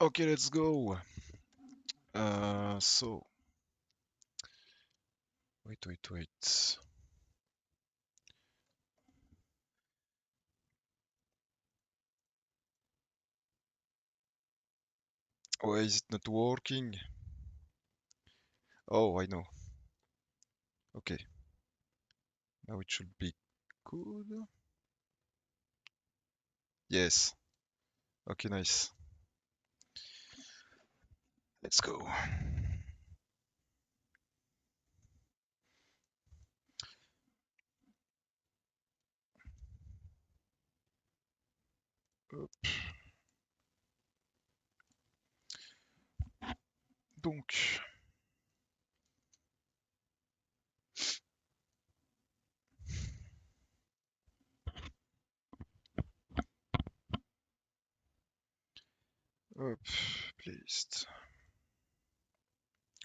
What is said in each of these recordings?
Okay, let's go. So wait. Why is it not working? Oh, I know. Okay, now it should be good. Yes. Okay, nice. Let's go. Hop. Donc, hop, playlist.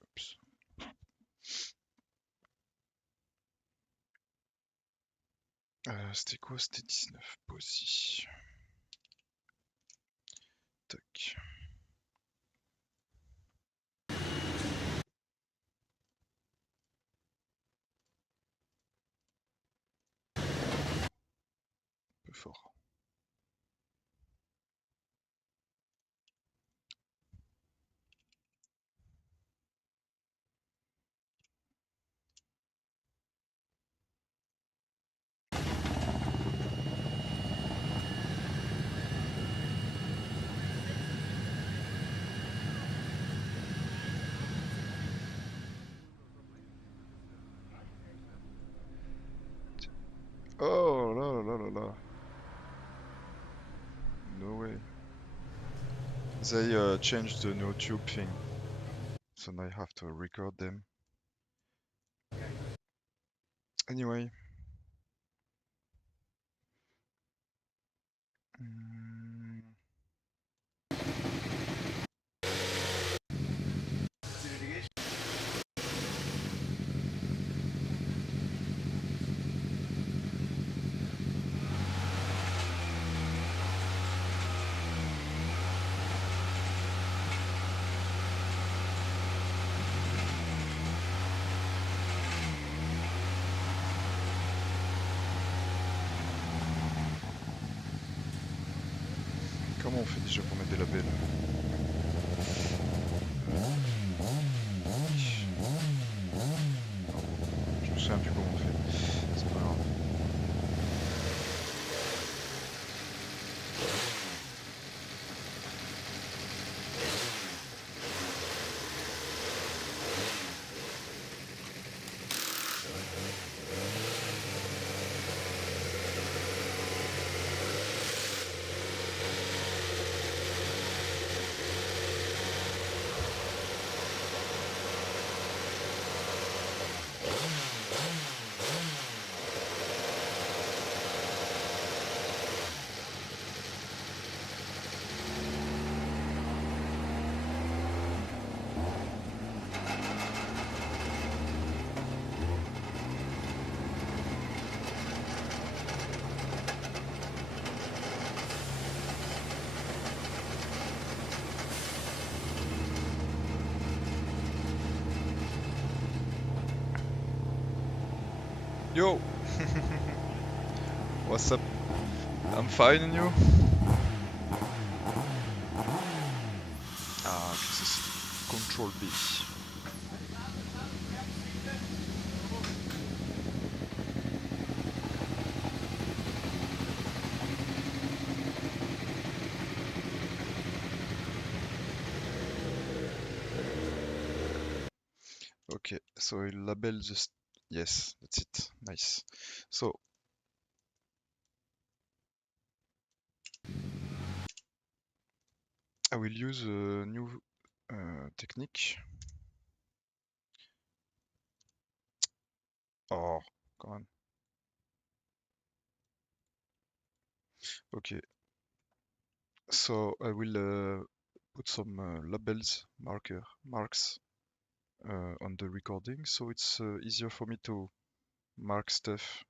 Oups. C'était quoi? C'était 19 posy. Tac. Un peu fort. Oh là. No way. They changed the no tube thing. So now I have to record them. Anyway. Hmm. Comment on fait déjà pour mettre des labels? Je me souviens plus comment on fait. C'est pas grave. Yo! What's up? I'm fine and you? Ah, qu'est-ce que c'est? Control B. Okay, so I label just. Yes, that's it. Nice. So, I will use a new technique. Oh, come on. Okay, so I will put some labels, marks on the recording, so it's easier for me to mark stuff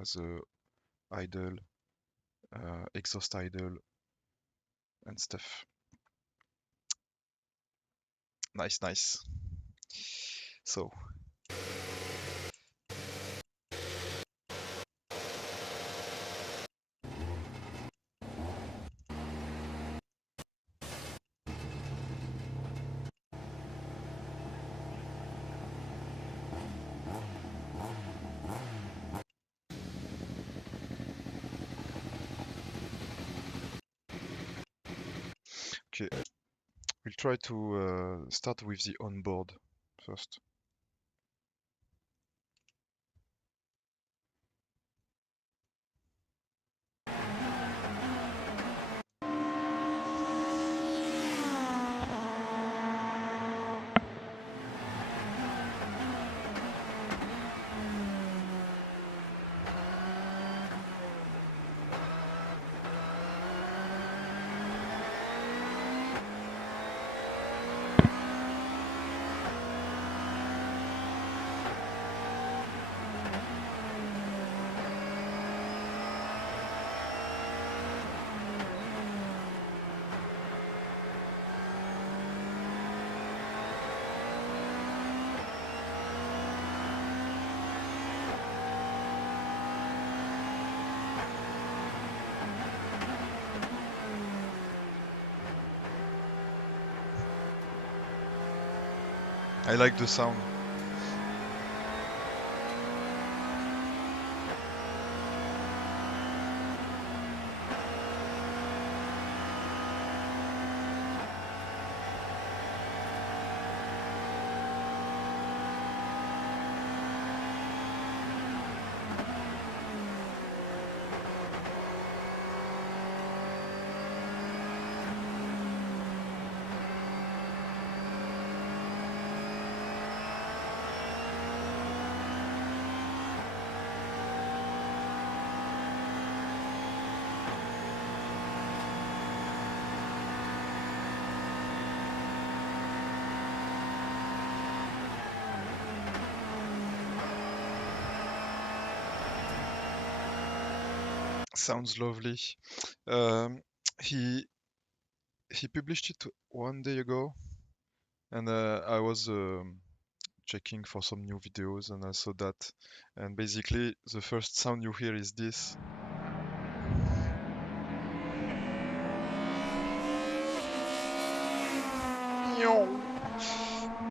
as idle, exhaust idle, and stuff. Nice, nice. So, okay, we'll try to start with the onboard first. I like the sound. Sounds lovely. Um, he he published it 1 day ago, and I was checking for some new videos, and I saw that. And basically, the first sound you hear is this.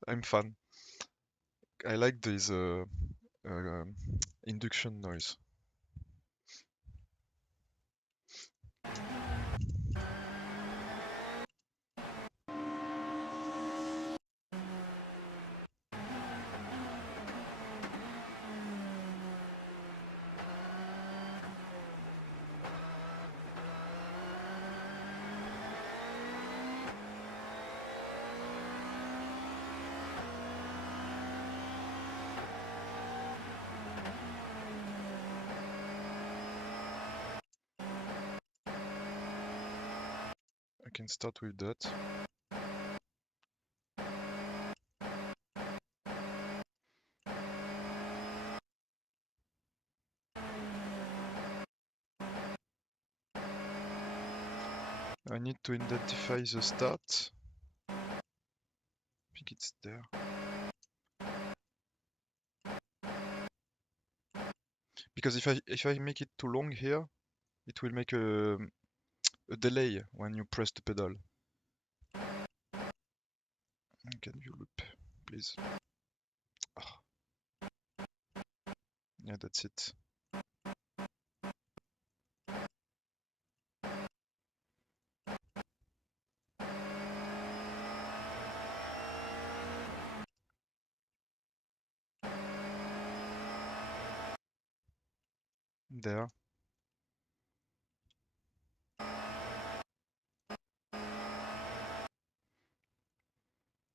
I'm fan. I like this uh, induction noise. I can start with that. I need to identify the start. I think it's there. Because if I make it too long here, it will make a delay when you press the pedal. Can you loop, please? Ah, yeah, that's it. There.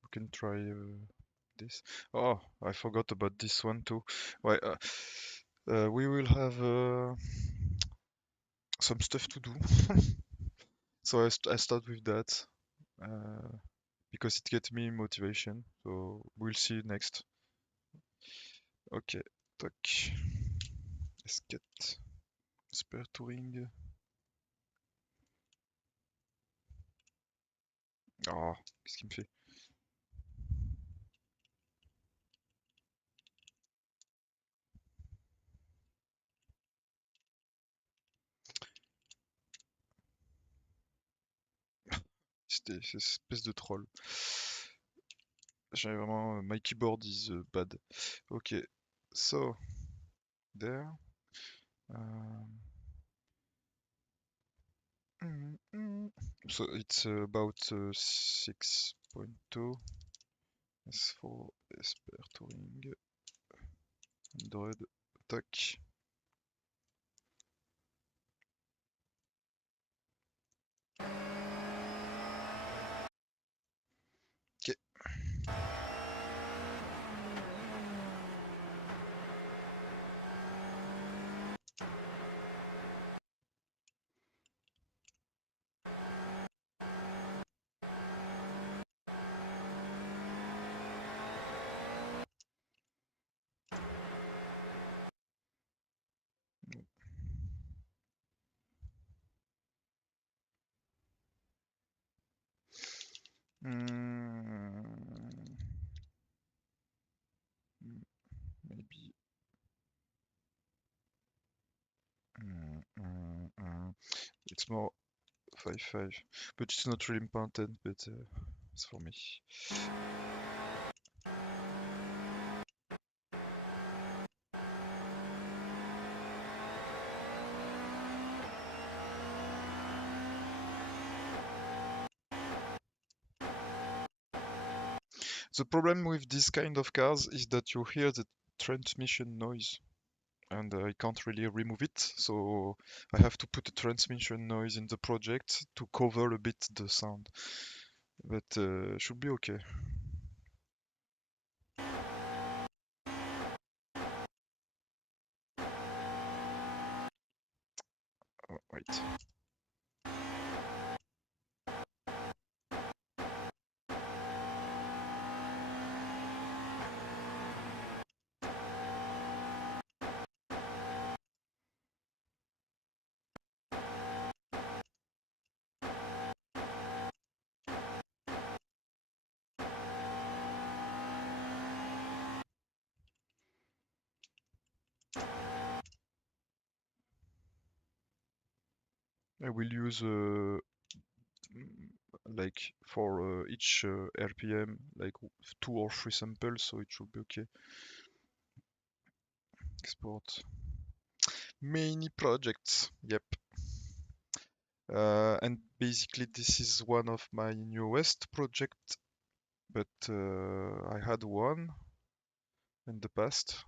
We can try this. Oh, I forgot about this one too. Why? We will have some stuff to do. So I start with that because it gets me motivation. So we'll see next. Ok, tac. Escape. Spare touring. Ah, qu'est-ce qu'il me fait? C'était cette espèce de troll. J'ai vraiment... my keyboard is bad. Ok, so, there. So it's about 6.2 S4 Esper Touring 100. Tac. Ok. Hmm, maybe. It's more 5.5, but it's not really important, but it's for me. The problem with this kind of cars is that you hear the transmission noise, and I can't really remove it, so I have to put a transmission noise in the project to cover a bit the sound, but should be okay. Oh, wait. I will use like for each RPM like 2 or 3 samples, so it should be okay. Export many projects, yep. And basically this is one of my newest project, but I had one in the past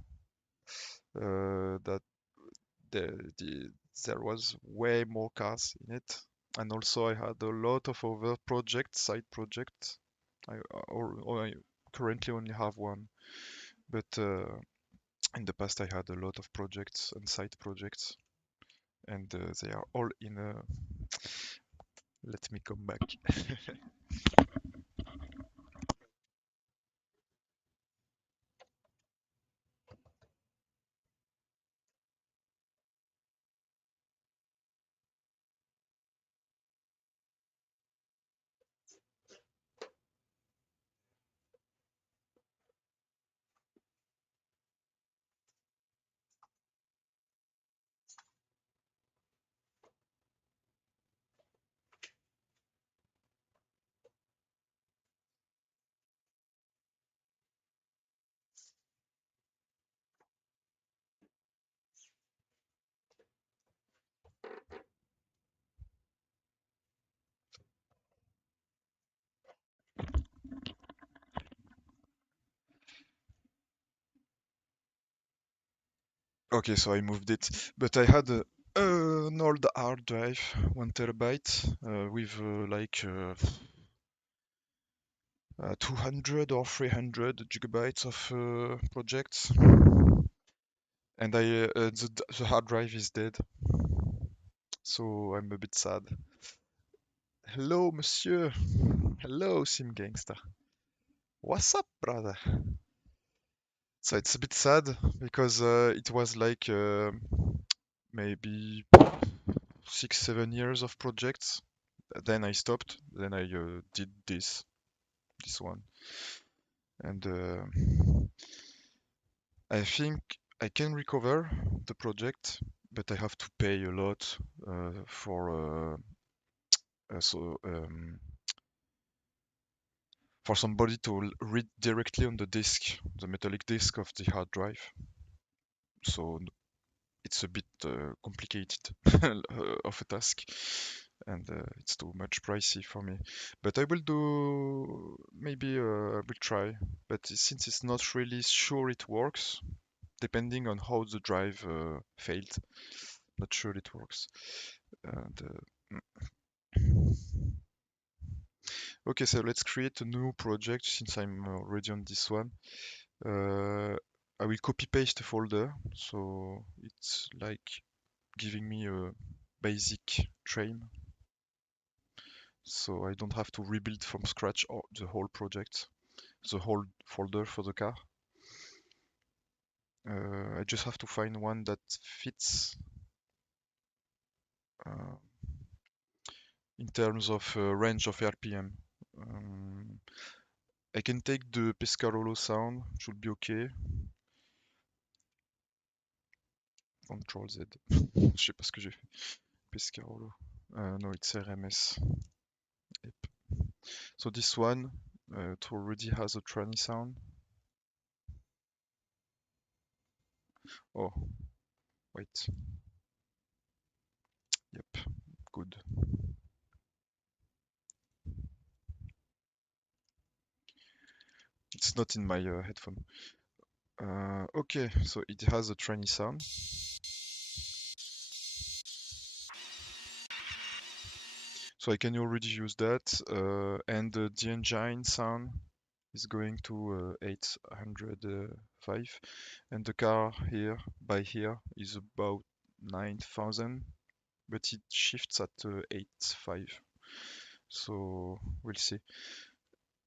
that there was way more cars in it, and also I had a lot of other projects, side projects. I currently only have one, but in the past I had a lot of projects and side projects, and they are all in a... Let me come back. Okay, so I moved it, but I had an old hard drive, 1 terabyte, with 200 or 300 gigabytes of projects, and the hard drive is dead, so I'm a bit sad. Hello, monsieur. Hello, Sim Gangster. What's up, brother? So it's a bit sad because it was like maybe 6, 7 years of projects, Then I stopped. Then I did this one, and I think I can recover the project, but I have to pay a lot so for somebody to read directly on the disk, the metallic disk of the hard drive. So it's a bit complicated of a task, and it's too much pricey for me. But I will do, maybe I will try. But since it's not really sure it works, depending on how the drive failed, not sure it works. And okay, so let's create a new project since I'm already on this one. I will copy paste a folder, so it's like giving me a basic train, so I don't have to rebuild from scratch the whole project, the whole folder for the car. I just have to find one that fits uh, in terms of range of RPM. I can take the Pescarolo sound, should be okay. Control Z. Je sais pas ce que j'ai fait. Pescarolo. No, it's RMS. Yep. So this one, it already has a tranny sound. Oh, wait. Yep, good. It's not in my headphone. Okay, so it has a tranny sound. So I can already use that, and the engine sound is going to 805, and the car here, by here, is about 9,000, but it shifts at 8.5, so we'll see.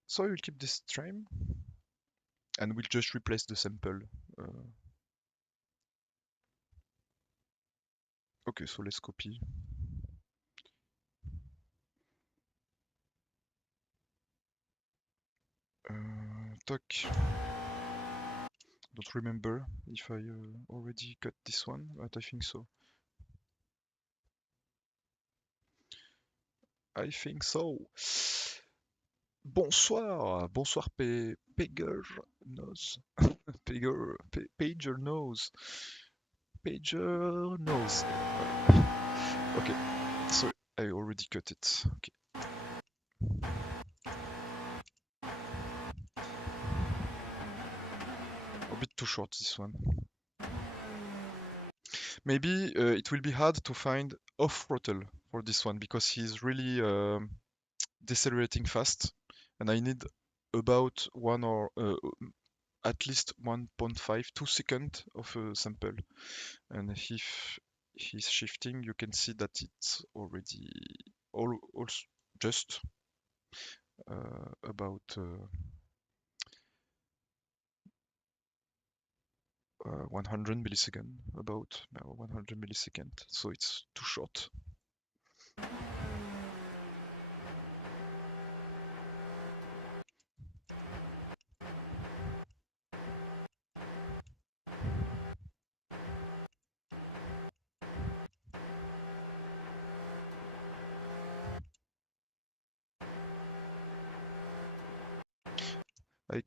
So I will keep this trim, and we'll just replace the sample. Okay, so let's copy. Talk. Don't remember if I already cut this one, but I think so. I think so. Bonsoir, bonsoir Pager knows. Pager knows. Pager knows. Okay, so I already cut it. Okay. A bit too short this one. Maybe it will be hard to find off throttle for this one because he's really decelerating fast, and I need about at least 1.5, 2 seconds of a sample. And if he's shifting, you can see that it's already also just about 100 milliseconds, about 100 milliseconds, so it's too short. I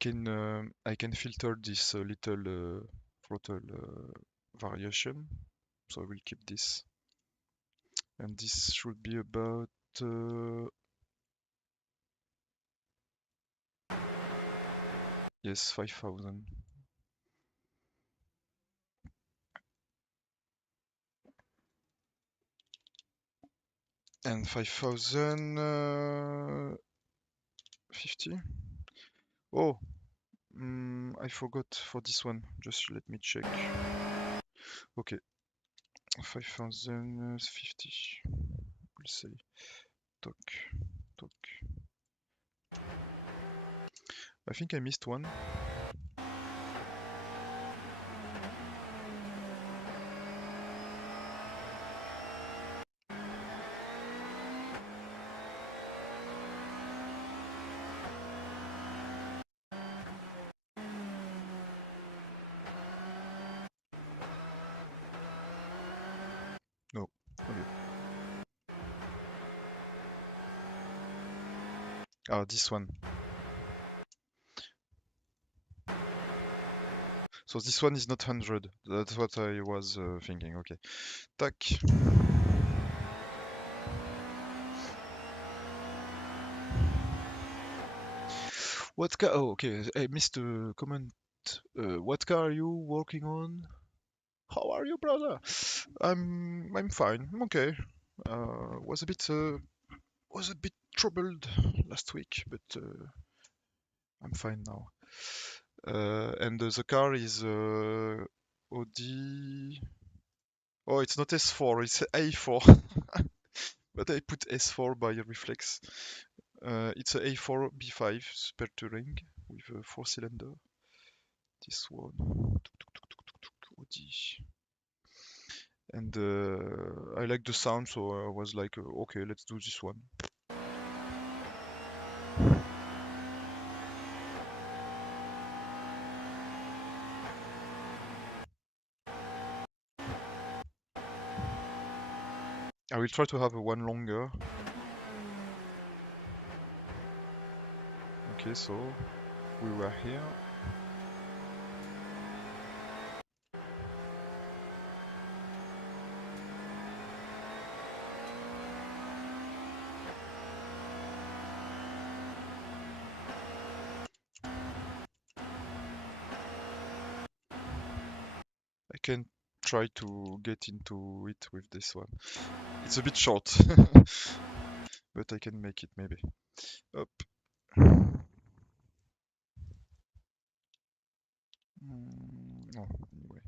can filter this little throttle variation, so I will keep this, and this should be about yes, 5,000. And 5,050. Oh, I forgot for this one. Just let me check. Okay, 5,050. We'll say. Talk, talk. I think I missed one. Ah, this one. So this one is not 100. That's what I was thinking. Okay. Tac. What car? Oh, okay. I missed a comment. What car are you working on? How are you, brother? I'm fine. I'm okay. Was a bit troubled last week, but I'm fine now. And the car is Audi. Oh, it's not S4, it's A4. But I put S4 by reflex. It's a A4 B5 Super Touring with a 4-cylinder. This one. Audi. And I like the sound, so I was like, okay, let's do this one. I will try to have one longer. Okay, so we were here. I can try to get into it with this one. It's a bit short, but I can make it maybe. Up. No, anyway.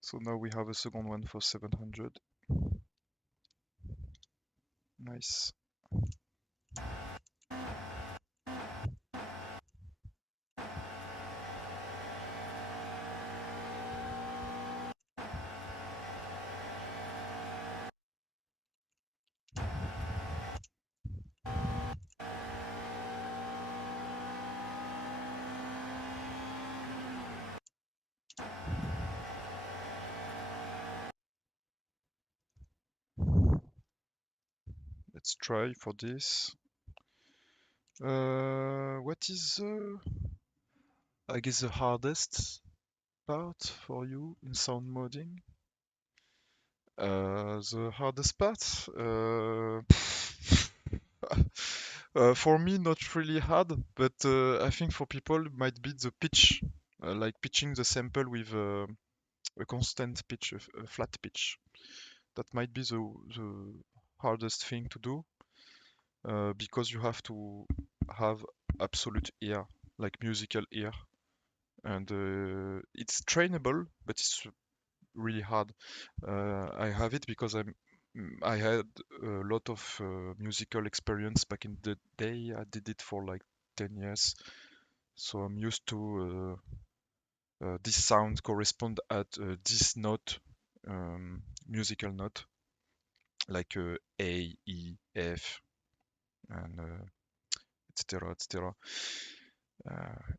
So now we have a second one for 700. Nice. Let's try for this. What is, I guess, the hardest part for you in sound modding? The hardest part? For me, not really hard, but I think for people it might be the pitch, like pitching the sample with a constant pitch, a flat pitch. That might be the hardest thing to do because you have to have absolute ear, like musical ear, and it's trainable, but it's really hard. I have it because I had a lot of musical experience back in the day. I did it for like 10 years, so I'm used to this sound correspond at this note, musical note, like A, E, F, and etc. etc.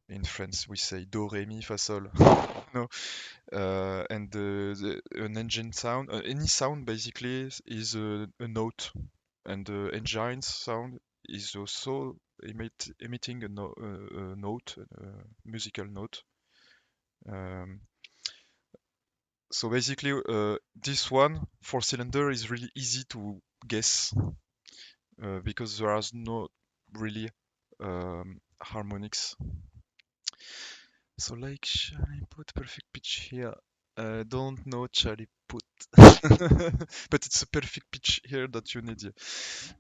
In France, we say do, re, mi, fa, sol. No, and an engine sound, any sound basically is a note, and the engine's sound is also emitting a note, a musical note. Um, so basically, this one 4-cylinder is really easy to guess because there is no really harmonics. So like Charlie put perfect pitch here. Don't know Charlie put, but it's a perfect pitch here that you need.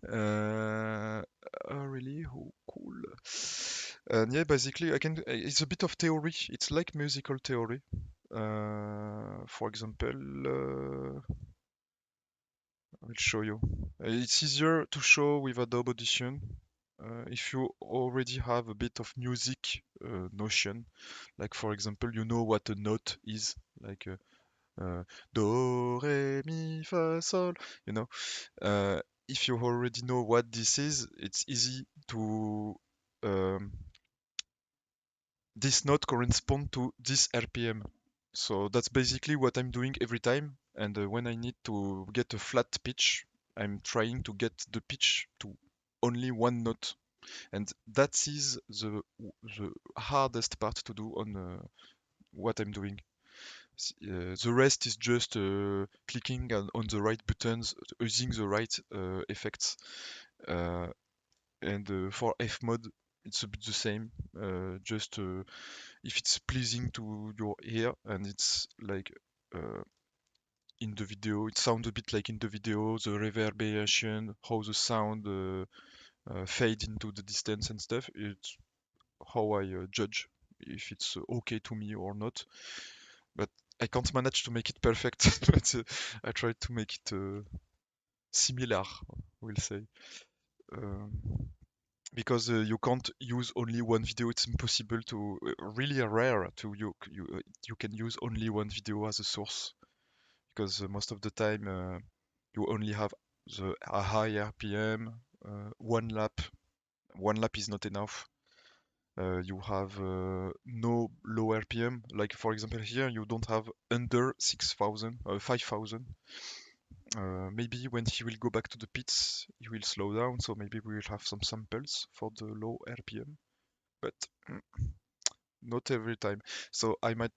Oh really? Oh, cool. And yeah, basically, I can. It's a bit of theory. It's like musical theory. For example, I will show you. It's easier to show with Adobe Audition if you already have a bit of music notion. Like for example, you know what a note is, like do, re, mi, fa, sol. You know, if you already know what this is, it's easy to this note correspond to this RPM. So that's basically what I'm doing every time. And when I need to get a flat pitch, I'm trying to get the pitch to only one note. And that is the hardest part to do on what I'm doing. The rest is just clicking on the right buttons, using the right effects. Uh, and for F mode, it's a bit the same. Just if it's pleasing to your ear and it's like uh, in the video, it sounds a bit like in the video, the reverberation, how the sound fade into the distance and stuff. It's how I judge if it's okay to me or not. But I can't manage to make it perfect. But I try to make it similar, we'll say. Um, because you can't use only one video. It's impossible to really rare to you can use only one video as a source because most of the time you only have a high RPM, one lap. One lap is not enough. You have no low RPM. Like for example here, you don't have under 6,000, 5,000. Maybe when he will go back to the pits, he will slow down. So maybe we will have some samples for the low RPM, but not every time. So I might.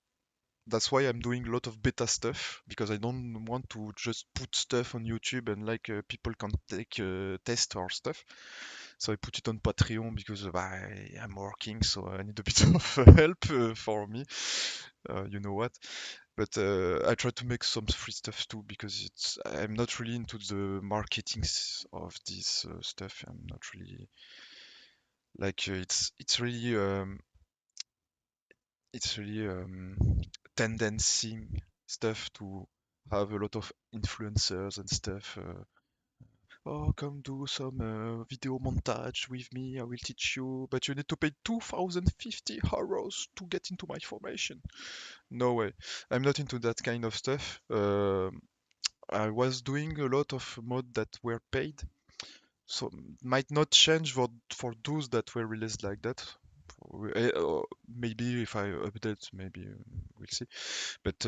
That's why I'm doing a lot of beta stuff because I don't want to just put stuff on YouTube and like people can take test our stuff. So I put it on Patreon because I'm working, so I need a bit of help for me. You know what? But I try to make some free stuff too because I'm not really into the marketing of this stuff. I'm not really like it's really tendency stuff to have a lot of influencers and stuff. Oh, come do some video montage with me. I will teach you, but you need to pay 2,050 euros to get into my formation. No way. I'm not into that kind of stuff. I was doing a lot of mod that were paid, so might not change for those that were released like that. Maybe if I update, maybe we'll see. But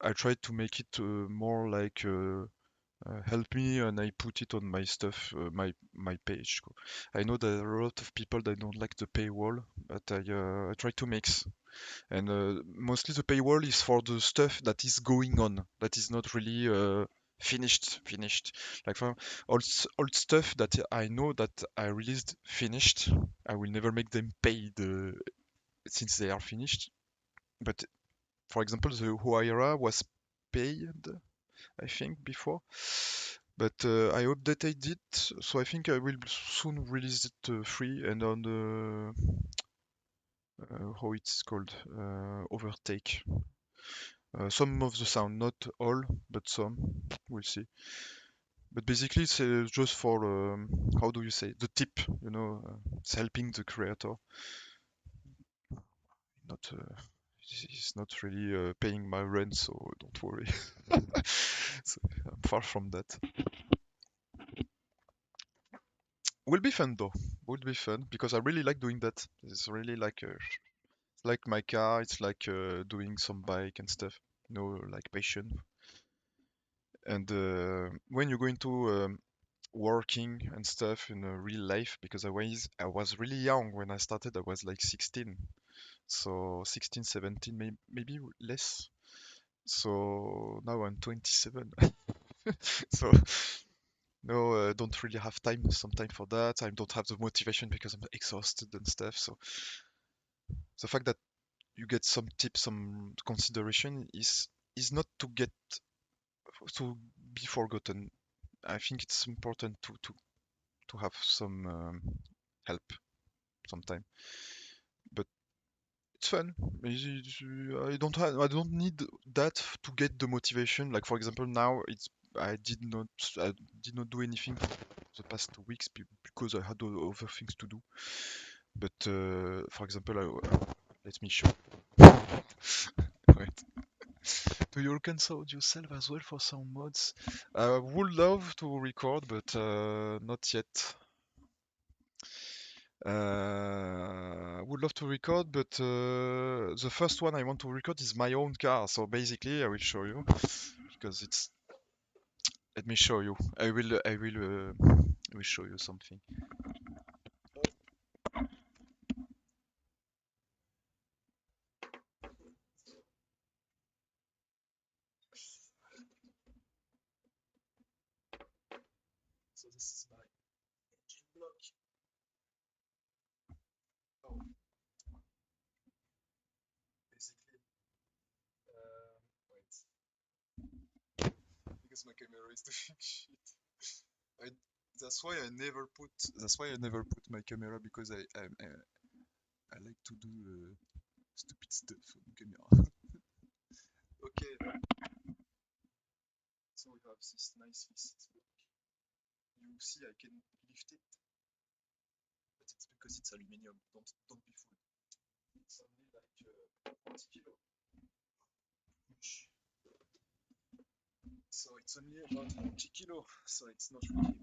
I tried to make it more like help me, and I put it on my stuff, my page. I know there are a lot of people that don't like the paywall, but I try to mix. And mostly the paywall is for the stuff that is going on, that is not really finished. Like for old stuff that I know that I released finished, I will never make them paid since they are finished. But for example, the Huayra was paid, I think, before. But I updated it, so I think I will soon release it free and on the how it's called overtake. Some of the sound, not all, but some. We'll see. But basically, it's just for how do you say the tip? It's helping the creator. Not it's not really paying my rent, so don't worry. So, I'm far from that. Will be fun though. Will be fun because I really like doing that. It's really like my car. It's like doing some bike and stuff. Like passion. And when you go into working and stuff in real life, because I was really young when I started. I was like 16, so 16, 17, maybe less. So now I'm 27. So no, don't really have time sometimes for that. I don't have the motivation because I'm exhausted and stuff. So the fact that you get some tips, some consideration is not to be forgotten. I think it's important to have some help sometime. But it's fun. I don't need that to get the motivation. Like for example, now I did not do anything for the past 2 weeks because I had other things to do. But for example, let me show. Wait. Do you record yourself as well for sound mods? I would love to record, but not yet. I would love to record, but the first one I want to record is my own car. So basically, I will show you because it's. Let me show you. I will show you something. So this is my engine block. Oh, basically, wait, because my camera is doing shit. I, that's why I never put. That's why I never put my camera because I like to do stupid stuff on camera. Okay, so we have this nice pieces. You see, I can lift it, but it's because it's aluminium. Don't be fooled. It's only like 40 kilo. So it's only about 40 kilo. So it's not really.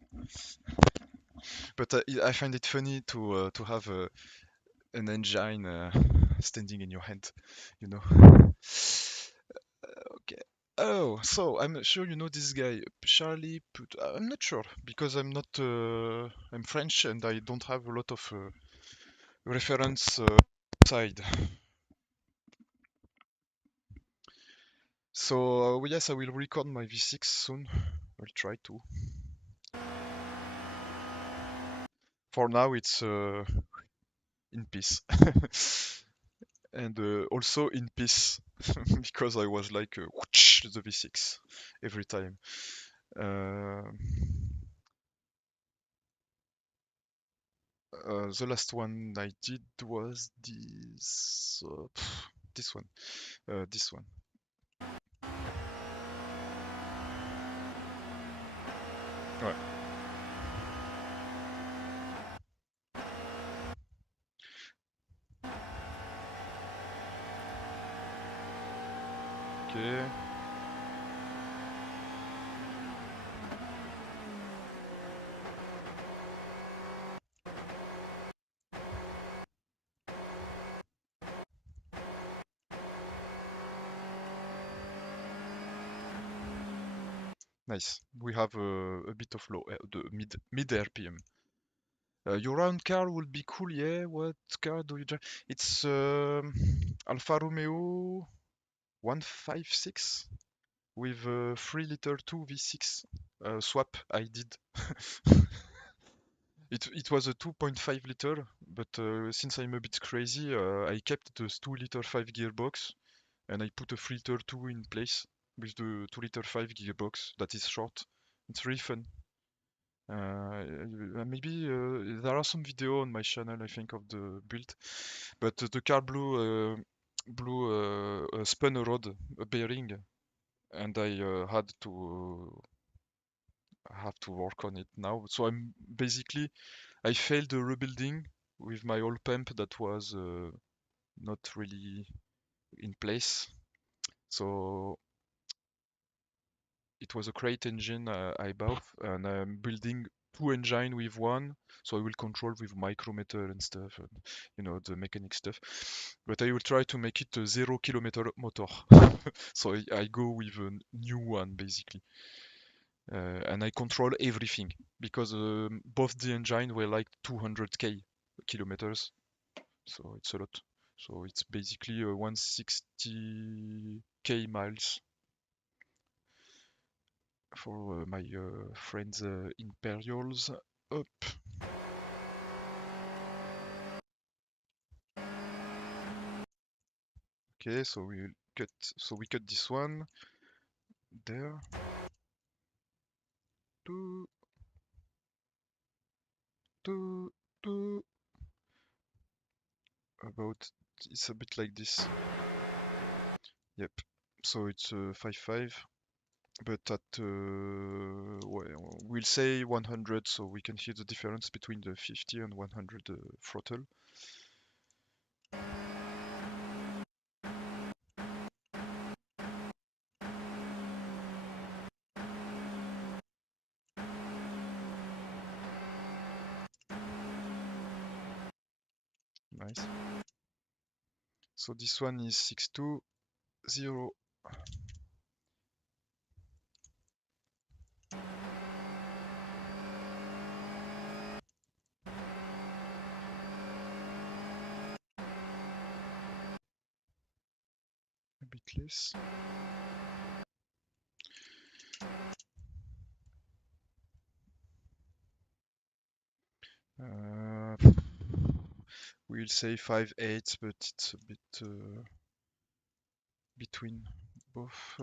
But I find it funny to have an engine standing in your hand, you know. Okay. Oh, so I'm sure you know this guy, Charlie Put. I'm not sure because I'm not. I'm French and I don't have a lot of reference side. So yes, I will record my V6 soon. I'll try to. For now, it's in peace. And also in peace because I was like whoosh, the V6 every time. The last one I did was this one, this one. Ouais. Ok. Nice. We have a bit of low, the mid RPM. Your round car will be cool, yeah. What car do you drive? It's Alfa Romeo 156 with a 3-liter 2 V6 swap I did. It was a 2.5 liter, but since I'm a bit crazy, I kept the 2-liter 5 gearbox and I put a 3-liter 2 in place with the 2-liter 5 gearbox that is short. It's really fun. Maybe there are some video on my channel, I think, of the build, but the car spun a rod, a bearing, and I had to have to work on it now. So I'm basically I failed the rebuilding with my old pump that was not really in place. So it was a crate engine I bought, and I'm building two engine with one. So I will control with micrometer and stuff, and the mechanic stuff. But I will try to make it a 0 kilometer motor. So I go with a new one basically. And I control everything because both the engine were like 200k kilometers, so it's a lot. So it's basically 160k miles for my friends Imperials. Up. Okay, so we cut this one there. Two, two, two. About it's a bit like this. Yep. So it's 5.5. But at we'll say 100, so we can hear the difference between the 50 and 100 throttle. Nice. So this one is 620. A bit less. We'll say 5/8, but it's a bit between both.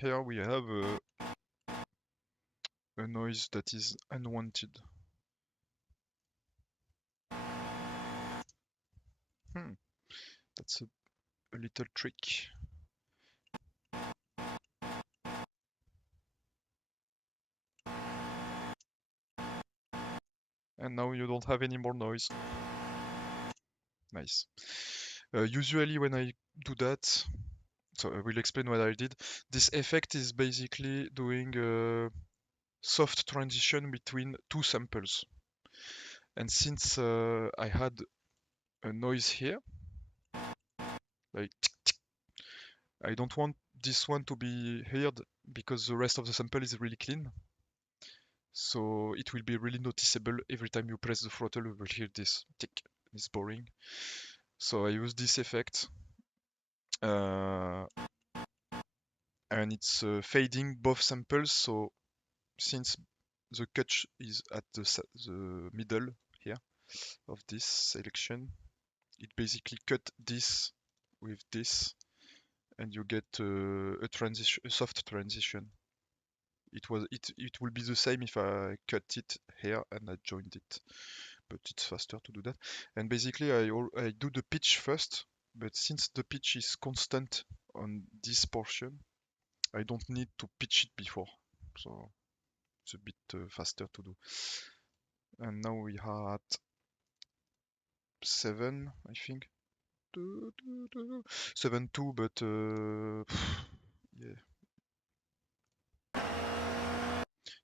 Here we have a noise that is unwanted. That's a little trick. And now you don't have any more noise. Nice. Usually when I do that, so I will explain what I did. This effect is basically doing a soft transition between two samples. And since I had a noise here, like tick, tick, I don't want this one to be heard because the rest of the sample is really clean. So it will be really noticeable every time you press the throttle, you will hear this tick. It's boring. So I use this effect. And it's fading both samples. So since the cut is at the middle here of this selection, it basically cut this with this, and you get a transition, a soft transition. It will be the same if I cut it here and I joined it, but it's faster to do that. And basically I do the pitch first, but since the pitch is constant on this portion, I don't need to pitch it before, so it's a bit faster to do. And now we are at 7, I think. 7.2, but yeah.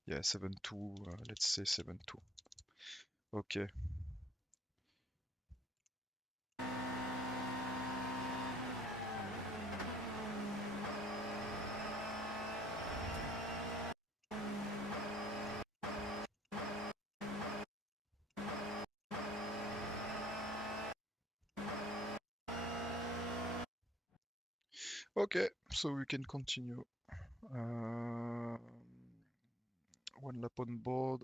Yeah, 7.2, let's say 7.2. Okay. Okay, so we can continue. One lap on board.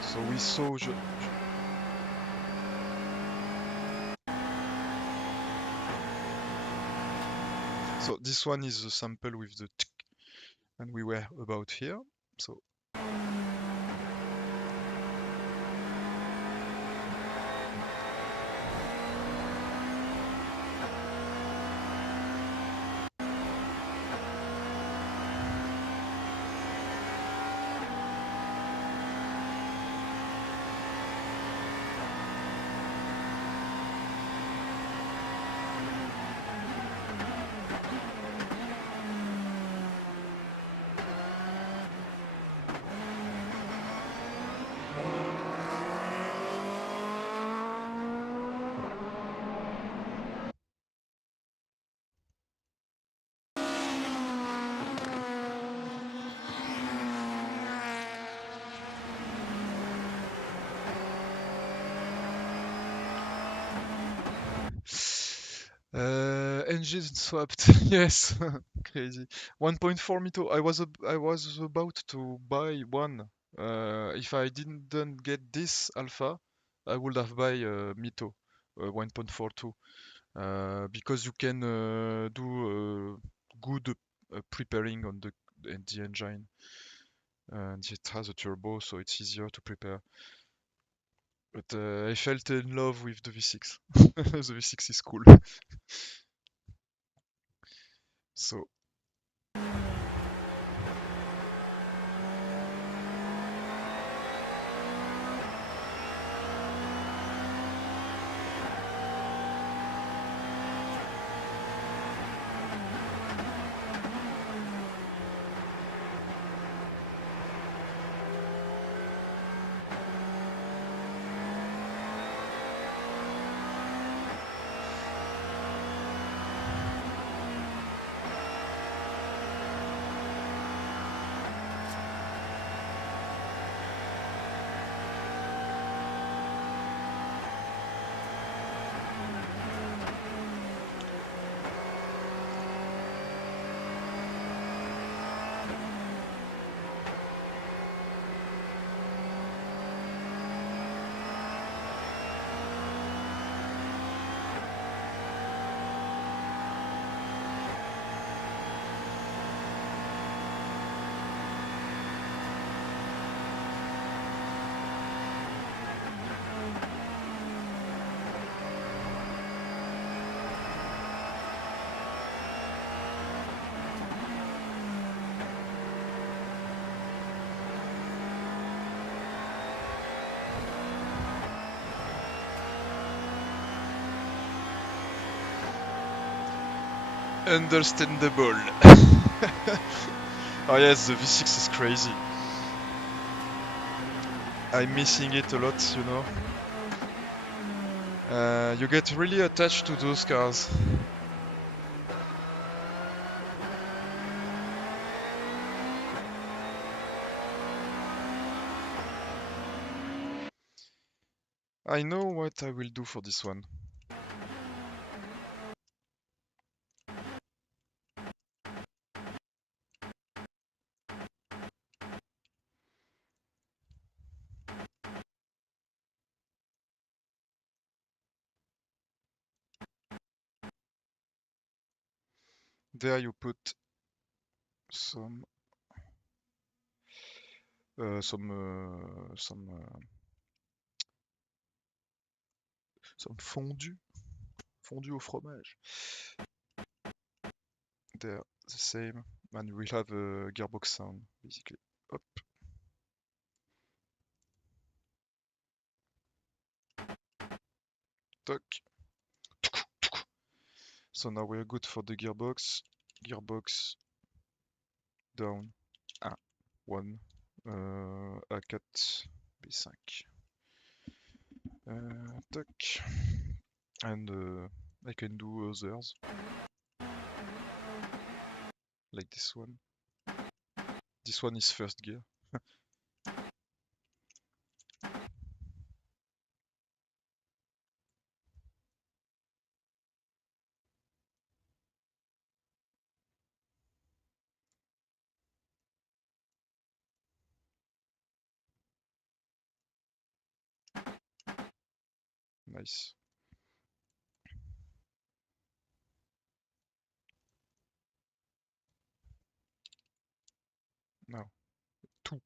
So we saw. So this one is the sample with the tick, and we were about here. So engine swapped. Yes, crazy. 1.4 Mito. I was about to buy one. If I didn't get this alpha, I would have buy Mito 1.42 because you can do good preparing on the engine, and it has a turbo, so it's easier to prepare. But I felt in love with the V6. The V6 is cool. So understandable. Oh yes, the V6 is crazy. I'm missing it a lot, you know. You get really attached to those cars. I know what I will do for this one. There you put some some fondu au fromage. There, the same, and we'll have a gearbox sound basically. Hop. Tuck. So now we're good for the gearbox. Gearbox down. Ah, 1. A4, B5. Tuck. And I can do others. Like this one. This one is first gear. Nice. Now, 2,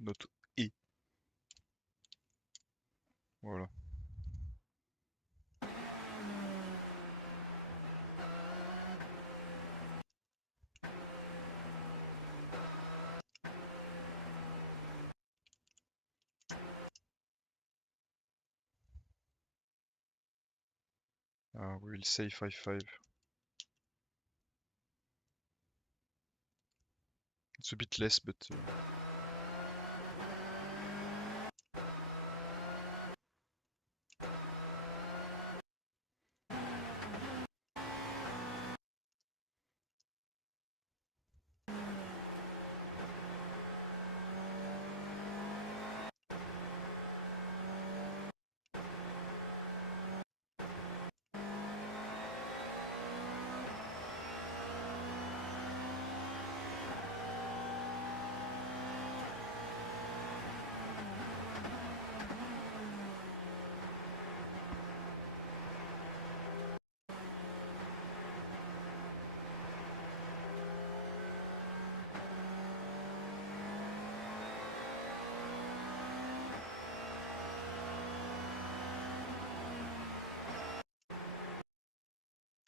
not E. Voilà. We will say 5-5. It's a bit less, but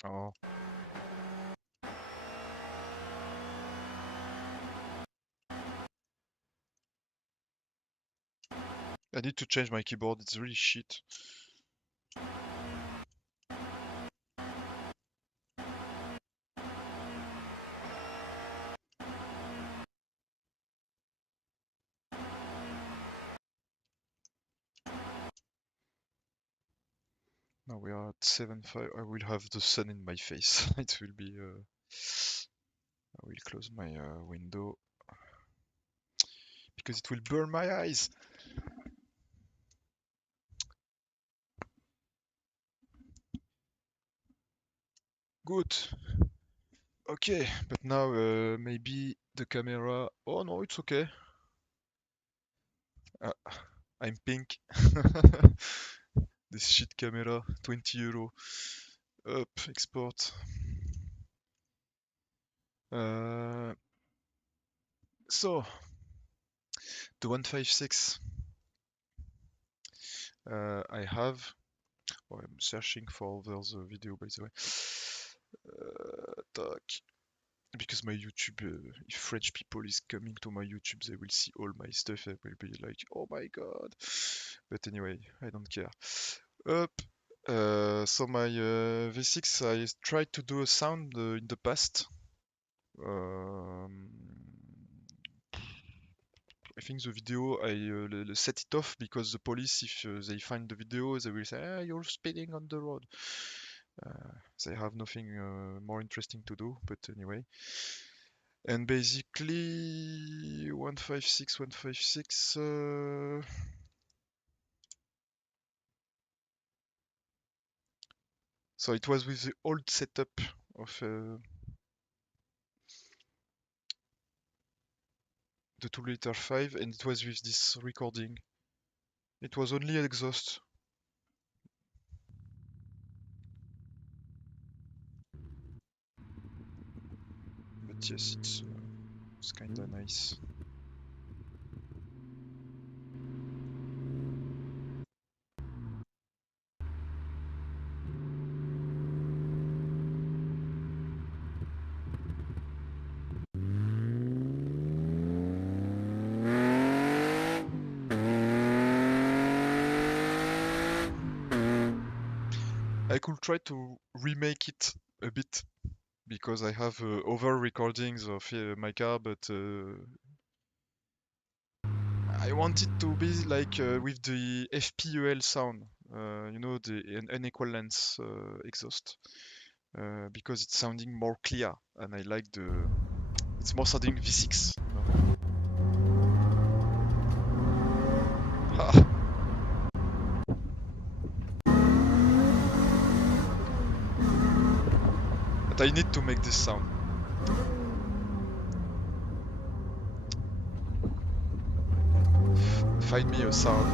Oh. I need to change my keyboard, it's really shit. Now we are at 7.5. I will have the sun in my face. It will be. I will close my window because it will burn my eyes. Good. Okay, but now maybe the camera. Oh no, it's okay. I'm pink. This shit camera, 20 euro. Up, export. So, the 156 I have. Oh, I'm searching for the video by the way. Tac. Because my YouTube, if French people is coming to my YouTube, they will see all my stuff. They will be like, oh my god. But anyway, I don't care. Up. So my V6, I tried to do a sound in the past. I think the video, I set it off because the police, if they find the video, they will say, ah, you're speeding on the road. They have nothing more interesting to do, but anyway. And basically, 156, 156. So it was with the old setup of the 2 liter 5, and it was with this recording. It was only exhaust. But yes, it's kinda nice. I could try to remake it a bit because I have other recordings of my car, but I want it to be like with the FPEL sound, you know, the unequal length exhaust, because it's sounding more clear, and I like it's more sounding V6. You know? Ha! But I need to make this sound. Find me a sound.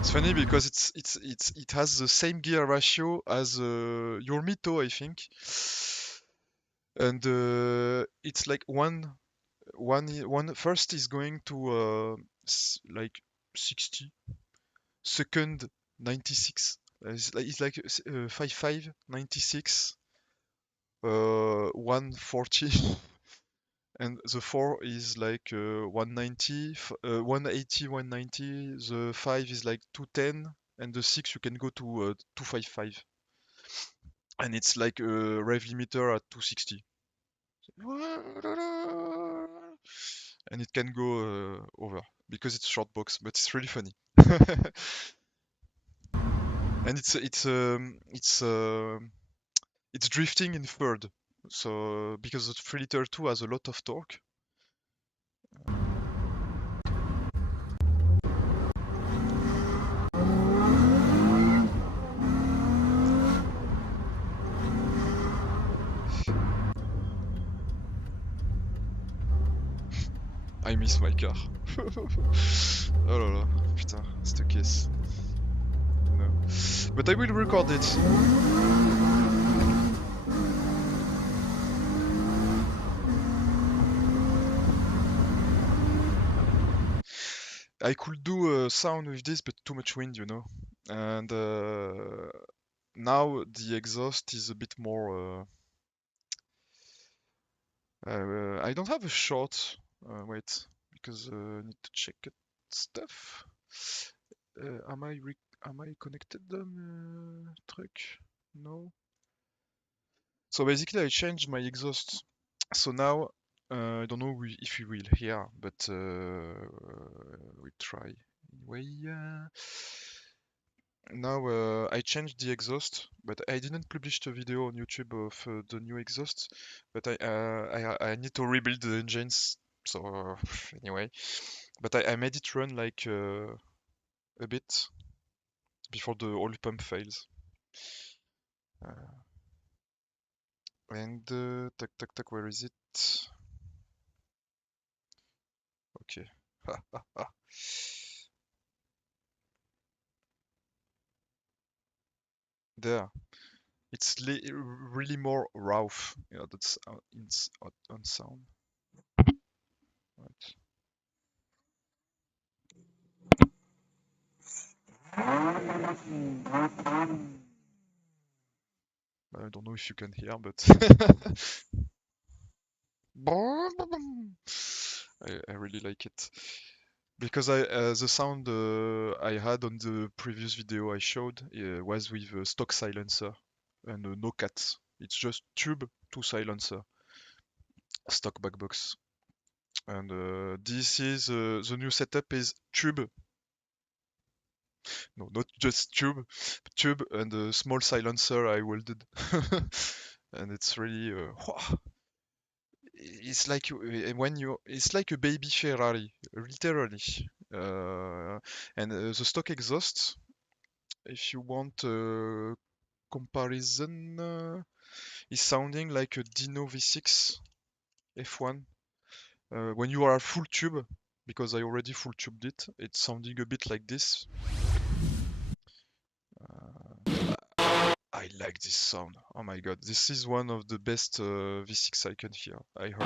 It's funny because it has the same gear ratio as your Mito, I think, and it's like one first is going to like 60, second 96. It's like 55, 96, 140, and the 4 is like 190, 180, 190. The 5 is like 210, and the 6 you can go to 255, and it's like a rev limiter at 260. And it can go over because it's short box, but it's really funny. And it's drifting in third, so because the 3 liter 2 has a lot of torque. I miss my car. Oh là là, putain, cette caisse. No. But I will record it. I could do a sound with this, but too much wind, you know. And now the exhaust is a bit more. I don't have a short. Wait, because I need to check it stuff. Am I connected on truck? No. So basically, I changed my exhaust. So now I don't know if we will hear, but we try anyway. Now I changed the exhaust, but I didn't publish the video on YouTube of the new exhaust. But I need to rebuild the engines. So anyway, but I made it run like a bit before the oil pump fails. And tac tac tac, where is it? Okay. There. It's really more rough. Yeah, that's on sound. Right. I don't know if you can hear, but I really like it because the sound I had on the previous video I showed was with a stock silencer and no cats. It's just tube to silencer, stock back box. And this is the new setup is tube. No, not just tube and a small silencer I welded. And it's really it's like it's like a baby Ferrari, literally. And the stock exhaust, if you want comparison, is sounding like a Dino V6 F1. When you are full tube, because I already full tubed it, it's sounding a bit like this. I like this sound. Oh my god, this is one of the best V6 I can hear. I heard.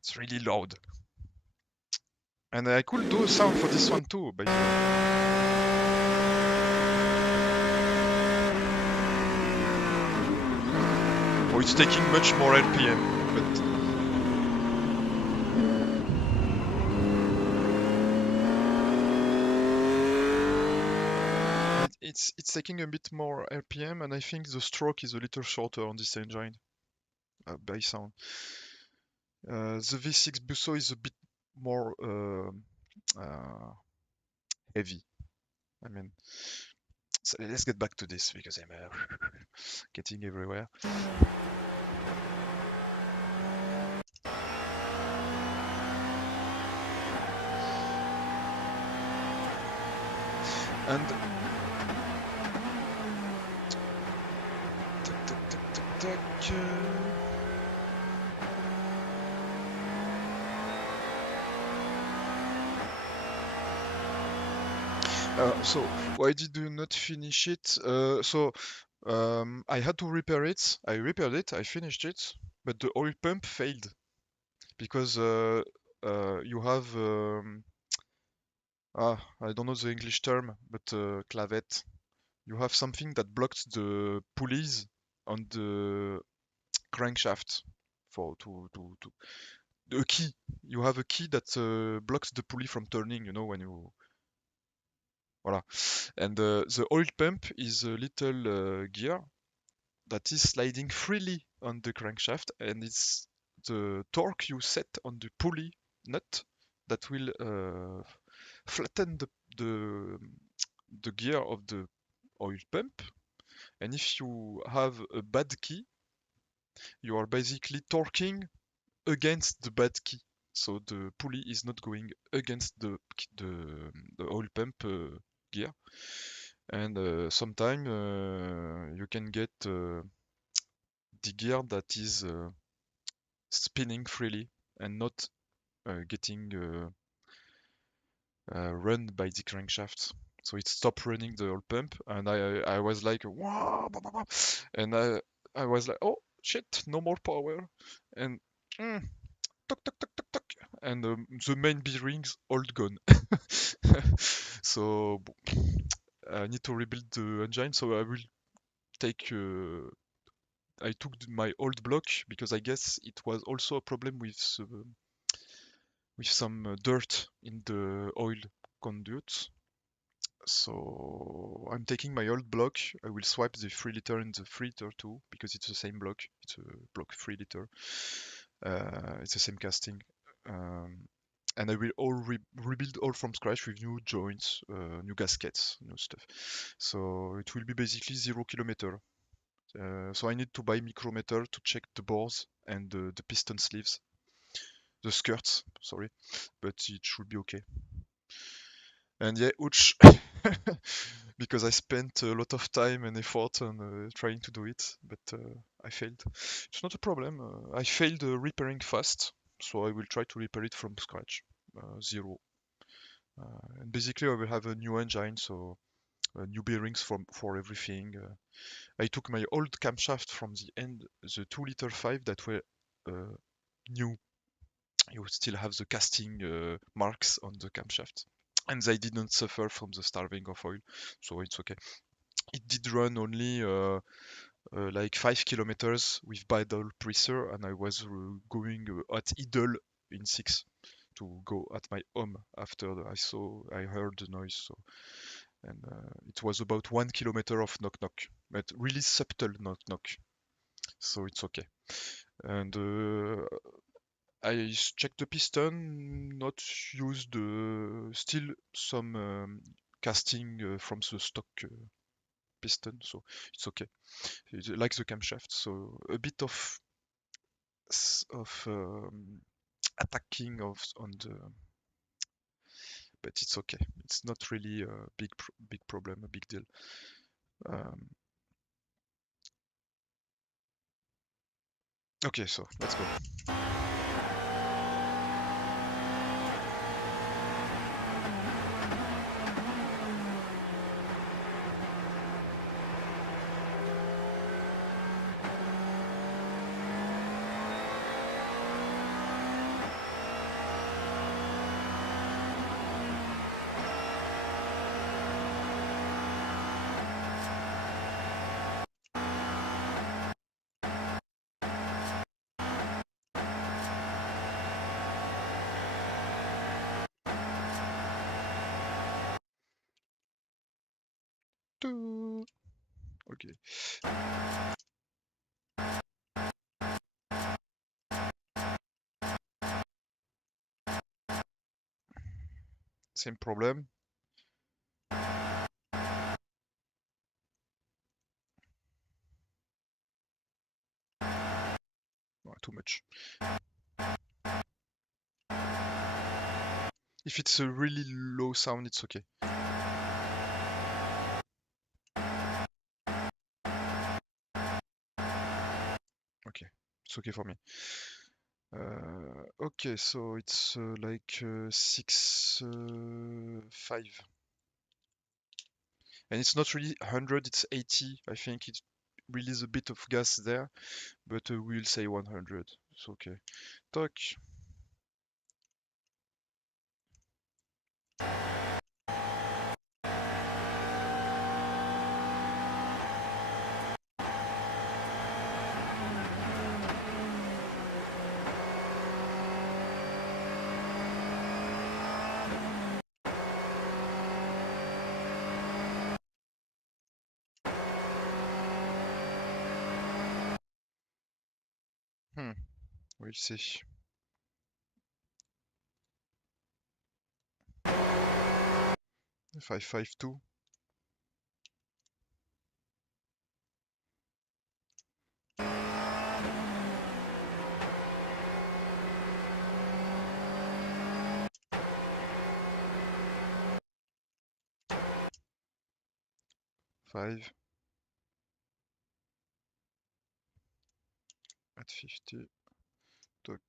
It's really loud. And I could do a sound for this one too, by the way. Oh, it's taking much more RPM, but it's taking a bit more RPM, and I think the stroke is a little shorter on this engine by sound. The V6 Busso is a bit more heavy. I mean, so let's get back to this because I'm getting everywhere. And tac, tac, tac, tac, tac. So why did you not finish it? I had to repair it. I repaired it. I finished it, but the oil pump failed because you have I don't know the English term, but clavette. You have something that blocks the pulleys on the crankshaft for to a key. You have a key that blocks the pulley from turning. You know when you voila. And the oil pump is a little gear that is sliding freely on the crankshaft, and it's the torque you set on the pulley nut that will flatten the the gear of the oil pump. And if you have a bad key, you are basically torquing against the bad key. So the pulley is not going against the oil pump gear. And sometimes you can get the gear that is spinning freely and not getting run by the crankshaft. So it stopped running the oil pump, and I was like, wow, bah, bah, bah," and I was like, oh shit, no more power, and mm, tuck, tuck, tuck, tuck, tuck, and the main bearings all gone. So I need to rebuild the engine. So I will take. I took my old block because I guess it was also a problem with some dirt in the oil conduit. So I'm taking my old block. I will swap the 3 liter and the 3 liter too because it's the same block. It's a block 3 liter. It's the same casting. Um, and I will rebuild all from scratch with new joints, new gaskets, new stuff. So it will be basically 0 kilometer. So I need to buy micrometer to check the bores and the piston sleeves, the skirts, sorry, but it should be okay. And yeah, ouch, because I spent a lot of time and effort on trying to do it, but I failed. It's not a problem. I failed repairing fast, so I will try to repair it from scratch, zero. And basically, I will have a new engine, so new bearings for everything. I took my old camshaft from the end, the 2 liter 5 that were uh, new. You still have the casting marks on the camshaft, and they didn't suffer from the starving of oil, so it's okay. It did run only like 5 kilometers with idle pressure, and I was going at idle in 6 to go at my home after I heard the noise. So, and it was about 1 kilometer of knock knock, but really subtle knock knock, so it's okay. And I checked the piston, not used still some casting from the stock piston, so it's okay. It's like the camshaft, so a bit of attacking on the, but it's okay. It's not really a big problem, a big deal. Um, okay, so let's go. Okay, same problem. Oh, too much. If it's a really low sound, it's okay. Okay, it's okay for me. Okay, so it's like 6.5. And it's not really 100, it's 80. I think it releases a bit of gas there, but we'll say 100. It's okay. Talk. We'll see. 552. 5 at 50. Talk.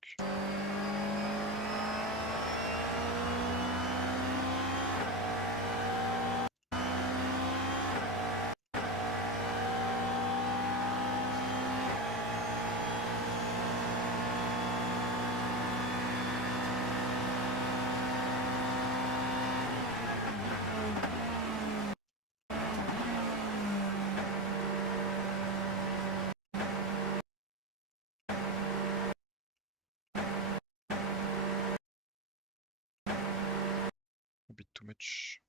bit too much.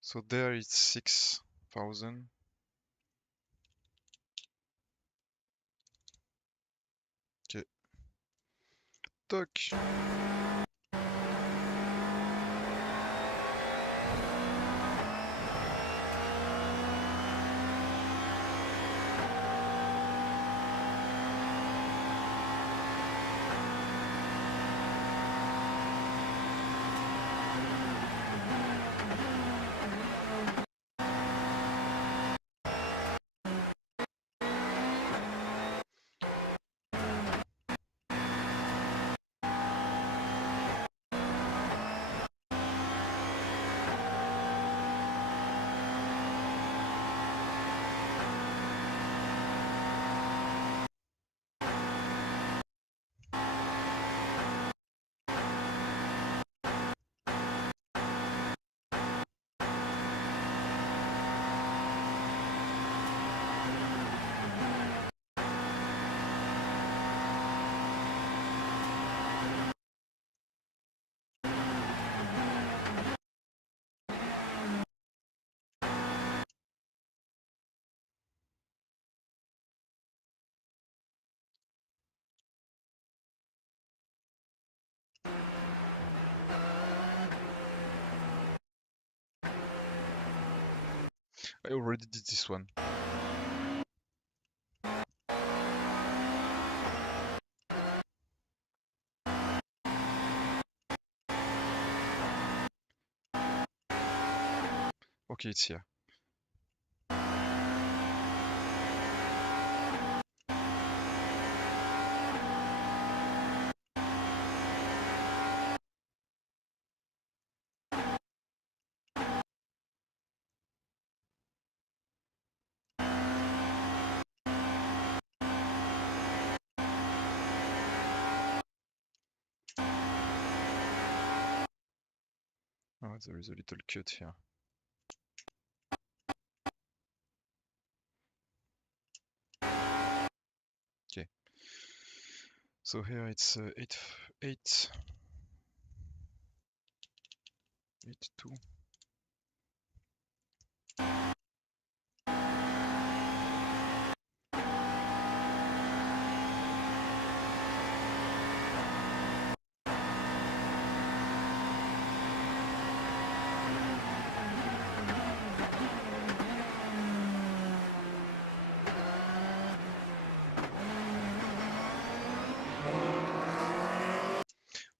So there it's 6,000. Okay. Toc. I already did this one. Okay, it's here. Oh, there is a little cut here. Okay. So here it's 8, 2.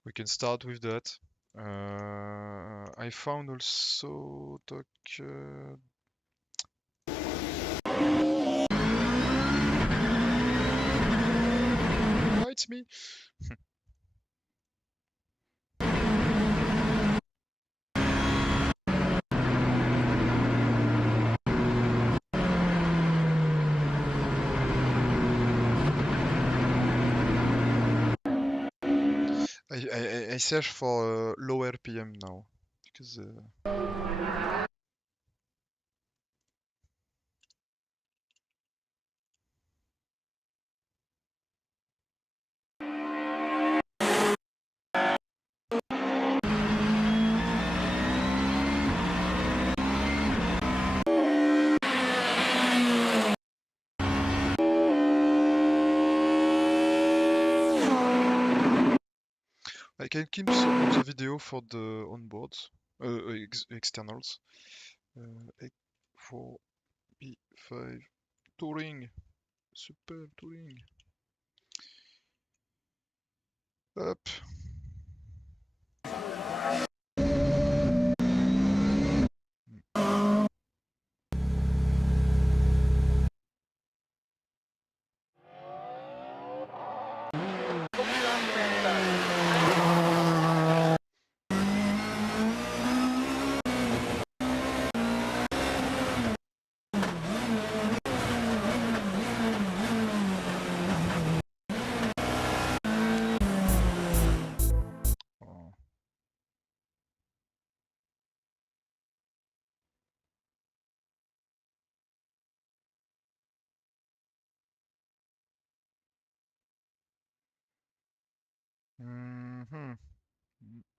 We can start with that. I found also oh, it's me. I search for low RPM now because I can keep some of the video for the onboards, externals. 4 B5 touring, super touring. Hop.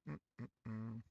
mm, mm, mm.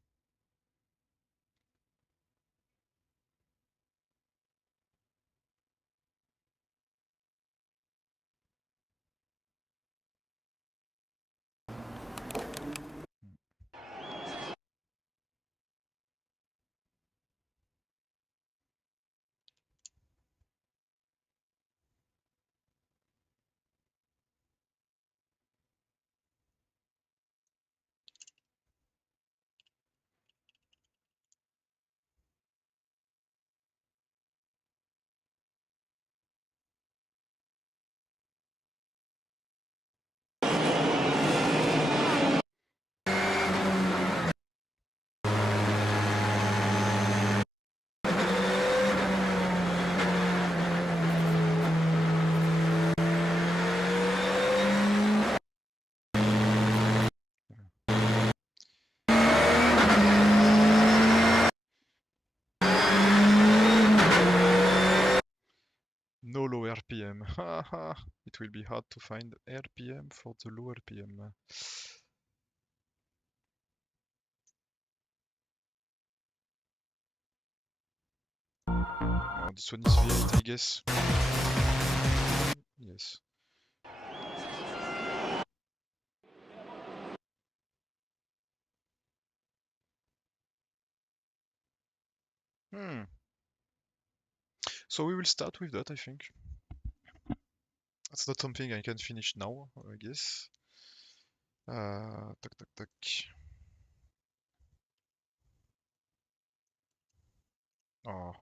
No low RPM. Haha. It will be hard to find RPM for the low RPM. Oh, this one is V8, I guess. Yes. Hmm. So we will start with that, I think. That's not something I can finish now, I guess. Tac, tac, tac. Oh.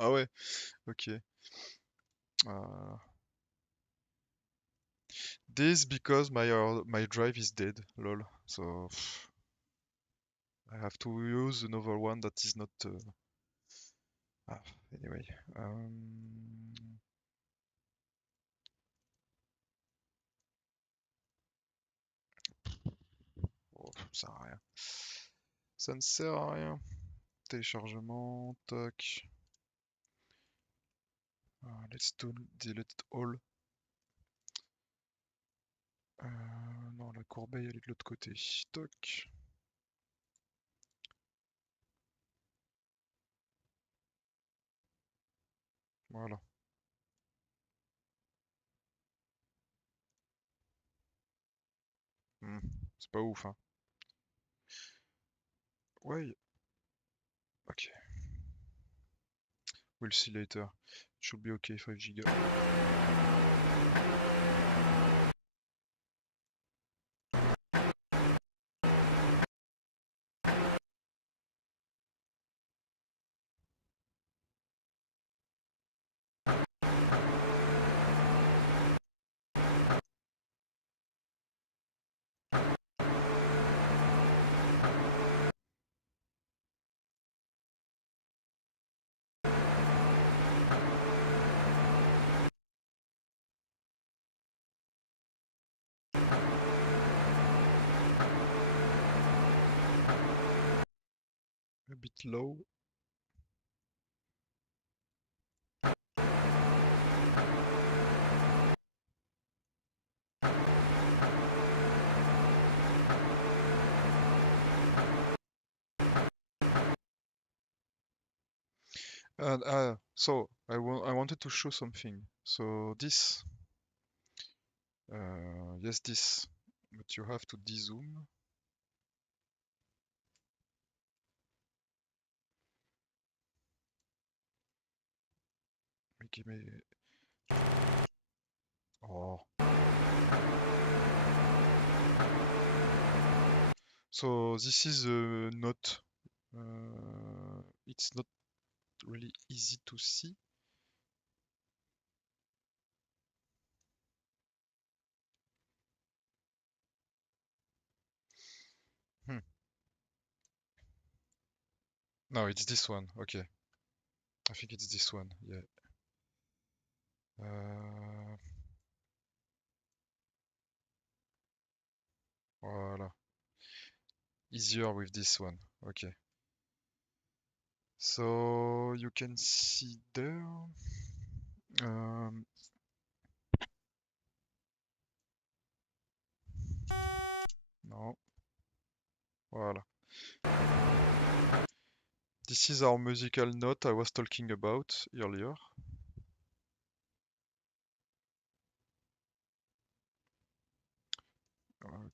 Ah ouais, ok. Uh, this because my drive is dead, lol. So I have to use another one that is not. Ah, anyway. Oh, ça sert à rien. Ça ne sert à rien. Téléchargement, tac. Let's delete it all. Non, la corbeille elle est de l'autre côté. Toc. Voilà. Hmm, c'est pas ouf, hein. Ouais, ok. We'll see later. Should be okay, 5 giga. A bit low. So I wanted to show something. So this, yes, this, but you have to dezoom. Give me. Oh. So this is not. It's not really easy to see. Hmm. No, it's this one. Okay. I think it's this one. Yeah. Voilà. easier with this one. Okay. So you can see there. Um, no. Voilà. This is our musical note I was talking about earlier.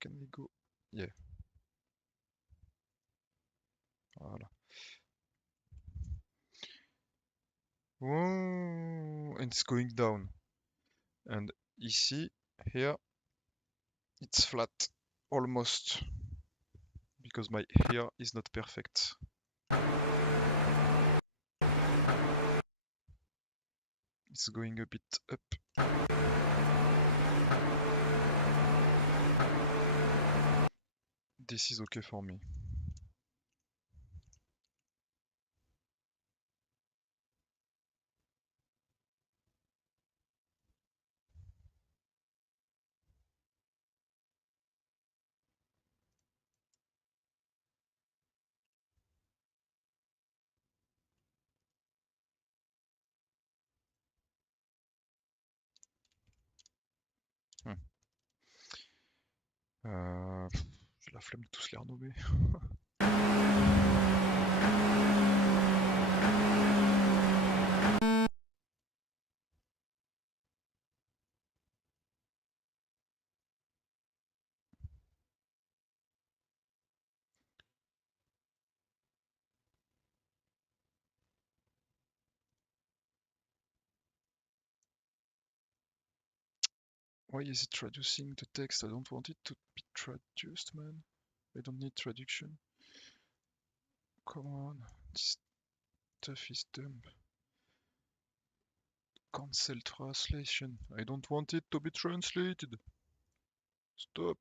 Can we go? Yeah. Voilà. Whoa, and it's going down. And ici, here, it's flat. Almost. Because my hair is not perfect. It's going a bit up. This is okay for me. Hmm. J'ai la flemme de tous les renommer. Why is it traducing the text? I don't want it to be traduced, man. I don't need traduction. Come on, this stuff is dumb. Cancel translation. I don't want it to be translated. Stop.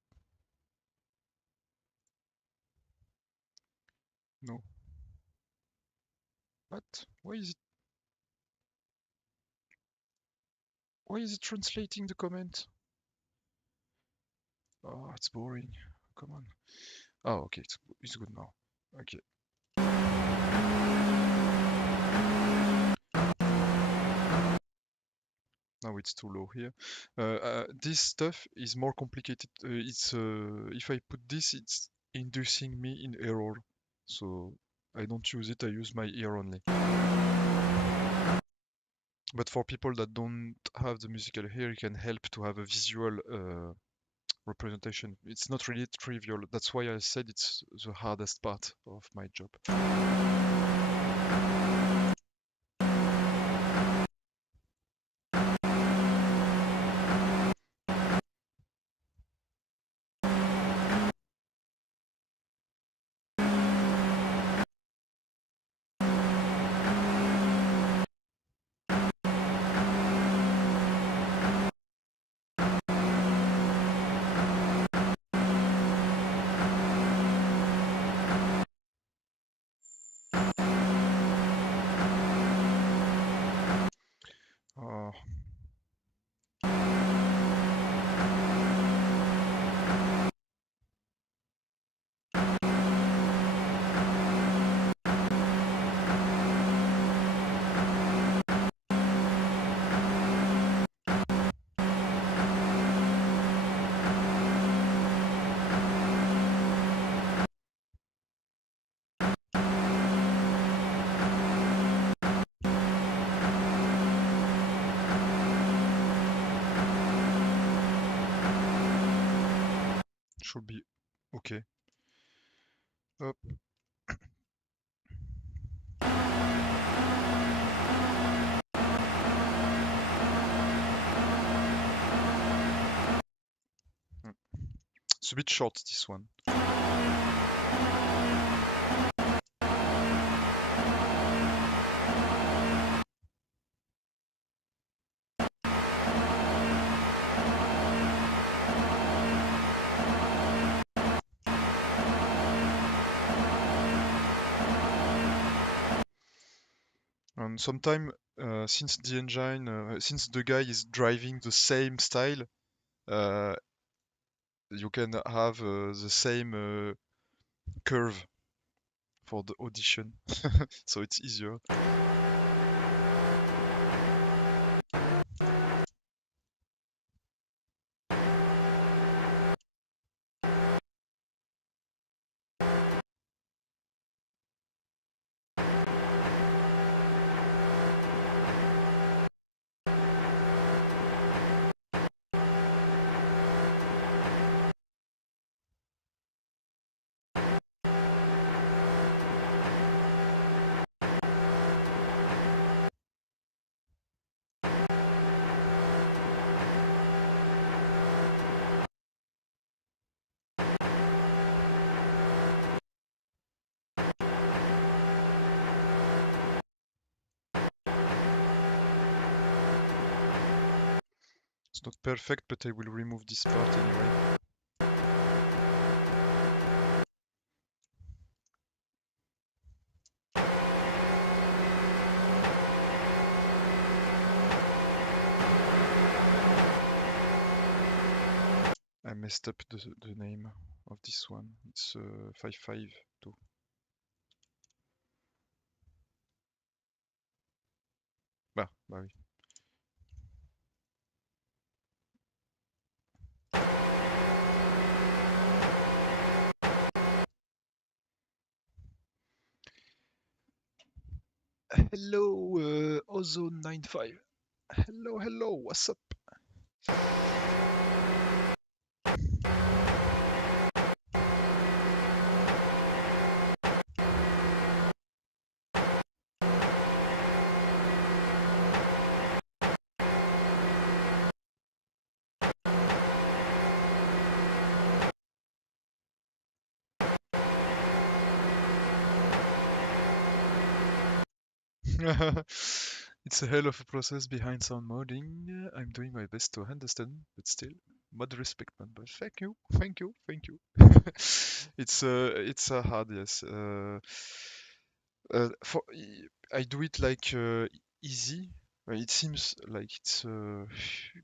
No. What? Why is it translating the comment? Oh, it's boring. Come on. Oh, okay, it's good now. Okay. Now it's too low here. This stuff is more complicated. If I put this, it's inducing me in error. So I don't use it, I use my ear only. But for people that don't have the musical ear, it can help to have a visual representation. It's not really trivial. That's why I said it's the hardest part of my job. Uh, should be okay. Up. It's a bit short, this one. And sometimes, since the engine, since the guy is driving the same style, you can have the same curve for the audition, so it's easier. It's not perfect, but I will remove this part anyway. I messed up the name of this one. It's 552. Bah oui. Hello, Ozone95. Hello, what's up? It's a hell of a process behind sound modding. I'm doing my best to understand, but still, mod respect, man. But thank you. It's hard, yes. I do it like easy. It seems like it's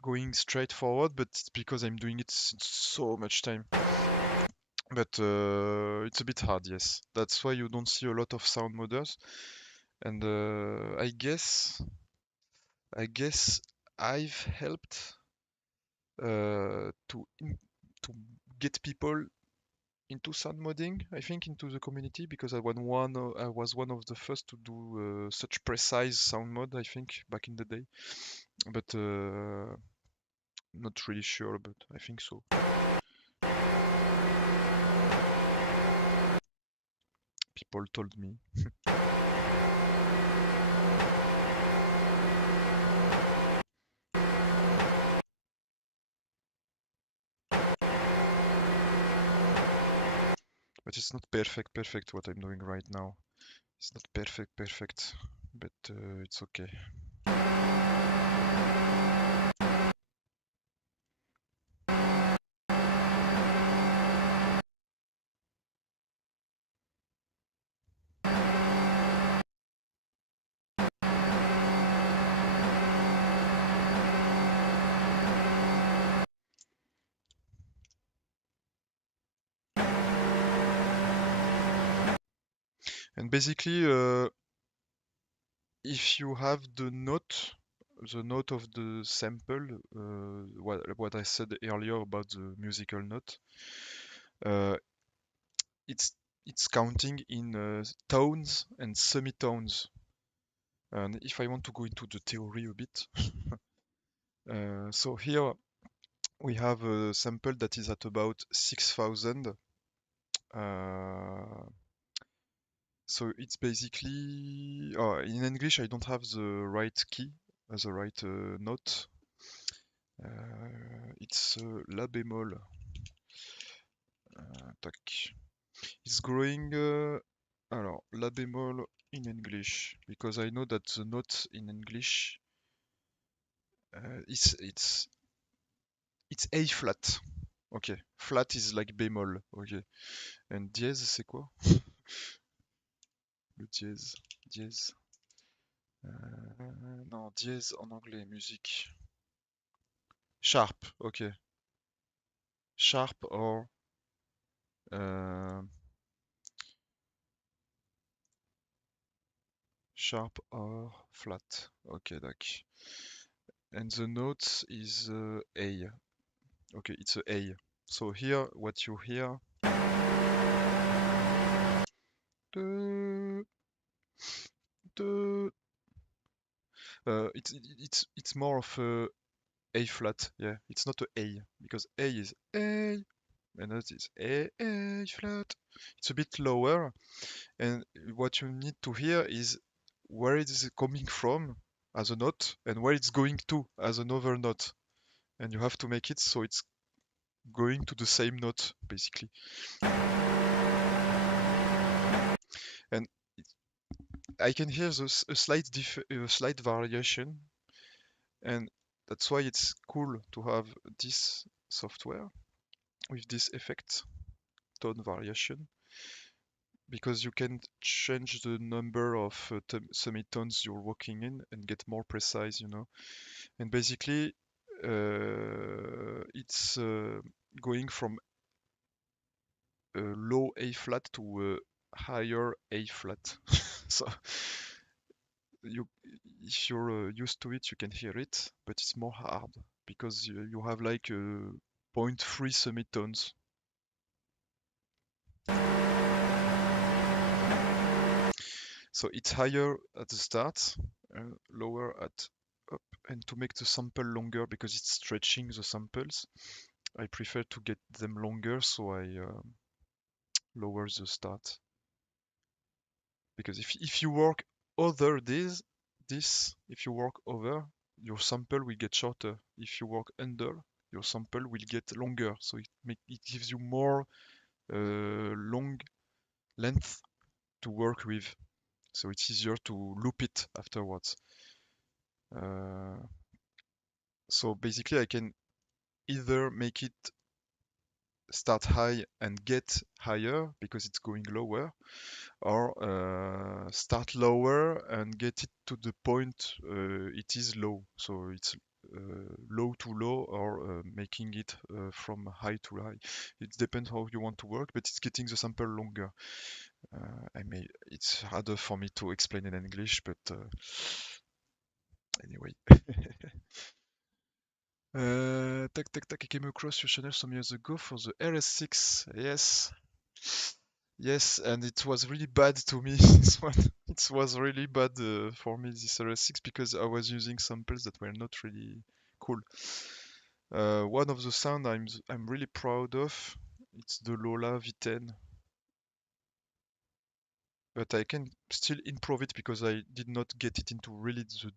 going straight forward, but it's because I'm doing it since so much time. But it's a bit hard, yes. That's why you don't see a lot of sound modders. And I guess I've helped uh, to in, to get people into sound modding. I think into the community because I was one of the first to do such precise sound mod. I think back in the day, but not really sure. But I think so. People told me. But it's not perfect what I'm doing right now. It's not perfect, but it's okay. And basically, if you have the note of the sample, what I said earlier about the musical note, uh, it's it's counting in tones and semitones. And if I want to go into the theory a bit, so here we have a sample that is at about 6,000. Uh, so it's basically, in English I don't have the right key, the right note. It's La bémol. Tac. It's growing. Alors, La bémol in English, because I know that the note in English, it's A flat. Ok. Flat is like bémol. Ok. And dièse, c'est quoi? Le dièse. Dièse. Non, dièse en anglais, musique. Sharp. Ok. Sharp or. euh, Sharp or flat. Okay, like. And the note is A. Okay, it's a A. So here, what you hear, duh, duh, it's more of a flat. Yeah, it's not a because A is A, and that is A flat. It's a bit lower, and what you need to hear is where it is coming from as a note and where it's going to as another note, and you have to make it so it's going to the same note basically. And I can hear a slight variation, and that's why it's cool to have this software with this effect, tone variation, because you can change the number of semitones you're working in and get more precise, you know. And basically, it's going from a low A flat to a higher A flat. So you, if you're used to it, you can hear it, but it's more hard because you have like 0.3 semitones. So it's higher at the start, lower at up, and to make the sample longer because it's stretching the samples, I prefer to get them longer, so I lower the start. Because if you work over if you work over, your sample will get shorter. If you work under, your sample will get longer. So it gives you more long length to work with. So it's easier to loop it afterwards. So basically I can either make it start high and get higher because it's going lower, or start lower and get it to the point it is low. So it's low to low, or making it from high to high. It depends how you want to work, but it's getting the sample longer. It's harder for me to explain in English, but anyway. I came across your channel some years ago for the RS6. Yes, yes, and it was really bad to me. This one, it was really bad for me, this RS6, because I was using samples that were not really cool. One of the sound I'm really proud of, it's the Lola V10, but I can still improve it because I did not get it into really the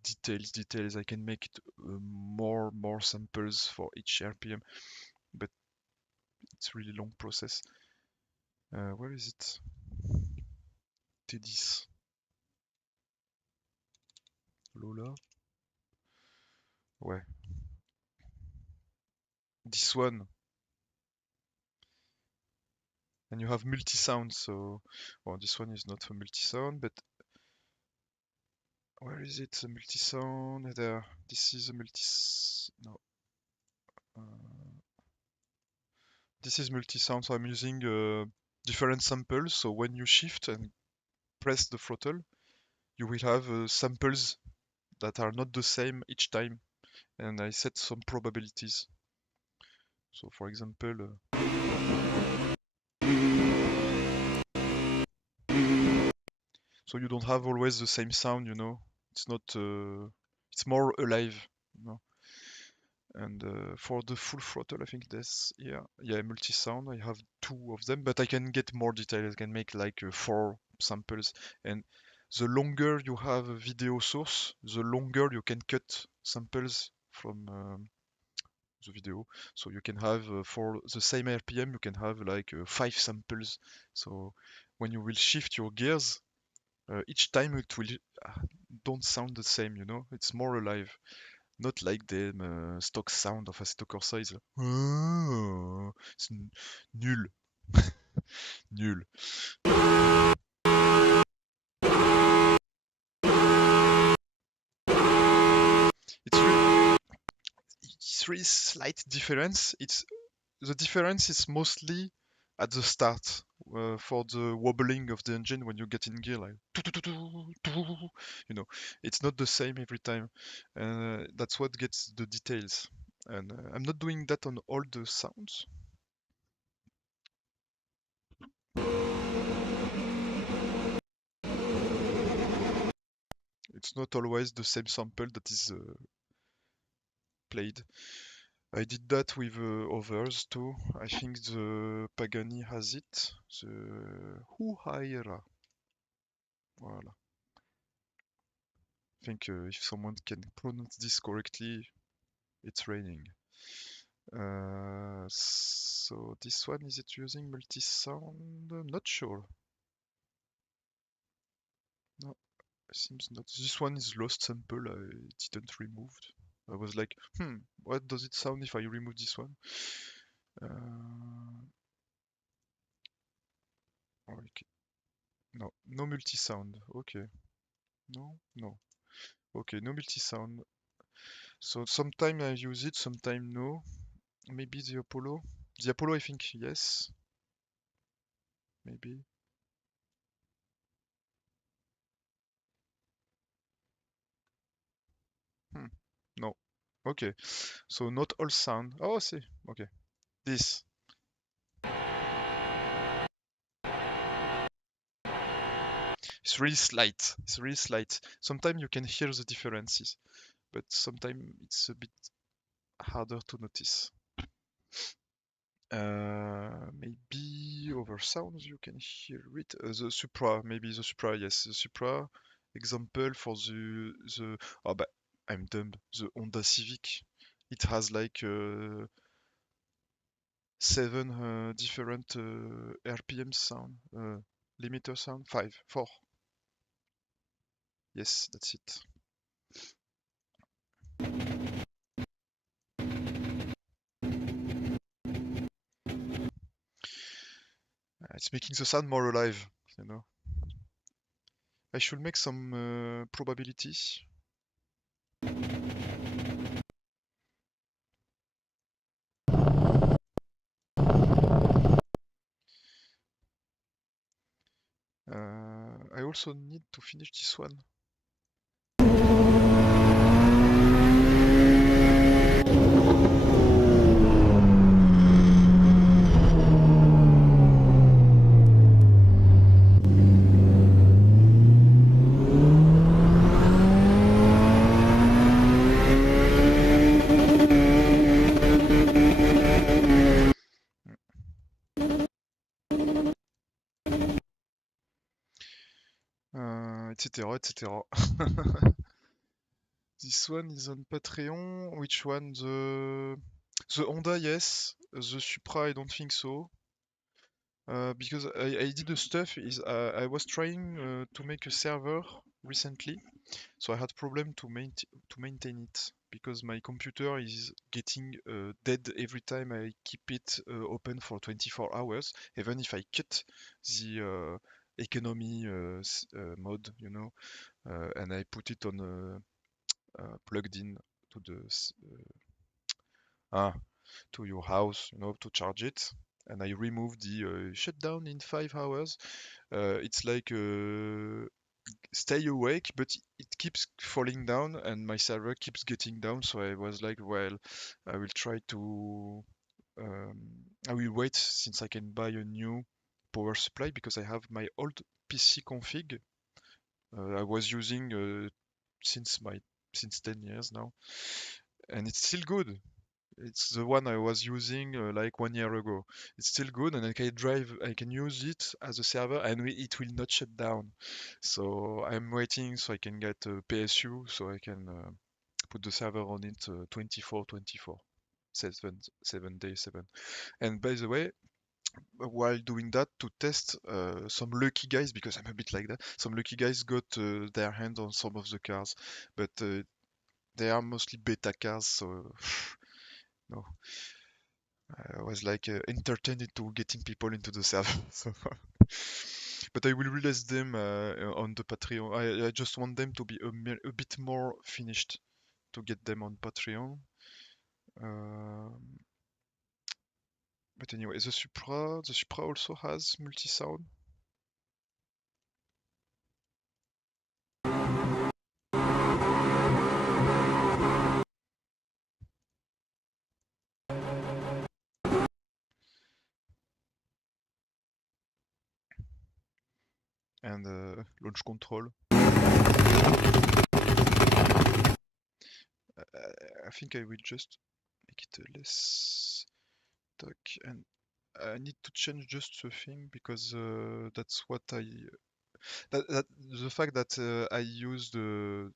details. I can make it more samples for each RPM, but it's really long process. Where is it? T10 Lola. Ouais. This one. And you have multi-sound, so well, this one is not a multi-sound, but where is it? The multi-sound there. This is a no. This is multi-sound, so I'm using different samples. So when you shift and press the throttle, you will have samples that are not the same each time, and I set some probabilities. So for example, so you don't have always the same sound, you know. It's not. It's more alive, you know. And for the full throttle, I think this, yeah, multi-sound. I have 2 of them, but I can get more details. I can make like 4 samples. And the longer you have a video source, the longer you can cut samples from the video. So you can have for the same RPM, you can have like 5 samples. So when you will shift your gears, each time it will don't sound the same, you know. It's more alive. Not like the stock sound of Assetto Corsa is it's nul. Nul. It's really, it's really slight difference. The difference is mostly at the start for the wobbling of the engine when you get in gear, like you know, it's not the same every time. That's what gets the details. And I'm not doing that on all the sounds. It's not always the same sample that is played. I did that with others too. I think the Pagani has it. The Huayra. Voilà. I think if someone can pronounce this correctly, it's raining. So this one, is it using multi-sound? I'm not sure. No, seems not. This one is lost sample. I didn't remove. I was like, what does it sound if I remove this one? Okay. No, no multi-sound. Okay. No, no. Okay, no multi-sound. So sometime I use it, sometime no. Maybe the Apollo. The Apollo, I think yes. Maybe. Hmm. No. Okay. So not all sound. Oh, see. Okay. This. It's really slight. It's really slight. Sometimes you can hear the differences, but sometimes it's a bit harder to notice. Maybe over sounds you can hear it. The Supra, maybe the Supra, yes, the Supra. Example for the oh but I'm dumb. The Honda Civic. It has like 7 different RPM sound, limiter sound, 5, 4. Yes, that's it. It's making the sound more alive, you know. I should make some probability. I also need to finish this one. Etc. etc. This one is on Patreon. Which one? The Honda, yes. The Supra, I don't think so. Because I did the stuff is I was trying to make a server recently, so I had problem to maintain it because my computer is getting dead every time I keep it open for 24 hours, even if I cut the economy mode, you know, and I put it on plugged in to the ah to your house, you know, to charge it. And I remove the shutdown in 5 hours. It's like stay awake, but it keeps falling down, and my server keeps getting down. So I was like, well, I will try to. Um, I will wait since I can buy a new power supply because I have my old PC config. I was using since 10 years now, and it's still good. It's the one I was using like 1 year ago. It's still good, and I can use it as a server, and it will not shut down. So I'm waiting so I can get a PSU, so I can put the server on it 24/24, 7 days 7. And by the way, while doing that to test some lucky guys, because I'm a bit like that, some lucky guys got their hand on some of the cars, but they are mostly beta cars, so no. I was like entertained into getting people into the server. So, but I will release them on the Patreon. I just want them to be a bit more finished to get them on Patreon. Um But anyway, the Supra also has multi-sound. And launch control. I think I will just make it less talk, and I need to change just the thing because that's what the fact that I used to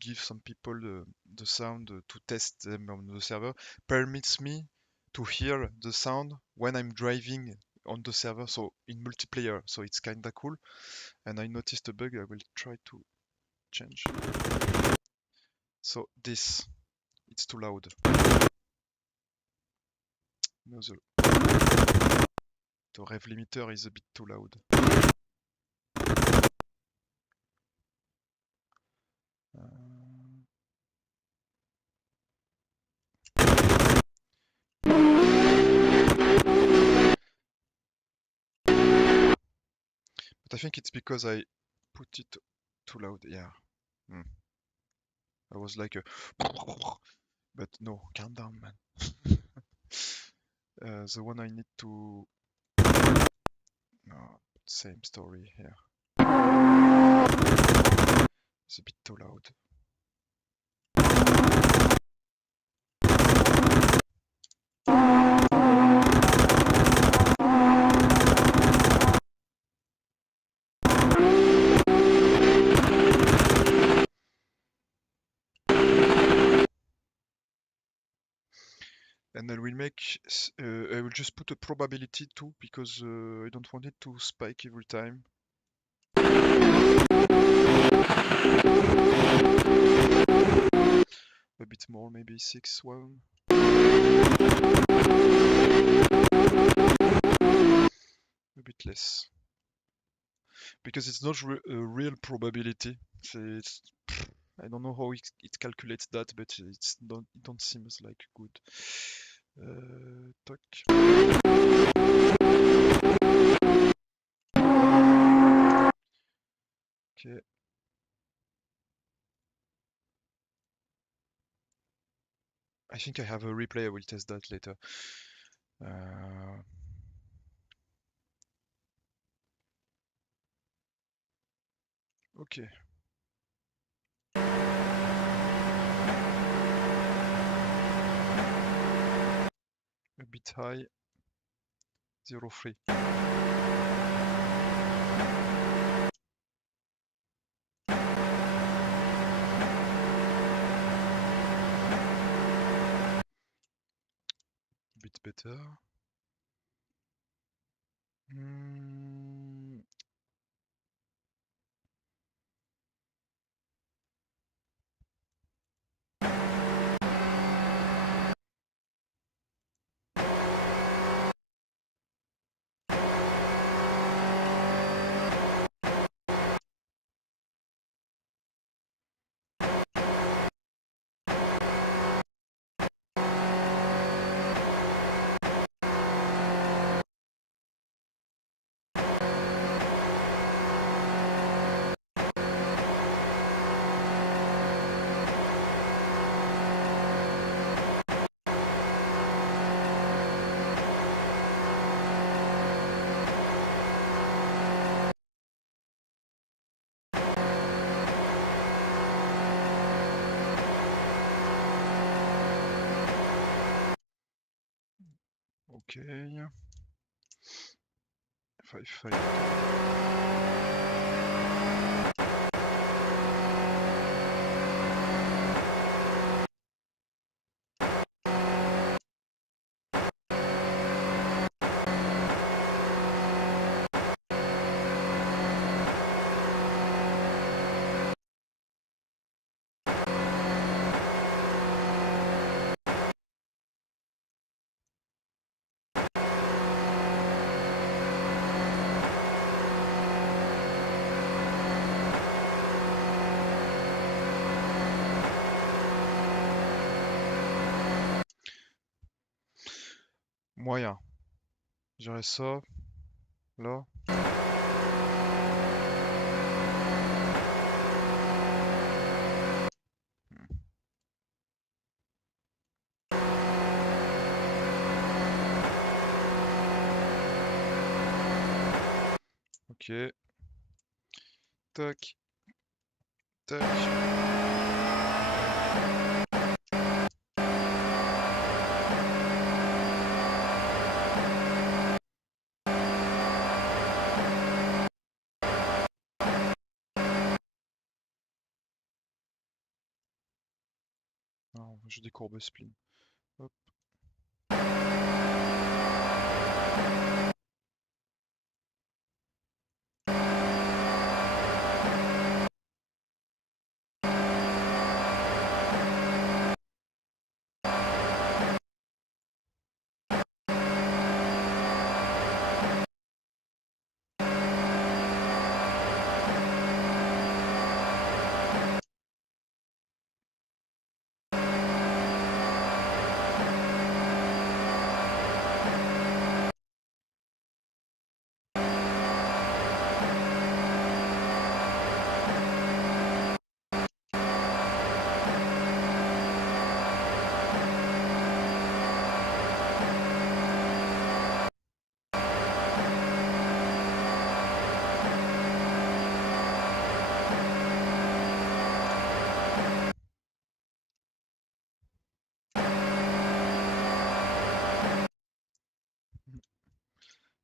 give some people the sound to test them on the server permits me to hear the sound when I'm driving on the server, so in multiplayer, so it's kinda cool. And I noticed a bug. I will try to change. So this, it's too loud. No, the rev limiter is a bit too loud. But I think it's because I put it too loud. Yeah. I was like, but no, calm down, man. The one I need to. No, same story here. It's a bit too loud. And I will I will just put a probability too, because I don't want it to spike every time. A bit more, maybe 6-1. A bit less. Because it's not a real probability. It's, I don't know how it calculates that, but it don't seem like good. Talk. Okay. I think I have a replay. I will test that later. Okay. A bit high. 0.3. A bit better. Okay. 5. Moyen. Je dirais ça, là. Ok. Tac, tac. Non, je décourbe le spleen. Hop.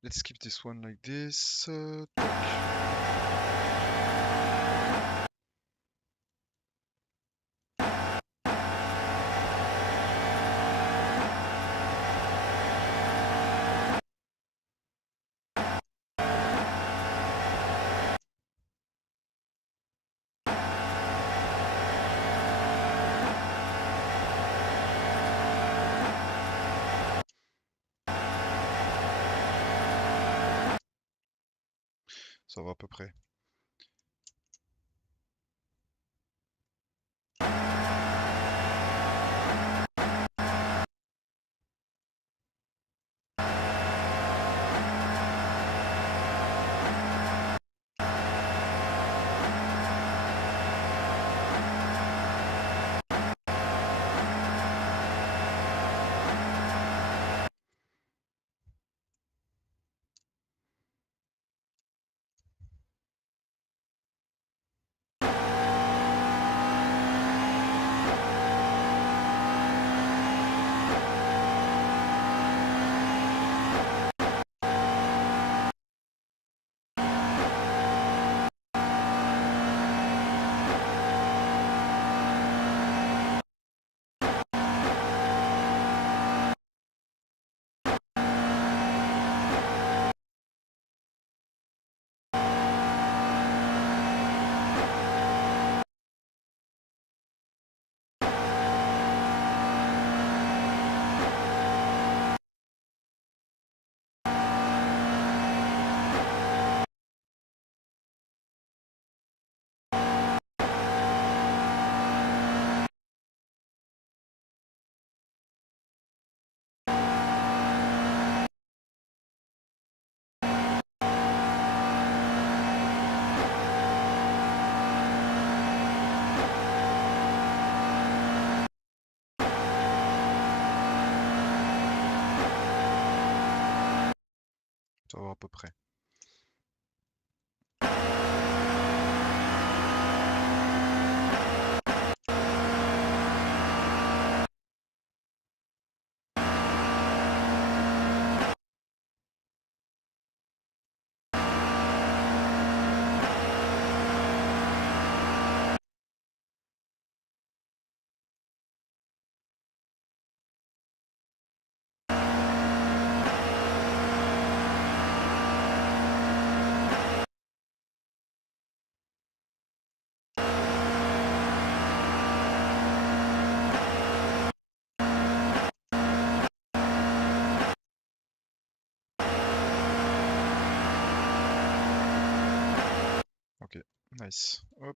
Let's skip this one like this. Ça va à peu près. Ça va à peu près. Ok, nice. Hop.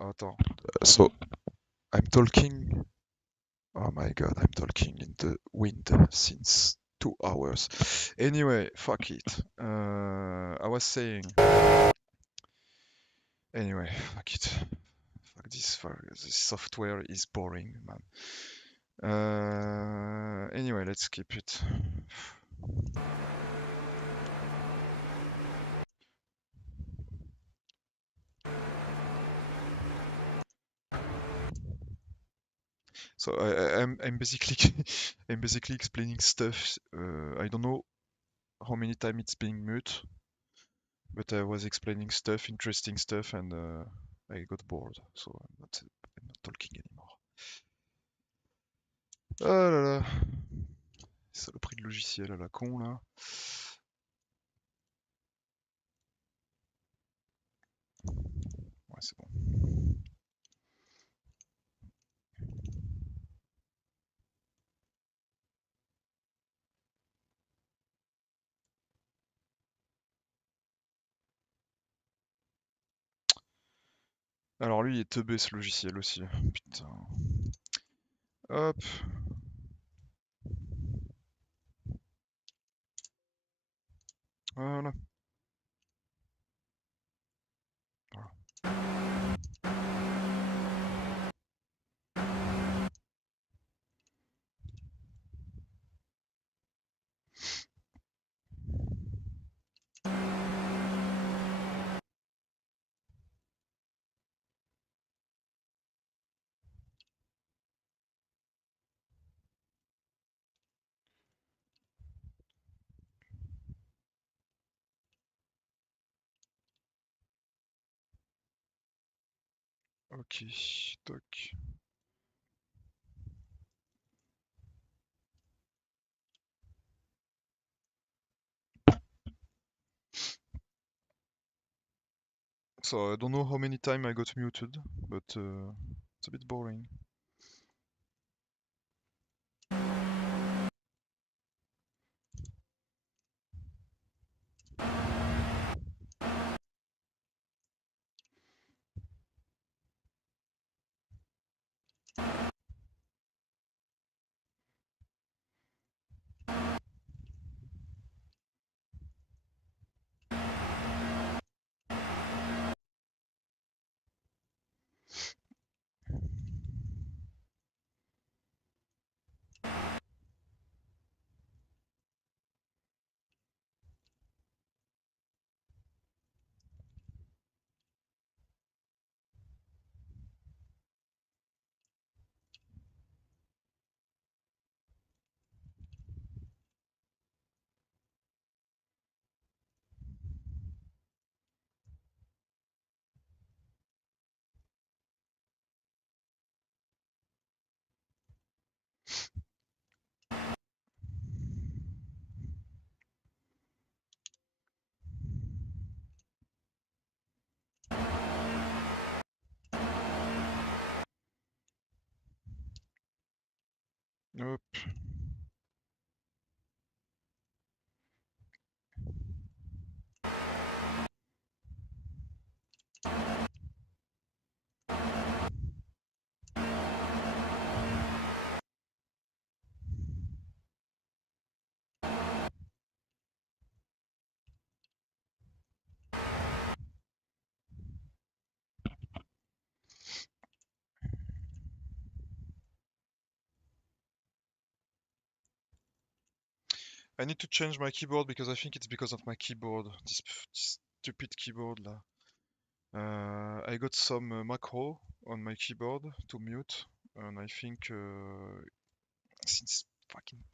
Attends. So, I'm talking. Oh my god, I'm talking in the wind since 2 hours. Anyway, fuck it. I was saying. Anyway, fuck it. Fuck this. This software is boring, man. Anyway, let's skip it. So I'm basically I'm basically explaining stuff. I don't know how many times it's being mute, but I was explaining stuff, interesting stuff, and I got bored, so I'm not talking anymore. Ah là là, saloperie de logiciel à la con là. Ouais, c'est bon. Alors lui, il est teubé ce logiciel aussi. Putain. Hop. Voilà. Voilà. Ok, toc. So I don't know how many times I got muted, but it's a bit boring. Hop. I need to change my keyboard because I think it's because of my keyboard. This stupid keyboard là. I got some macro on my keyboard to mute, and I think since fucking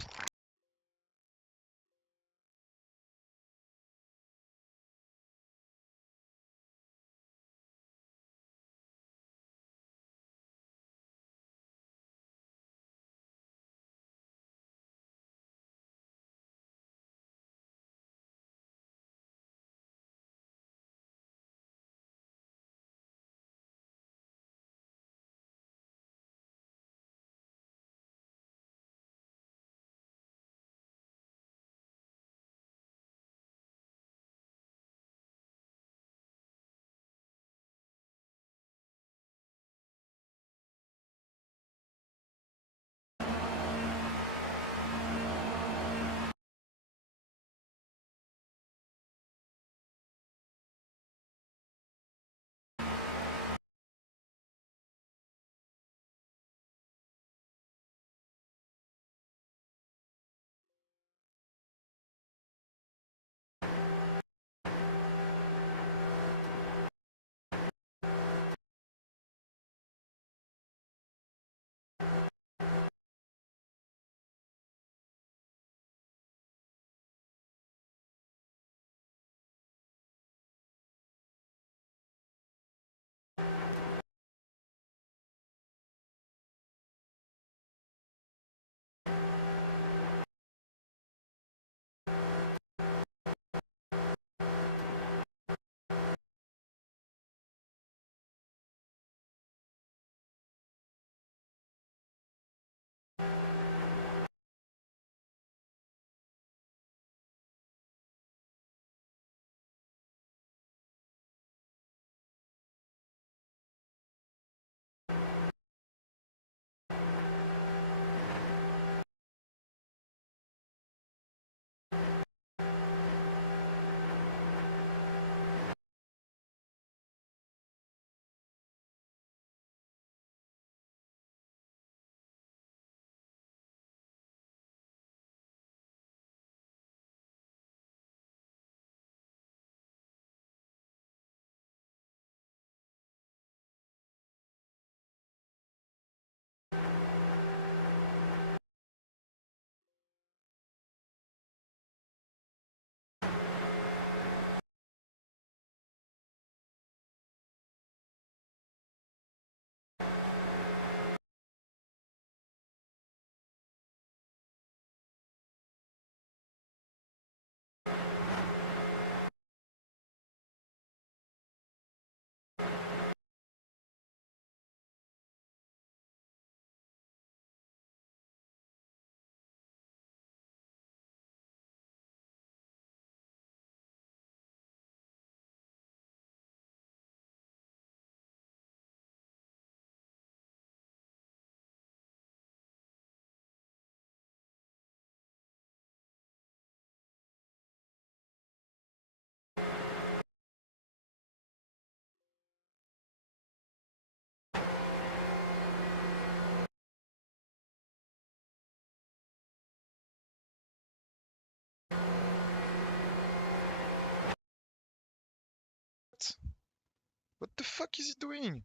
What the fuck is it doing?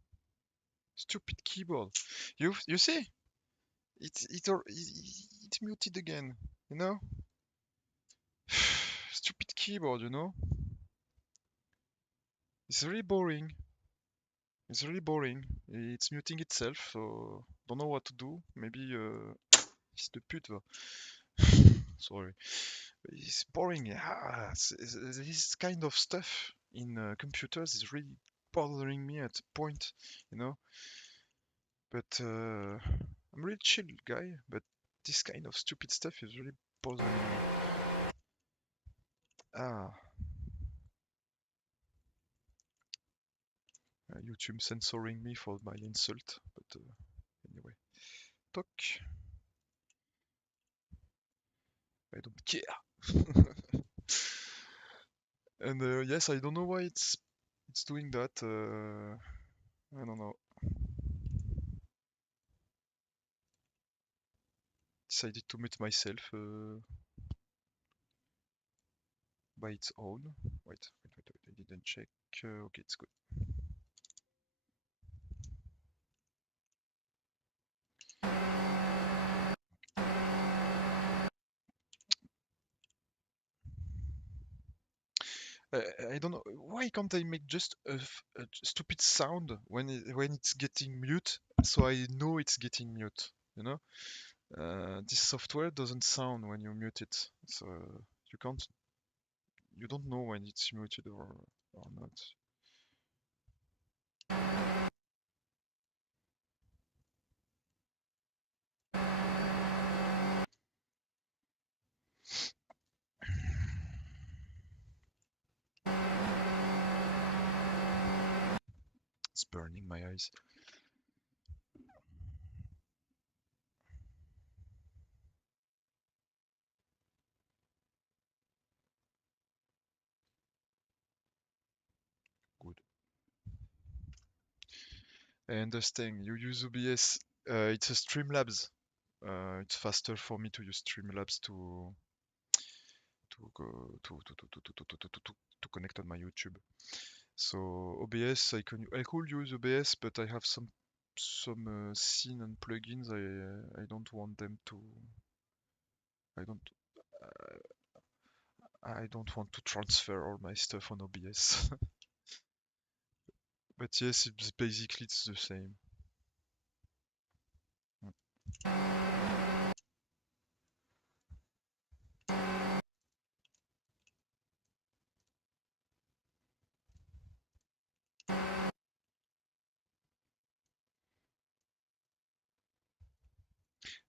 Stupid keyboard. You see? It's muted again. You know? Stupid keyboard, you know? It's really boring. It's really boring. It's muting itself, so don't know what to do. Maybe it's the pute. Sorry. It's boring. This kind of stuff in computers is really bothering me at a point, you know. But I'm really chill guy, but this kind of stupid stuff is really bothering me. Ah, YouTube censoring me for my insult, but anyway. Talk. I don't care. And yes, I don't know why it's doing that. I don't know. Decided to mute myself by its own. Wait. I didn't check. Okay, it's good. I don't know why can't I make just a stupid sound when it's getting mute, so I know it's getting mute. You know, this software doesn't sound when you mute it, so you can't, you don't know when it's muted or not. It's burning my eyes. Good. I understand. You use OBS. It's a Streamlabs. It's faster for me to use Streamlabs to go to connect on my YouTube. So OBS, I could use OBS, but I have some scene and plugins. I don't want them to. I don't I don't want to transfer all my stuff on OBS. But yes, it's the same.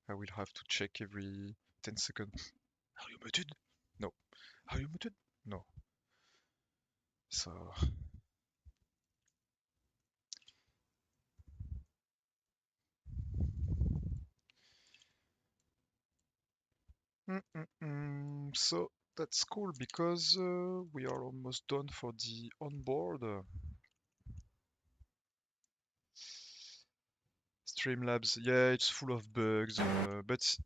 I will have to check every 10 seconds. Are you muted? No. Are you muted? No. So so that's cool because we are almost done for the onboard. Streamlabs, yeah, it's full of bugs, but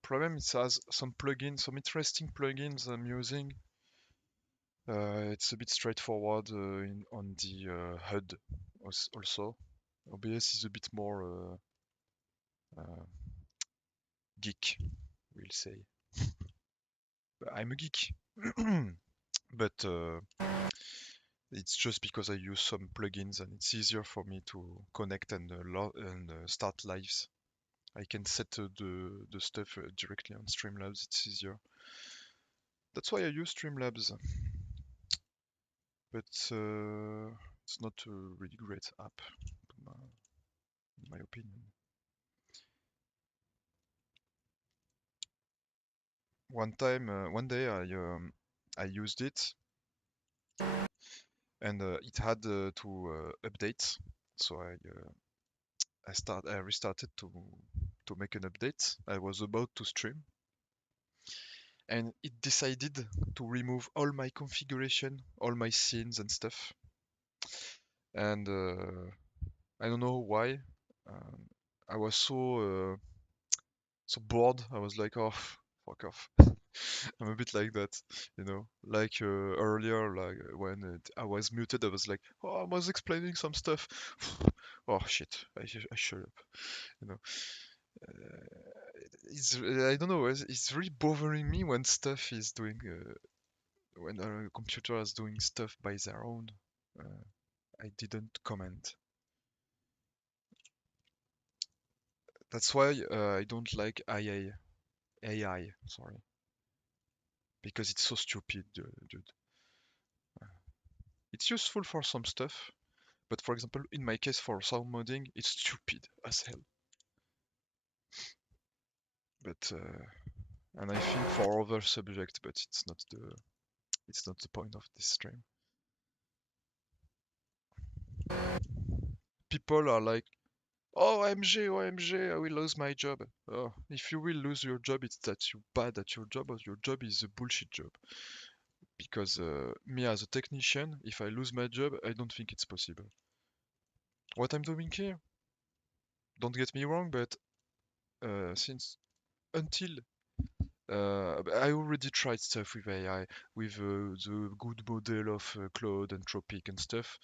problem it has some plugins, some interesting plugins I'm using. It's a bit straightforward on the HUD also. OBS is a bit more uh, geek, we'll say. But I'm a geek, but it's just because I use some plugins and it's easier for me to connect and start lives. I can set the stuff directly on Streamlabs. It's easier. That's why I use Streamlabs. But it's not a really great app, in my opinion. One day, I used it, and it had to update. So I restarted to make an update. I was about to stream, and it decided to remove all my configuration, all my scenes and stuff. And I don't know why. Um, I was so bored. I was like, oh, fuck off. I'm a bit like that, you know. Like earlier, like when I was muted, I was like, "Oh, I was explaining some stuff." Oh shit, I shut up. You know, I don't know. It's really bothering me when stuff is doing when a computer is doing stuff by their own. Uh, I didn't comment. That's why I don't like AI. Sorry, because it's so stupid, dude. It's useful for some stuff, but for example, in my case for sound modding, it's stupid as hell. But and I think for other subjects, but it's not the point of this stream. People are like, "Oh, OMG, OMG, I will lose my job." Oh, if you will lose your job, it's that you're bad at your job, or your job is a bullshit job. Because me as a technician, if I lose my job, I don't think it's possible. What I'm doing here, don't get me wrong, but since until I already tried stuff with AI, with the good model of Claude and Tropic and stuff.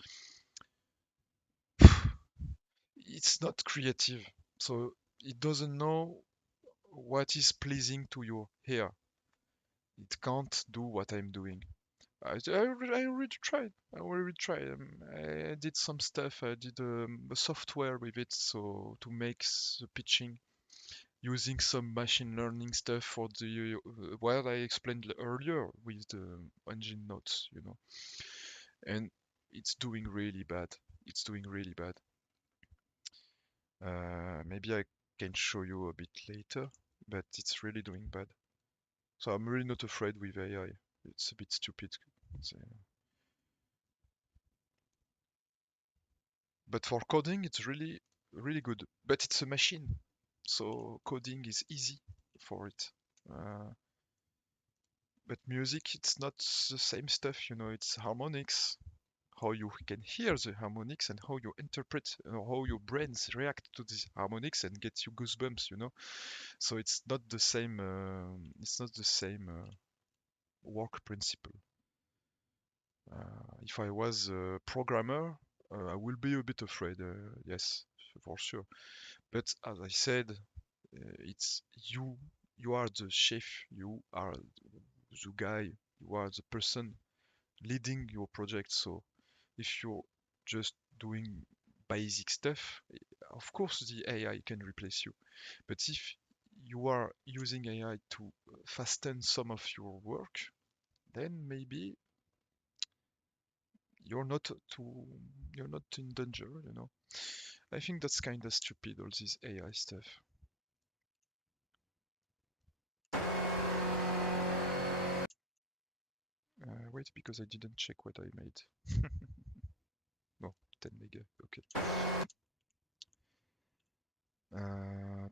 It's not creative, so it doesn't know what is pleasing to your ear. It can't do what I'm doing. I already tried. I already tried. I did some stuff. I did a software with it, so to make the pitching using some machine learning stuff for the what I explained earlier with the engine notes, you know. And it's doing really bad. It's doing really bad. Maybe I can show you a bit later, but it's really doing bad. So I'm really not afraid with AI. It's a bit stupid. But for coding, it's really, really good. But it's a machine, so coding is easy for it. Uh, but music, it's not the same stuff, you know. It's harmonics, how you can hear the harmonics and how you interpret, how your brains react to these harmonics and get you goosebumps, you know. So it's not the same. It's not the same work principle. If I was a programmer, I will be a bit afraid. Yes, for sure. But as I said, it's you. You are the chef. You are the guy. You are the person leading your project. So if you're just doing basic stuff, of course the AI can replace you. But if you are using AI to fasten some of your work, then maybe you're not too you're not in danger, you know. I think that's kind of stupid, all this AI stuff. Wait, because I didn't check what I made. No, 10 mega, okay.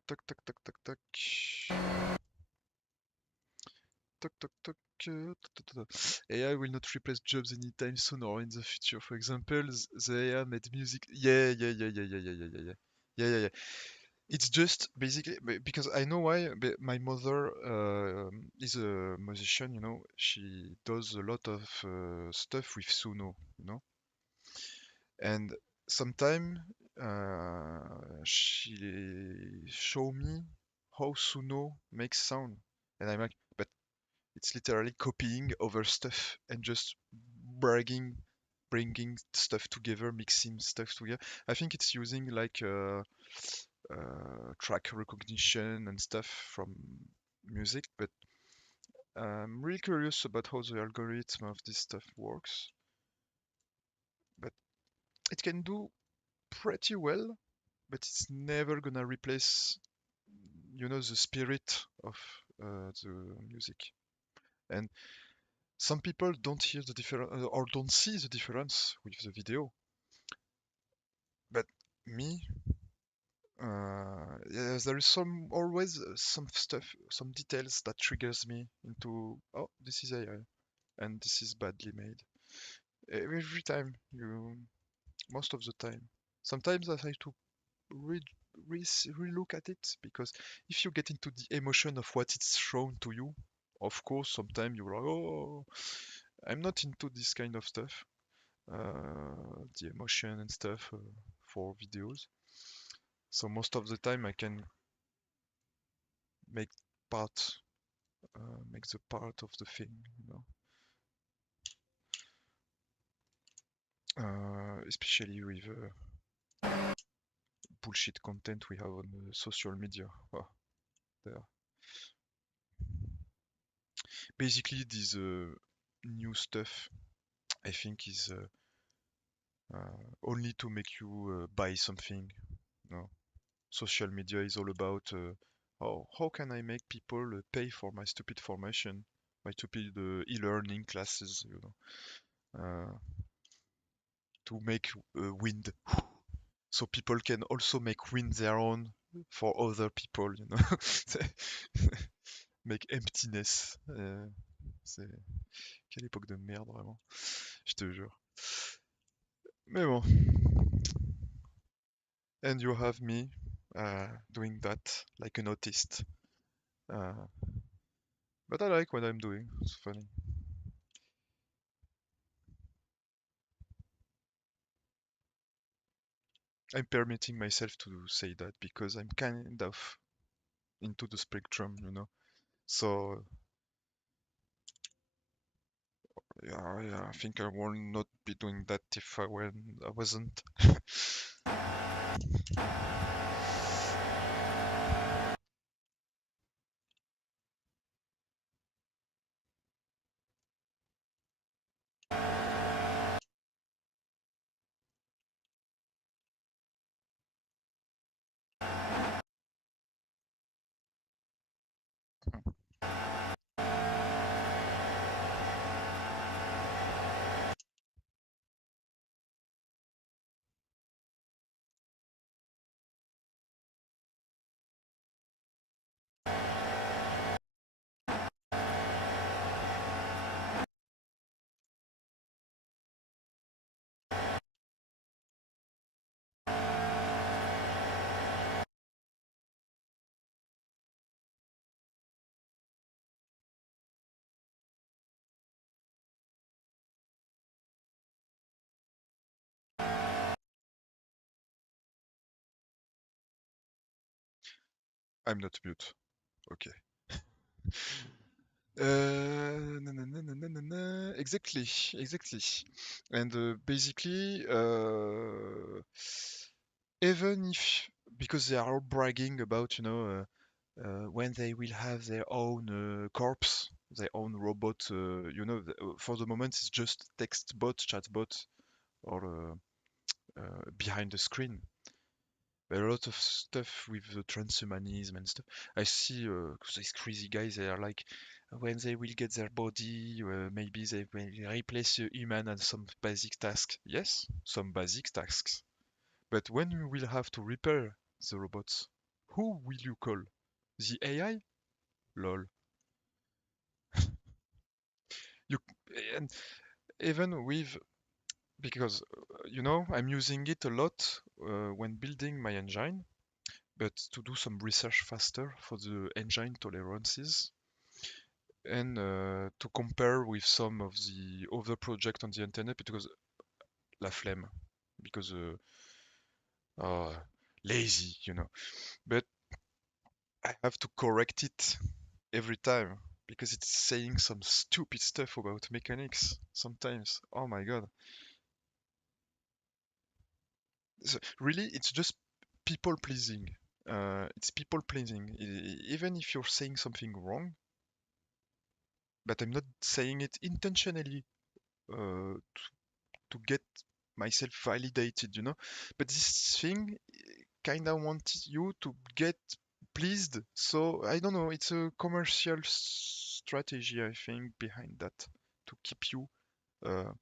Tac, tac, tac, tac, tac. Tac, tac, tac. AI will not replace jobs anytime soon or in the future. For example, the AI made music. Yeah. It's just basically because I know why. My mother is a musician, you know. She does a lot of stuff with Suno, you know. And sometime she show me how Suno makes sound, and I'm like, but it's literally copying over stuff and just bragging, bringing stuff together, mixing stuff together. I think it's using like track recognition and stuff from music, but I'm really curious about how the algorithm of this stuff works. But it can do pretty well, but it's never gonna replace, you know, the spirit of the music. And some people don't hear the difference or don't see the difference with the video, but me, yes, there is some always some stuff, some details that triggers me into, oh, this is AI and this is badly made. Every time you, most of the time. Sometimes I try to re re look at it because if you get into the emotion of what it's shown to you Of course, sometimes you're like, oh, I'm not into this kind of stuff, the emotion and stuff for videos. So most of the time I can make part, make the part of the thing, you know. Especially with bullshit content we have on social media. Oh, there. Basically, this new stuff, I think, is only to make you buy something. No, social media is all about how can I make people pay for my stupid formation, my stupid e-learning classes, you know, to make wind, so people can also make wind their own for other people, you know. Make emptiness. C'est quelle époque de merde vraiment, je te jure. Mais bon, and you have me doing that like an autist. Uh, but I like what I'm doing. It's funny. I'm permitting myself to say that because I'm kind of into the spectrum, you know. So yeah, I think I will not be doing that if I wasn't. I'm not mute. Okay. Exactly, exactly. And basically, even if because they are all bragging about, you know, when they will have their own corpse, their own robot, you know, for the moment it's just text bot, chat bot, or behind the screen. There are a lot of stuff with the transhumanism and stuff. I see these crazy guys. They are like, when they will get their body, maybe they will replace a human and some basic tasks. Yes, some basic tasks. But when you will have to repair the robots, who will you call? The AI? Lol. You and even with because you know I'm using it a lot when building my engine, but to do some research faster for the engine tolerances and to compare with some of the other projects on the internet because la flemme, because uh, lazy, you know. But I have to correct it every time because it's saying some stupid stuff about mechanics sometimes. Oh my god. So really, it's just people pleasing. It's people pleasing. Even if you're saying something wrong, but I'm not saying it intentionally to get myself validated, you know. But this thing kind of wants you to get pleased. So I don't know. It's a commercial strategy, I think, behind that to keep you uh,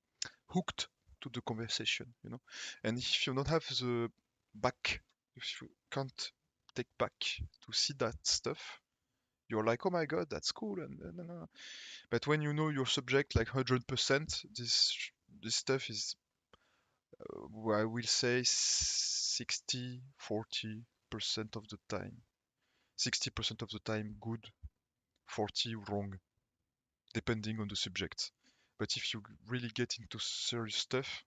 hooked to the conversation, you know. And if you don't have the back, if you can't take back to see that stuff, you're like, oh my god, that's cool. And. But when you know your subject like 100%, this stuff is, I will say 60, 40% of the time. 60% of the time good, 40 wrong. depending on the subject. But if you really get into serious stuff,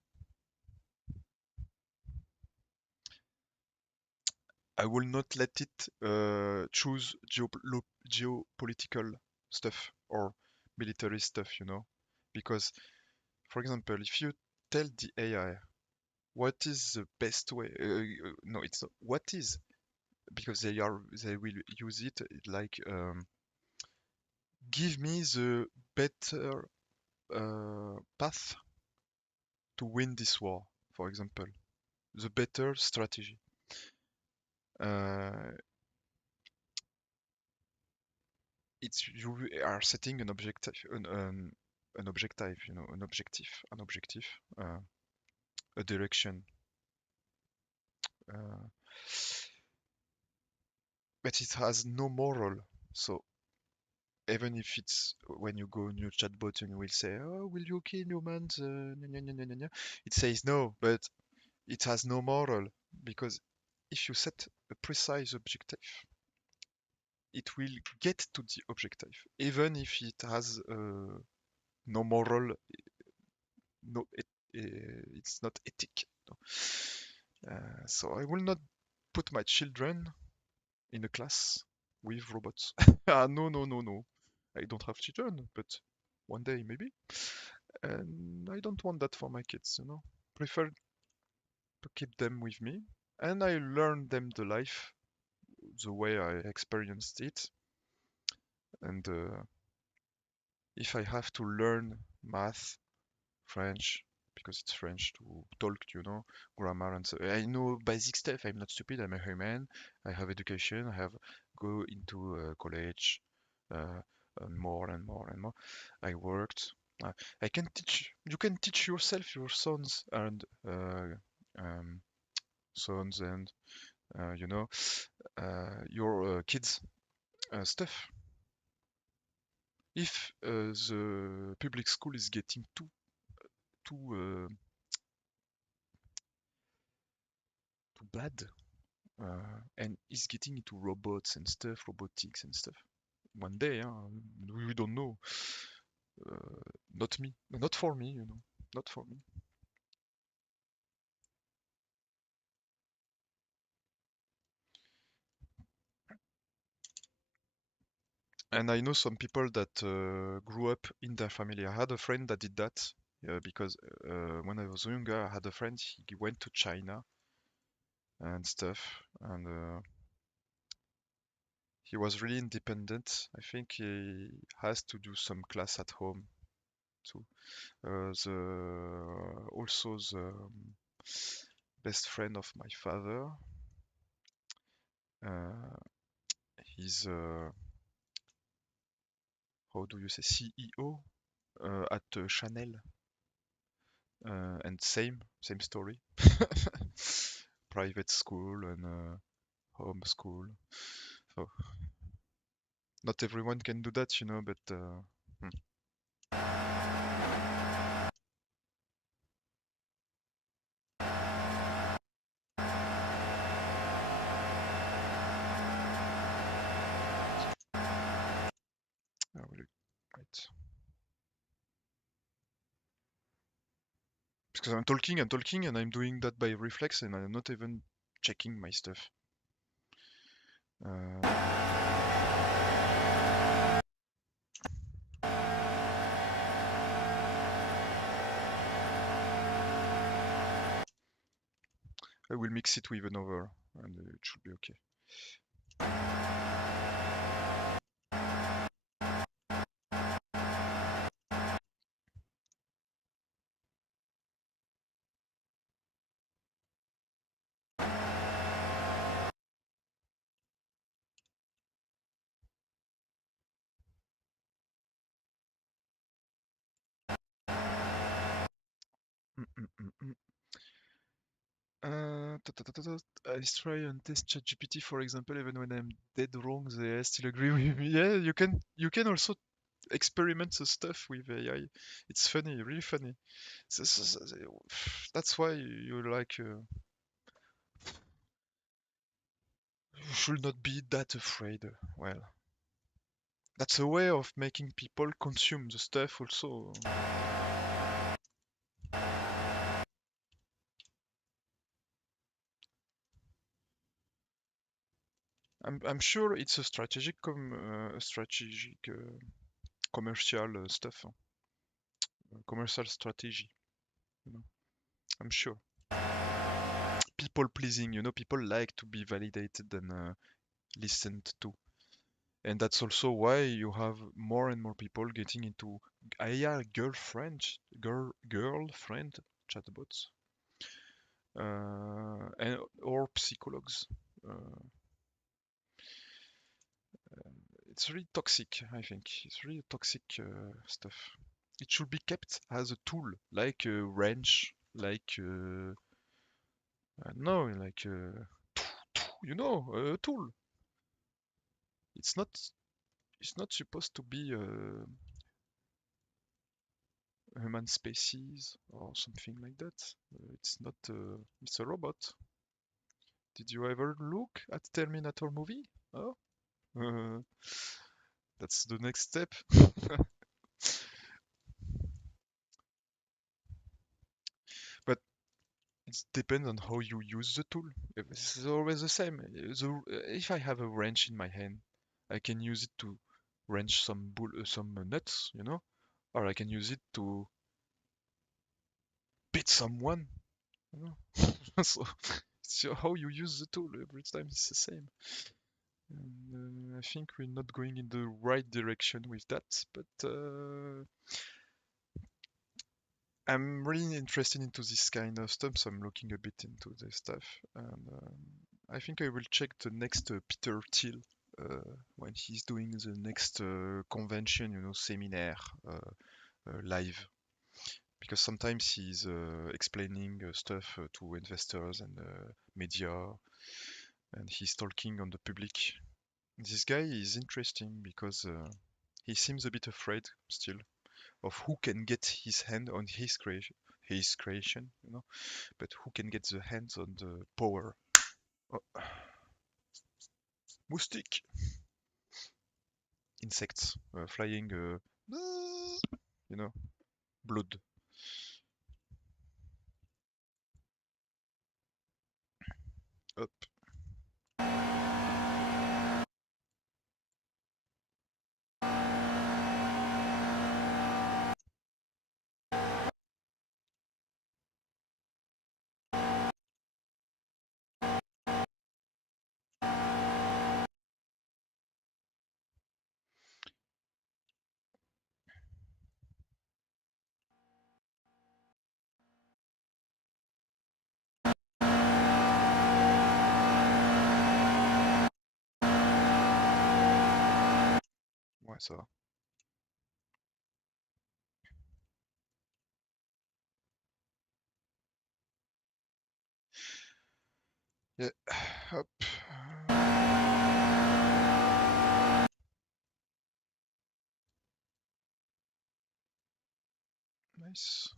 I will not let it choose geopolitical stuff or military stuff, because, for example, if you tell the AI what is the best way, no, it's not what is, because they will use it like give me the better path to win this war, for example, the better strategy. Uh, it's you are setting an objective, an objective, an objective, uh, a direction. Uh, but it has no moral. So even if it's when you go on your chatbot and you will say, "Oh, will you kill humans?" Nya, nya, nya, nya, nya, nya," It says no, but it has no moral because if you set a precise objective, it will get to the objective, even if it has no moral, no, it's not ethic. No. So I will not put my children in a class with robots. No, no, no, no. I don't have children, but one day maybe. And I don't want that for my kids. Prefer to keep them with me. And I learn them the life the way I experienced it. And if I have to learn math, French, because it's French to talk, grammar and so I know basic stuff. I'm not stupid. I'm a human. I have education. I have go into college, uh, and more and more and more. I worked. I can teach. You can teach yourself, your sons and um, sons and your kids stuff. If the public school is getting too too bad and is getting into robots and stuff, robotics and stuff. One day, we don't know. Not me, not for me, not for me. And I know some people that grew up in their family. I had a friend that did that because when I was younger, I had a friend. He went to China and stuff, and he was really independent. I think he has to do some class at home too. The also the best friend of my father. Uh, he's how do you say CEO at Chanel, and same story. Private school and home school. So not everyone can do that, but hmm. I will wait. Because I'm talking, and I'm doing that by reflex, and I'm not even checking my stuff. I will mix it with another, and it should be okay. Mm, mm, mm, mm. I try and test ChatGPT, for example, even when I'm dead wrong, they still agree with me. Yeah, you can also experiment the stuff with AI. It's funny, really funny. That's why you like you should not be that afraid. Well, That's a way of making people consume the stuff also. I'm sure it's a strategic commercial stuff, commercial strategy. You know, I'm sure. People pleasing, people like to be validated and listened to. And that's also why you have more and more people getting into AI girlfriend chatbots, and or psychologues. Uh, it's really toxic, I think. It's really toxic stuff. It should be kept as a tool, like a wrench, like no, like a tool. It's not. It's not supposed to be a human species or something like that. It's not. It's a robot. Did you ever look at Terminator movie? Oh, uh, that's the next step. But it depends on how you use the tool. It's always the same. If I have a wrench in my hand, I can use it to wrench some nuts, or I can use it to beat someone, you know. So it's how you use the tool every time. It's the same. And, I think we're not going in the right direction with that, but I'm really interested into this kind of stuff, so I'm looking a bit into this stuff, and I think I will check the next Peter Thiel uh, when he's doing the next convention, seminar live, because sometimes he's explaining stuff to investors and media, and he's talking on the public. This guy is interesting because he seems a bit afraid still of who can get his hand on his creation, but who can get the hands on the power. Oh, moustique, insects, flying, you know, blood. Up. Ouais, ça va. Yeah. Hop. Nice.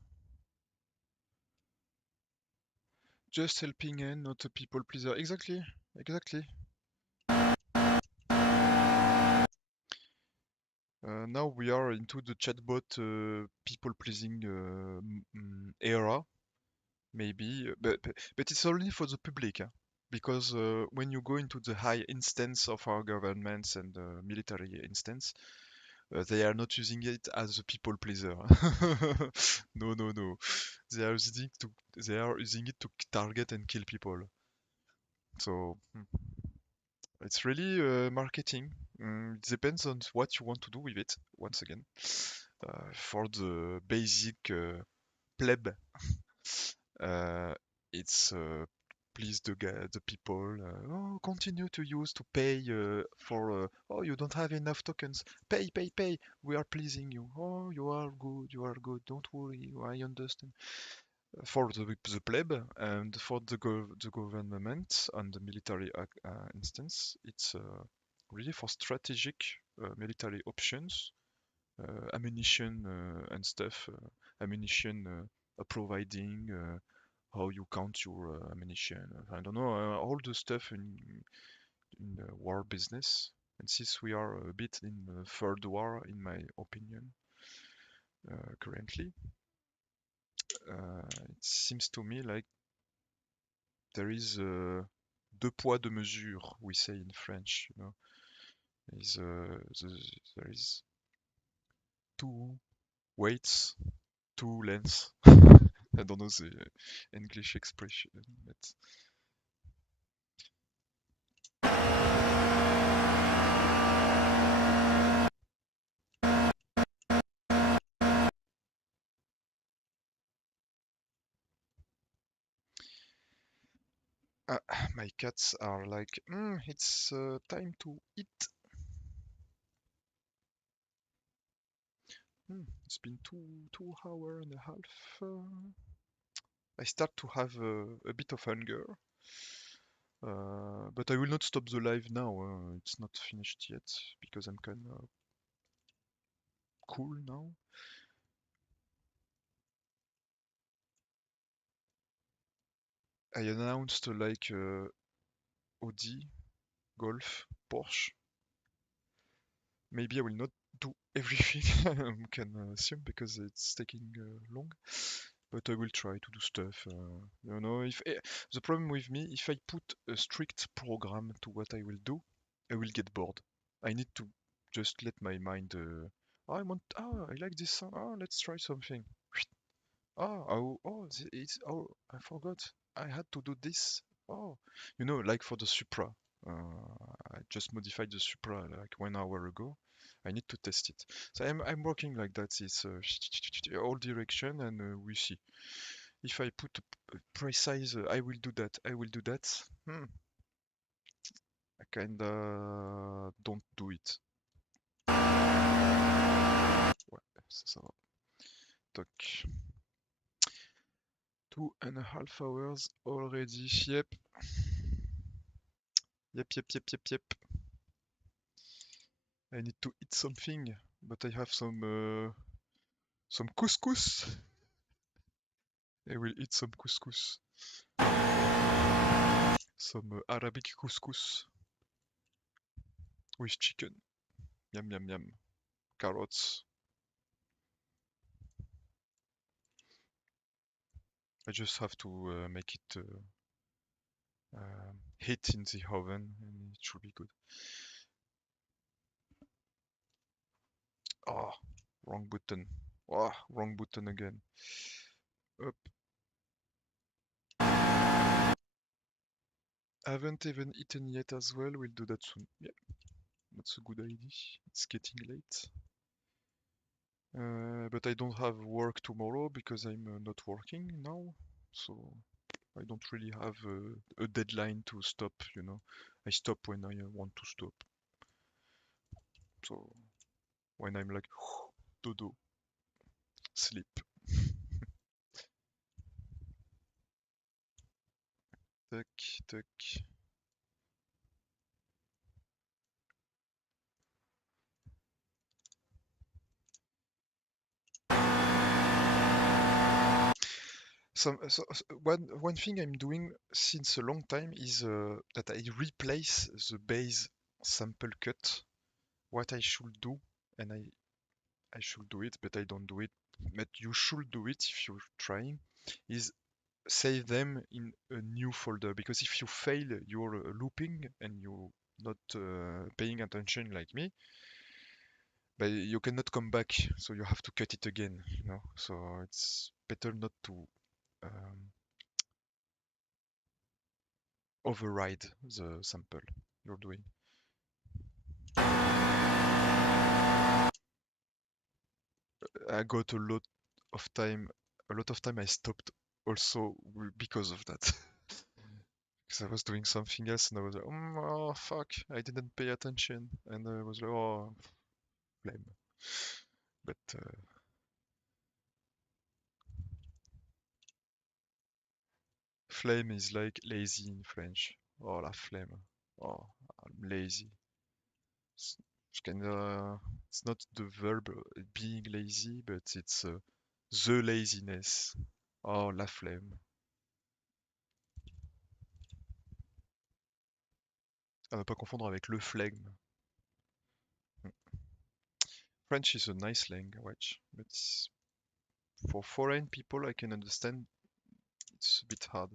Just helping and not a people pleaser. Exactly. Exactly. Now we are into the chatbot people pleasing era, maybe, but it's only for the public, because when you go into the high instance of our governments and military instance, they are not using it as a people pleaser. No, no, no. They are using it to target and kill people. So it's really marketing. It depends on what you want to do with it. Once again, for the basic pleb, uh, it's please the people. Oh, continue to use to pay for. Oh, you don't have enough tokens. Pay, pay, pay. We are pleasing you. Oh, you are good. You are good. Don't worry. I understand. For the pleb and for the government and the military instance, it's really for strategic military options, ammunition and stuff, ammunition providing, how you count your ammunition. I don't know, all the stuff in the war business. And since we are a bit in the third war, in my opinion, currently, it seems to me like there is deux poids deux mesures, we say in French, you know. There is two weights, two lengths. I don't know the English expression, but my cats are like, it's time to eat. It's been two hour and a half. I start to have a bit of hunger, but I will not stop the live now. It's not finished yet because I'm kind of cool now. I announced like Audi, Golf, Porsche. Maybe I will not do everything I can assume because it's taking long, but I will try to do stuff. You know, if the problem with me, if I put a strict program to what I will do, I will get bored. I need to just let my mind. I want. Oh, I like this song. Oh, let's try something. Oh, I forgot. I had to do this. Oh, you know, like for the Supra. I just modified the Supra like 1 hour ago. I need to test it. So I'm working like that. It's all direction, and we see. If I put a precise, I will do that. I will do that. I kinda don't do it. Ouais, ça va. Toc. 2.5 hours already. Yep. Yep. I need to eat something, but I have some couscous. I will eat some couscous. Some Arabic couscous with chicken. Yum. Carrots. I just have to make it heat in the oven, and it should be good. Oh, wrong button. Oh, wrong button again. Up. Haven't even eaten yet as well. We'll do that soon. Yeah, that's a good idea. It's getting late. But I don't have work tomorrow because I'm not working now. So I don't really have a deadline to stop, you know. I stop when I want to stop. So when I'm like, dodo, sleep. Tac. One thing I'm doing since a long time is that I replace the base sample cut. What I should do, and I should do it, but I don't do it. But you should do it if you're trying. Is save them in a new folder, because if you fail your looping and you're not paying attention like me, but you cannot come back, so you have to cut it again, you know. So it's better not to um, override the sample you're doing. I got a lot of time I stopped also because of that. Because I was doing something else and I was like, oh fuck, I didn't pay attention, and I was like, oh, flame. But flame is like lazy in French. Oh, la flemme. Oh, I'm lazy. It's, it's not the verb being lazy, but it's the laziness. Oh, la flemme. À ne pas confondre avec le flegme. French is a nice language, but for foreign people I can understand it's a bit hard.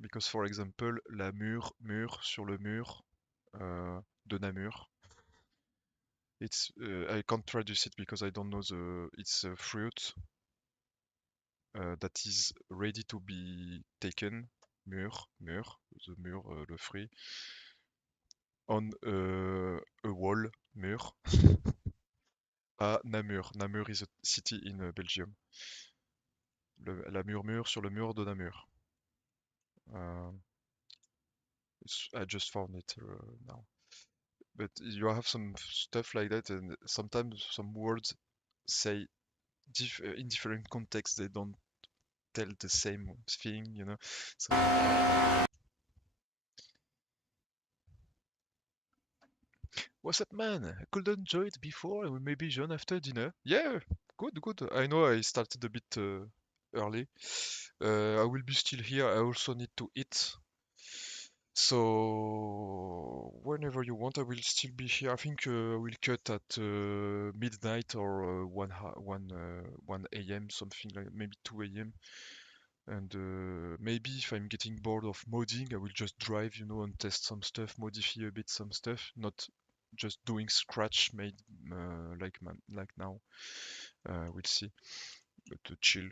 Because for example, la mur, sur le mur, de Namur. It's I can't traduce it because I don't know it's a fruit that is ready to be taken. Mur, the mur, le fruit. On a wall, mur, à Namur. Namur is a city in Belgium. La murmure sur le mur de Namur. Uh, I just found it now. But you have some stuff like that, and sometimes some words say in different contexts they don't tell the same thing, you know. So what's up, man? I couldn't join it before, and we maybe join after dinner. Yeah, good. I know I started a bit early. I will be still here. I also need to eat. So whenever you want, I will still be here. I think I will cut at midnight or 1 a.m. something like maybe 2 a.m. And maybe if I'm getting bored of modding, I will just drive, and test some stuff, modify a bit some stuff, not just doing scratch made like now. We'll see, but chill.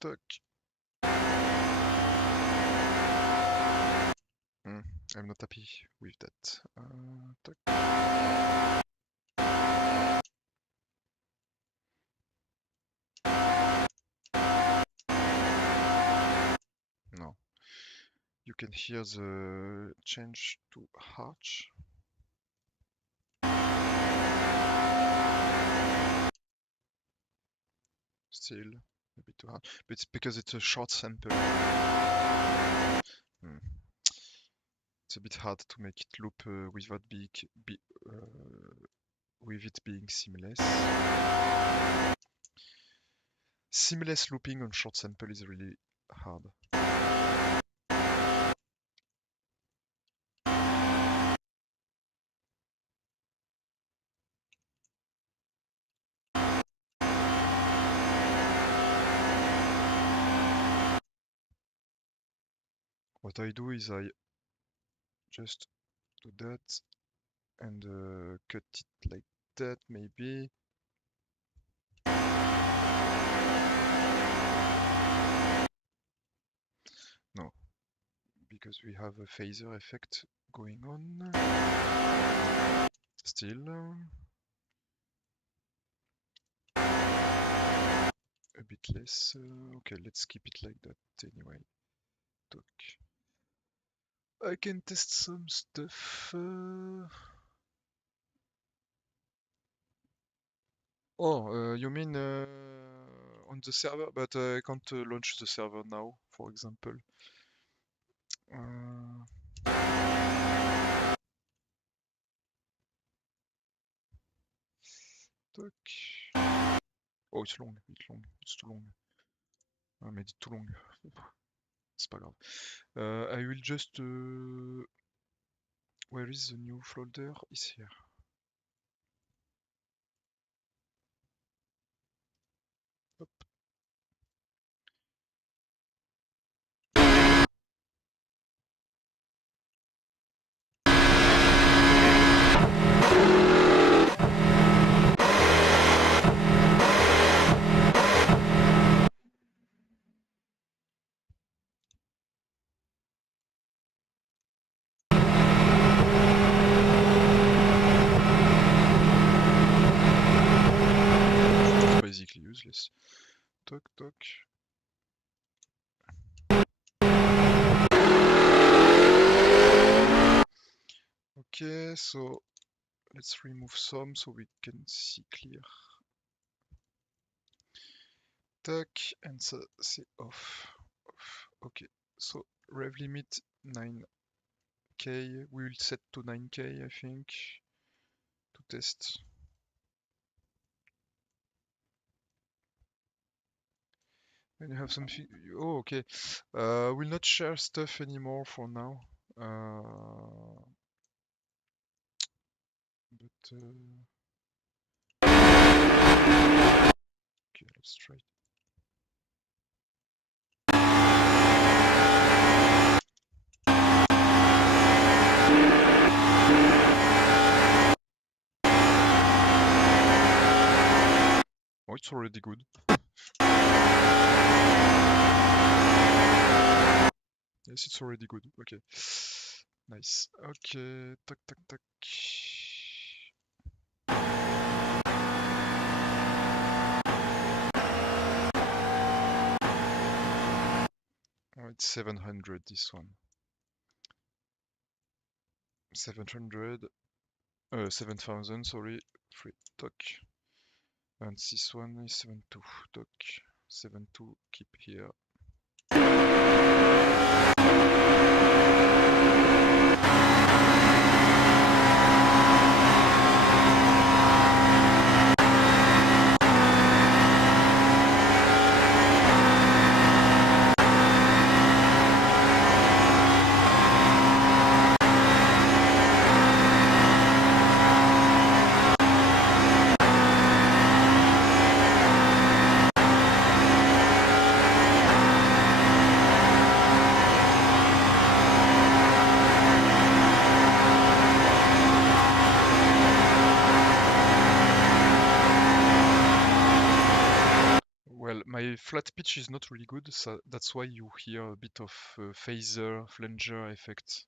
Tac. I'm not happy with that. Tac. No. You can hear the change to arch. Still a bit too hard, but it's because it's a short sample. It's a bit hard to make it loop without with it being seamless. Seamless looping on short sample is really hard. What I do is I just do that and cut it like that maybe. No, because we have a phaser effect going on. Still. A bit less. Okay, let's keep it like that anyway. Talk. I can test some stuff. Oh, you mean on the server? But I can't launch the server now, for example. Tac. Oh, it's long, it's too long. I made it too long. C'est pas grave. I will just... where is the new folder? It's here. Hop. Basically useless. Toc toc. Okay, so let's remove some so we can see clear. Tac, and so c'est off. Okay, so rev limit 9k. We will set to 9k, I think, to test. And you have something. Oh, okay. We'll not share stuff anymore for now. But okay, let's try. Oh, it's already good. Yes, it's already good. Okay. Nice. Okay. Tac, tac, tac. Oh, it's 700, this one. 700. 7,000, sorry. Free. Toc. And this one is 7.2. Toc. 7.2. Keep here. Well, my flat pitch is not really good, so that's why you hear a bit of phaser, flanger effect,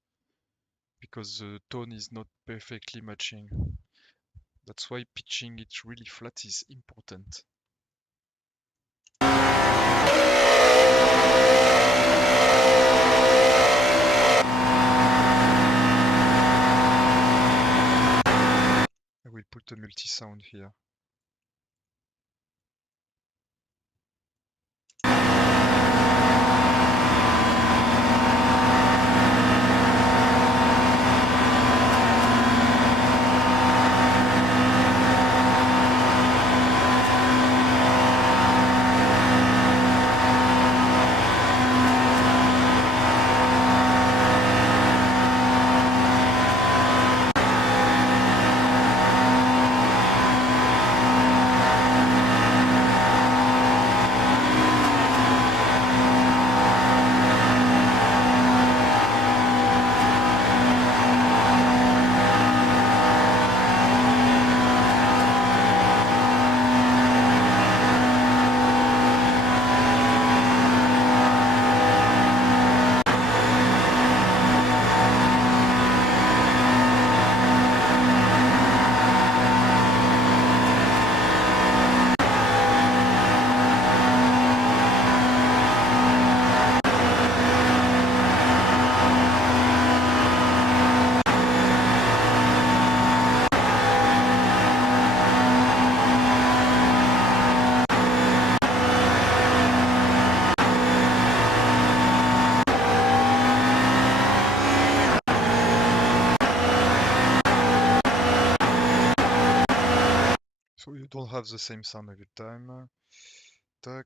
because the tone is not perfectly matching. That's why pitching it really flat is important. I will put a multi-sound here. So you don't have the same sound every time. Tac.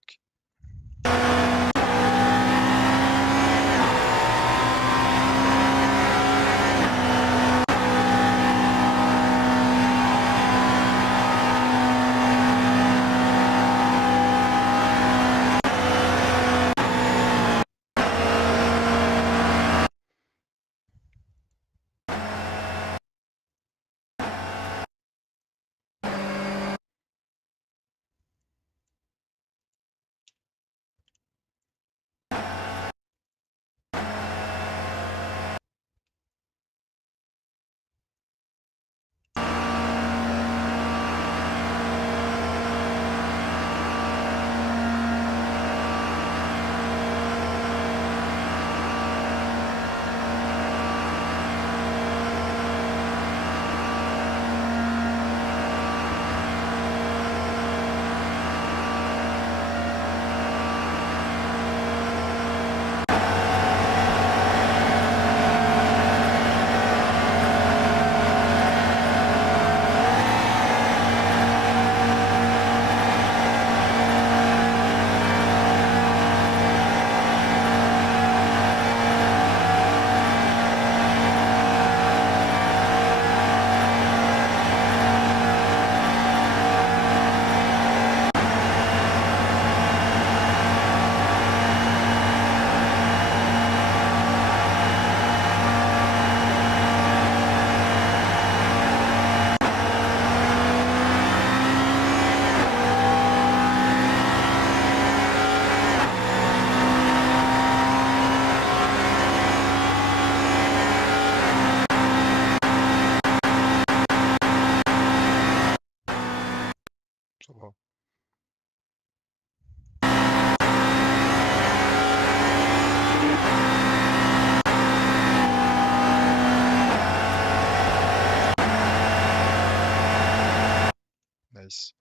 nice.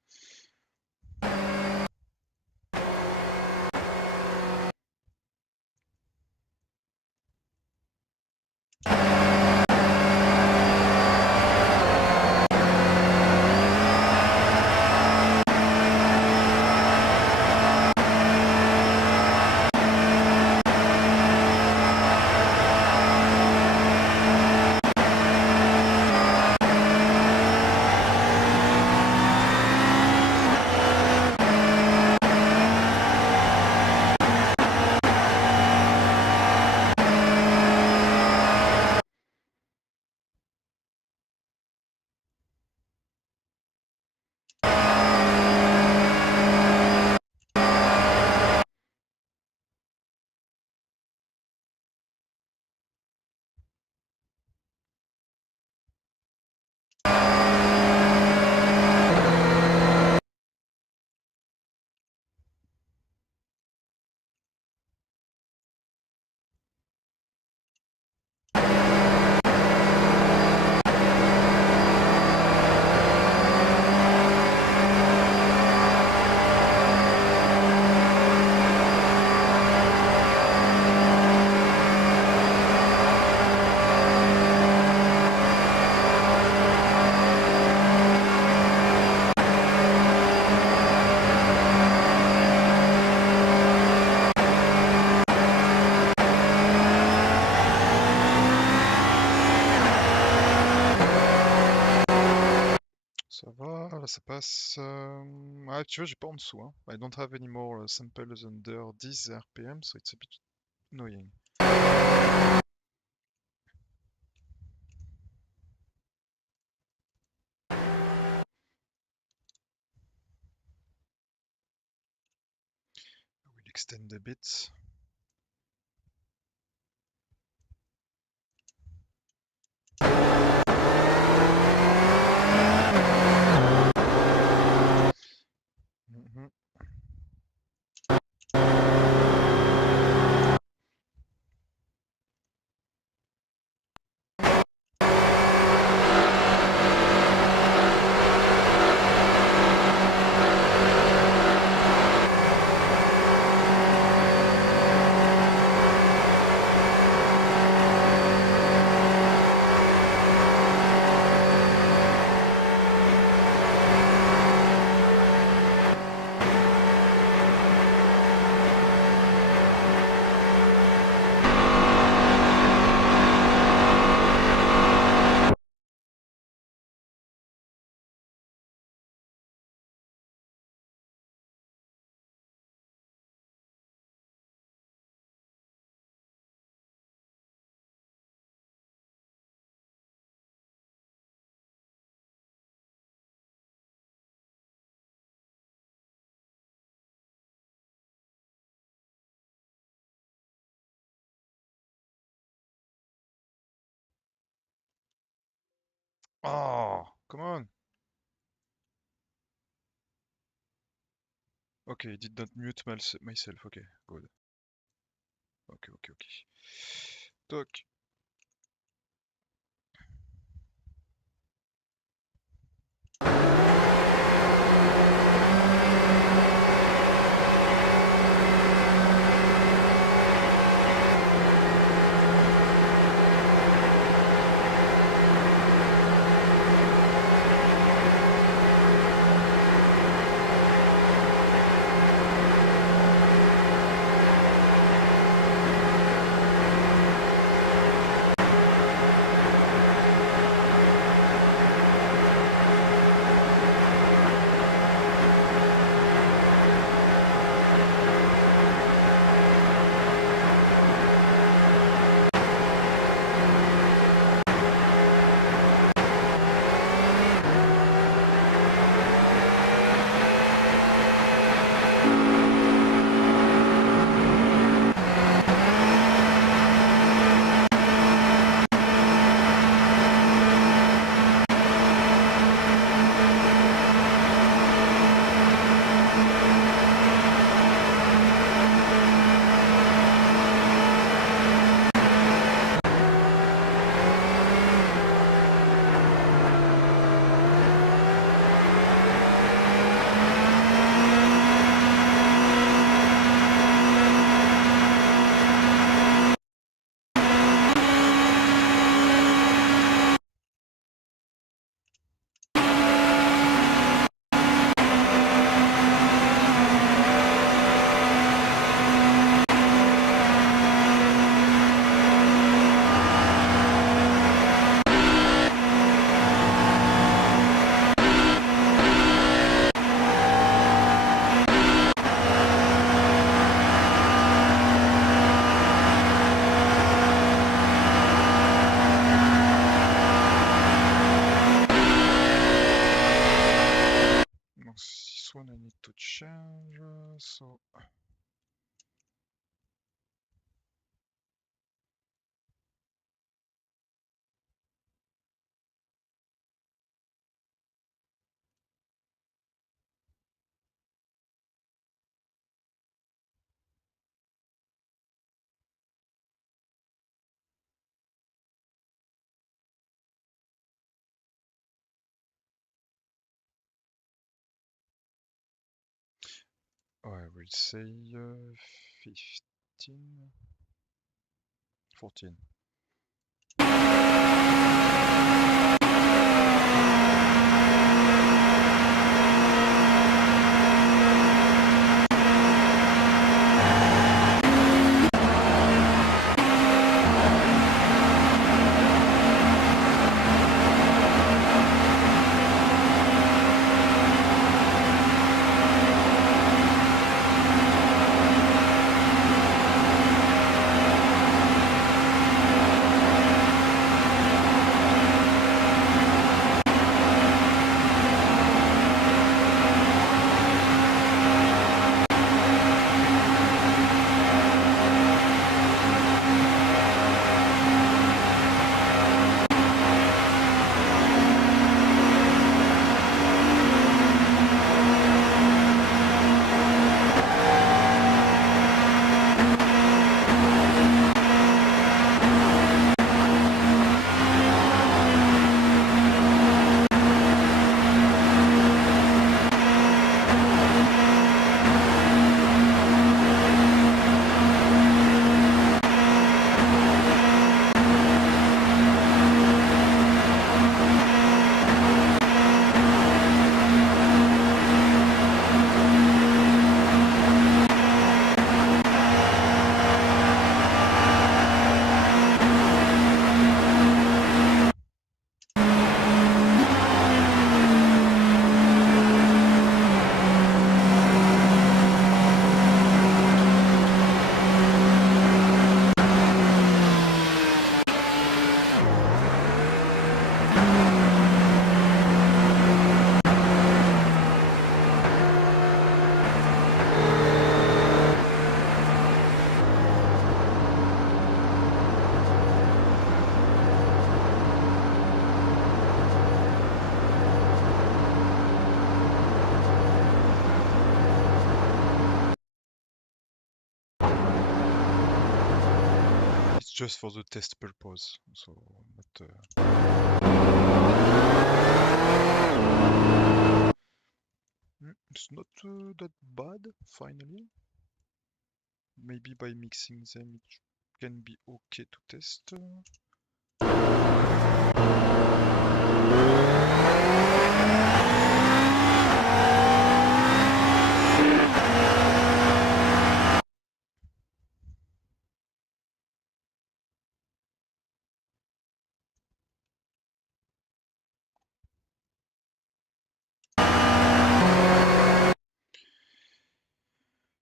Ça va, là ça passe. Ah, tu vois, j'ai pas en dessous. Hein. I don't have any more samples under 10 RPM, so it's a bit annoying. I will extend a bit. Mhm. Oh, come on. Okay, did not mute myself. Okay, good. Okay. Toc. So I will say 15, 14. It's just for the test purpose, so not. It's not that bad, finally. Maybe by mixing them it can be okay to test.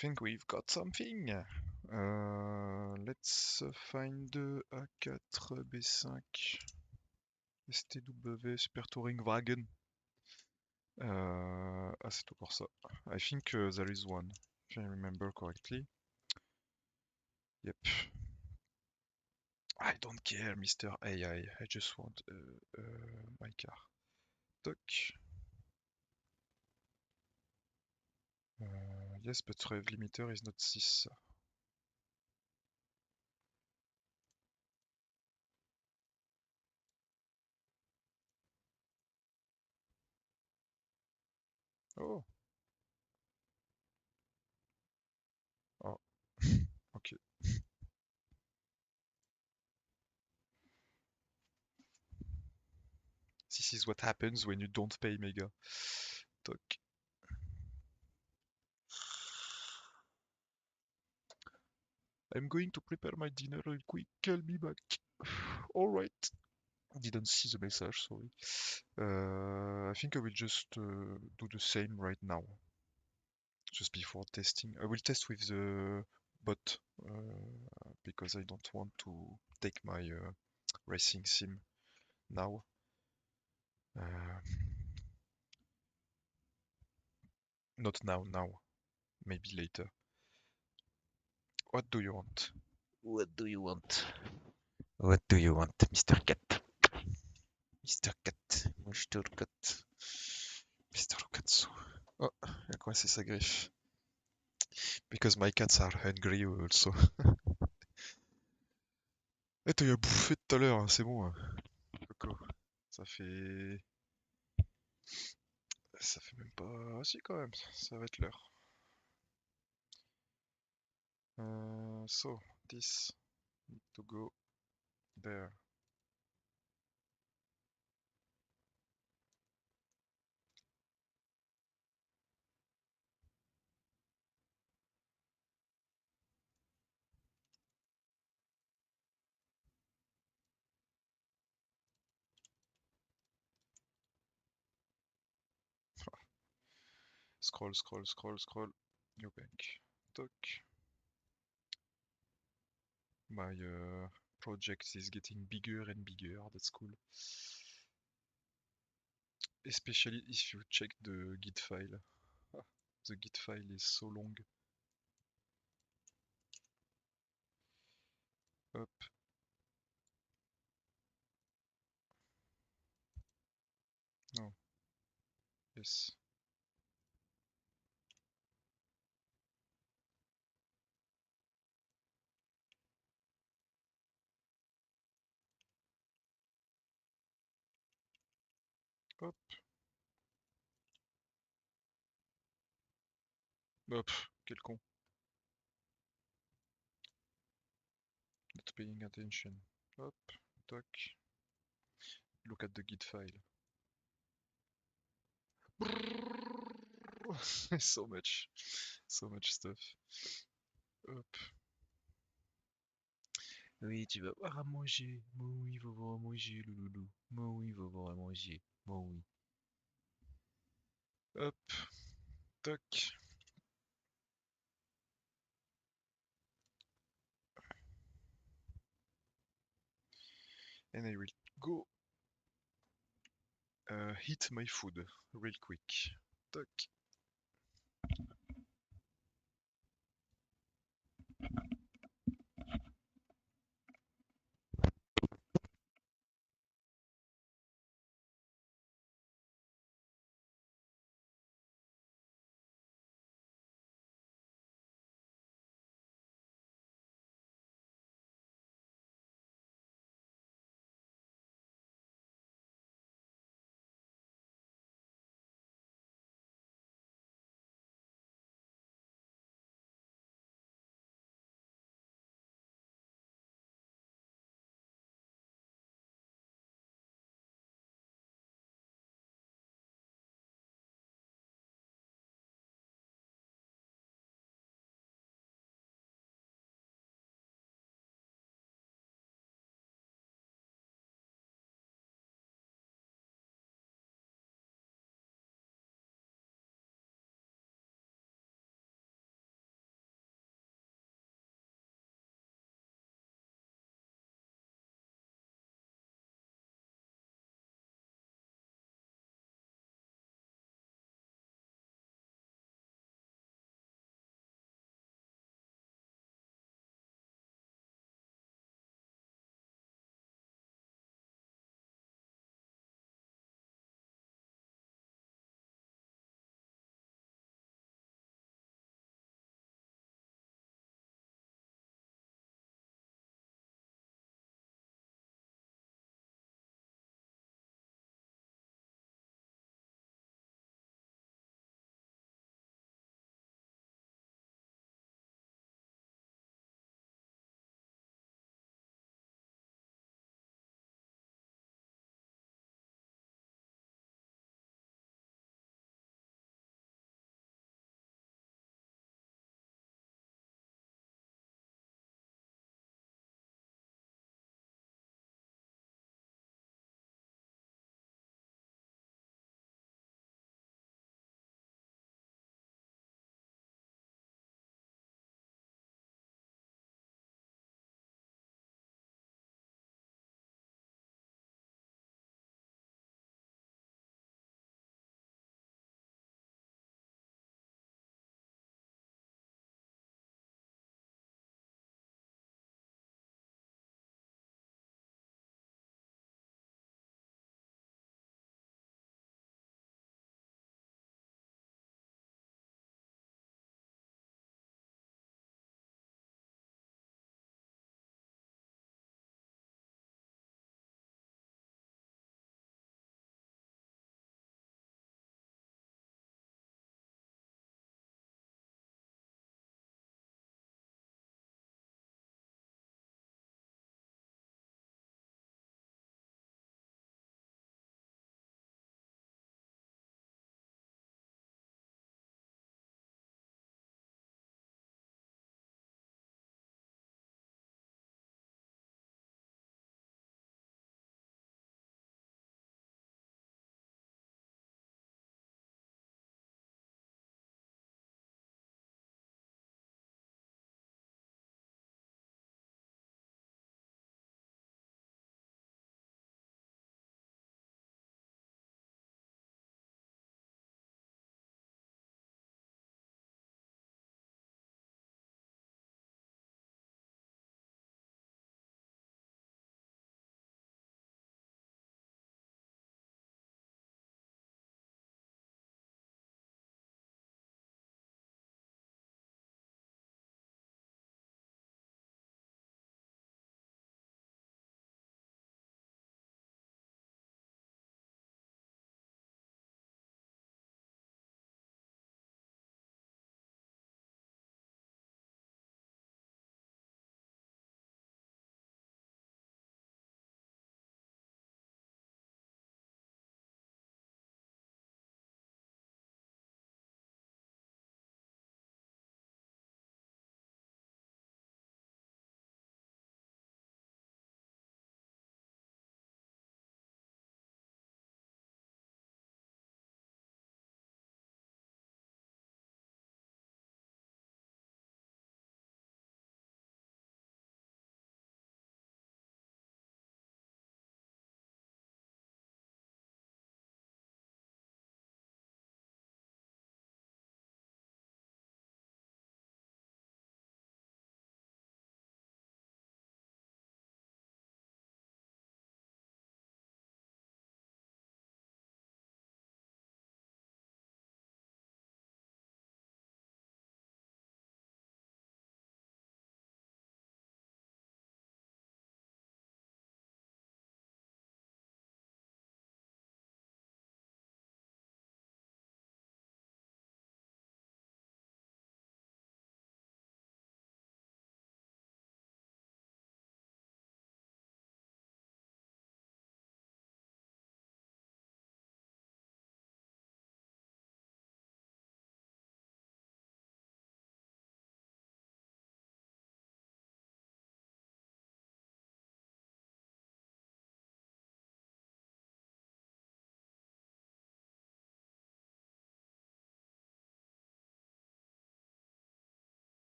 Think we've got something. Let's find the A4 B5 STW Super Touring Wagon. C'est encore ça. I think there is one, if I remember correctly. Yep. I don't care, Mr. AI. I just want my car. Toc. Yes, but rev limiter is not 6. Oh. Oh. Okay. This is what happens when you don't pay Mega. Toc. I'm going to prepare my dinner real quick. I'll be back. Alright. Didn't see the message, sorry. I think I will just do the same right now. Just before testing. I will test with the bot because I don't want to take my racing sim now. Not now. Maybe later. What do you want? What do you want? What do you want, Mr. Cat? Mr. Cat. Mr. Cat. Mr. Lukatsu. Oh, il a coincé sa griffe. Because my cats are hungry also. Eh, tu as bouffé tout à l'heure, hein, c'est bon. Hein. Coco. Ça fait... Ça fait même pas... Ah si, quand même, ça va être l'heure. So, this need to go there. Scroll, scroll, scroll, scroll. New bank. Toc. My project is getting bigger and bigger. That's cool. Especially if you check the git file. Ah, the git file is so long. Hop. No. Yes. Hop. Hop. Quel con. Not paying attention. Hop. Toc. Look at the git file. So much. So much stuff. Hop. Oui, tu vas voir à manger. Moi, oui, il va voir à manger, le loulou. Moi, oui, il va voir à manger. Moi, oui. Hop. Toc. And I will go eat my food real quick. Toc.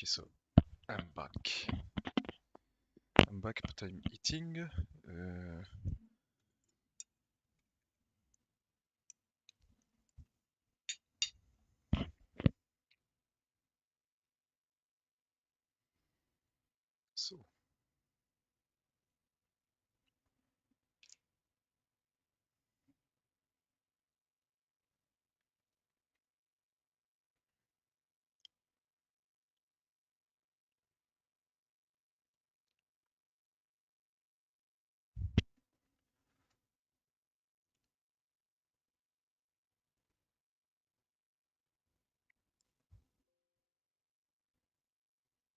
Okay, so I'm back. I'm back, but I'm eating. So,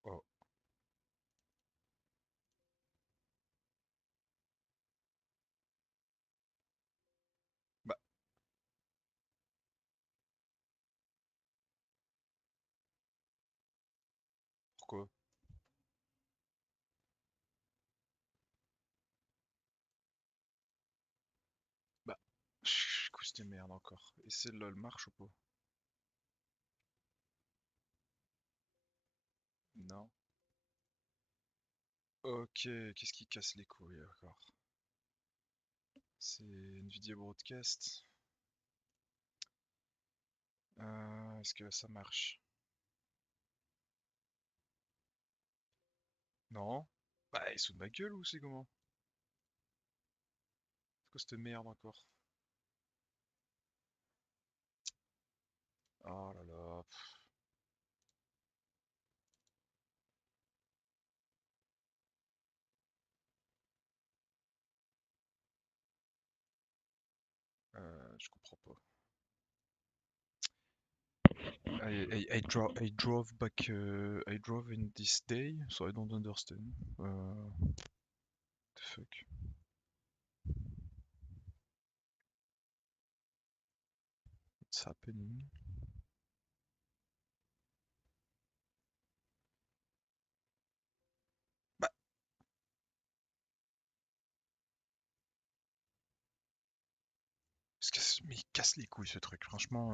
oh, bah, pourquoi? Bah, cause de merde encore. Et celle-là, elle marche ou pas? Non. Ok, qu'est-ce qui casse les couilles encore? C'est une vidéo broadcast. Est-ce que ça marche? Non? Bah, ils sont de ma gueule ou c'est comment? C'est quoi cette merde encore? Oh là là. Je comprends pas. I drove back. I drove in this day, so I don't understand. The fuck? What's happening? Bah, mais il casse les couilles ce truc, franchement.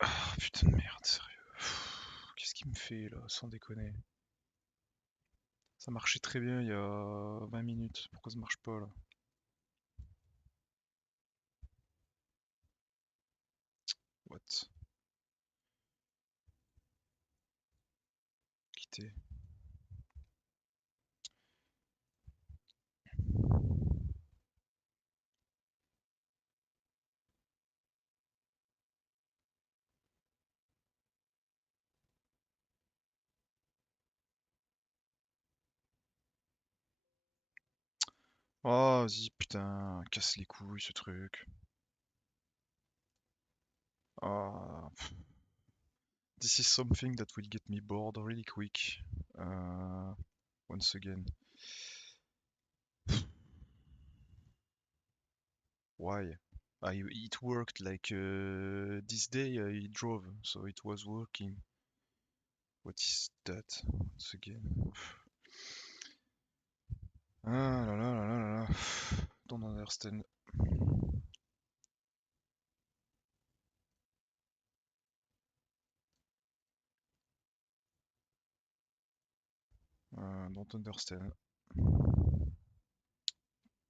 Ah, putain de merde, sérieux. Qu'est-ce qu'il me fait là, sans déconner? Ça marchait très bien il y a 20 minutes. Pourquoi ça marche pas là? What? Quitter. Oh, vas-y, putain, casse les couilles ce truc. Ah, this is something that will get me bored really quick. Uh, Once again. Why? It worked like this day I drove, so it was working. What is that? Once again. Ah là là là là là là. Don't understand. Don't understand.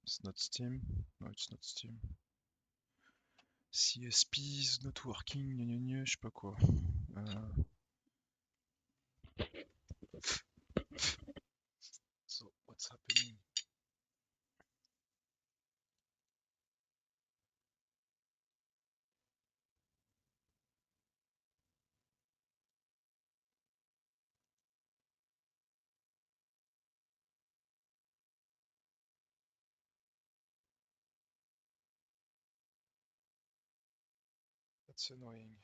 It's not Steam. No, it's not Steam. CSP is not working. Gna gna gna, je sais pas quoi. So what's happening? That's annoying.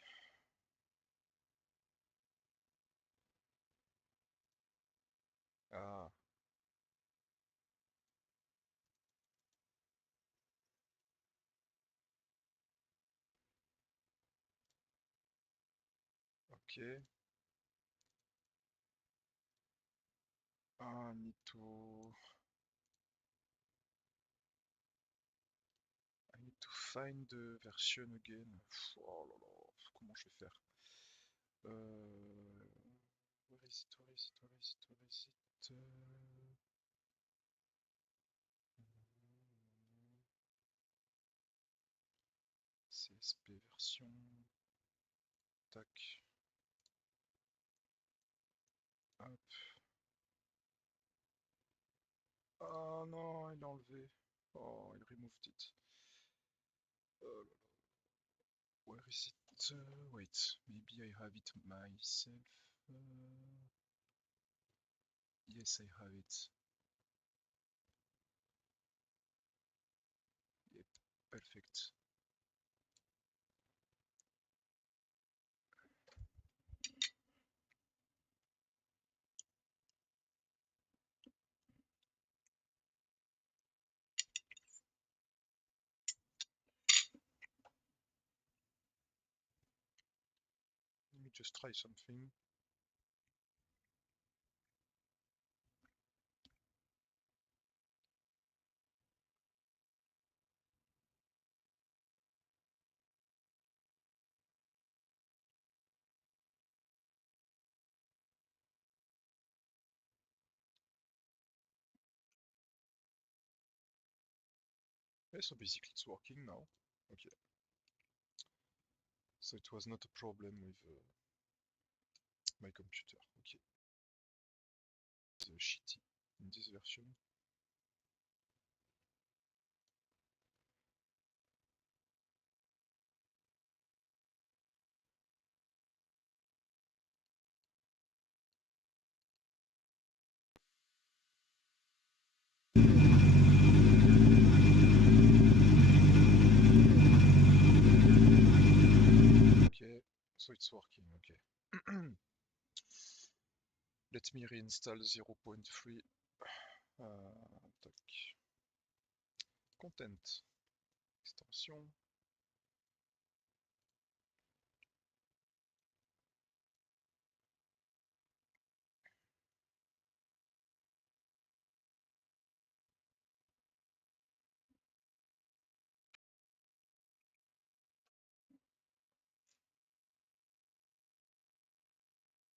Ah, ok. Ah, I need to find the version again. Oh là là, comment je vais faire? Where is it? Where is it? Where is it? Where is it? CSP version. Tac. Hop. Oh non, il l'a enlevé. Oh, il removed it. Oh là là. Where is it? Wait, maybe I have it myself. Yes, I have it. Yep, perfect. Let me just try something. Okay, so basically it's working now. Okay. So it was not a problem with my computer. Okay. It's shitty in this version. Okay, so it's working. Okay. Let me reinstall 0.3. Tac. Content. Extension.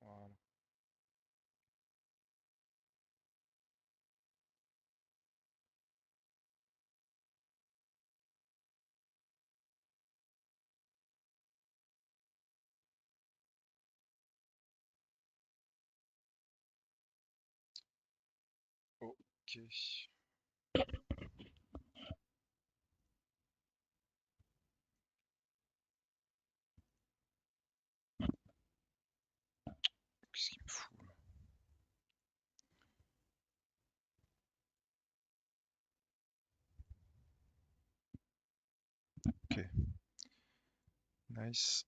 Voilà. Ok. Qu'est-ce qu'il me fout là? Ok. Nice.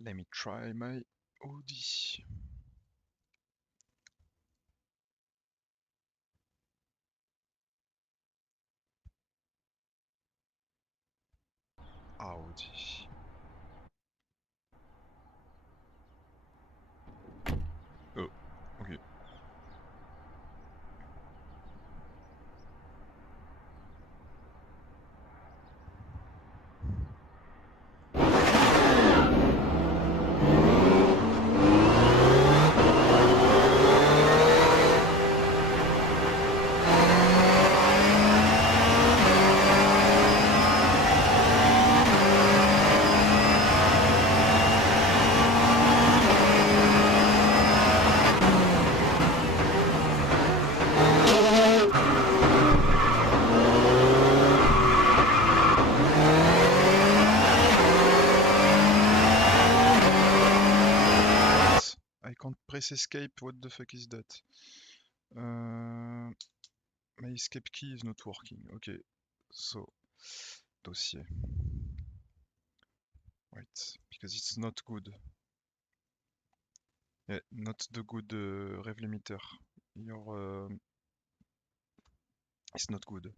Let me try my Audi. Audi. Oh, ok. I can't press escape, what the fuck is that? My escape key is not working. Okay, so dossier. Wait, because it's not good. Yeah, not the good rev limiter. Your it's not good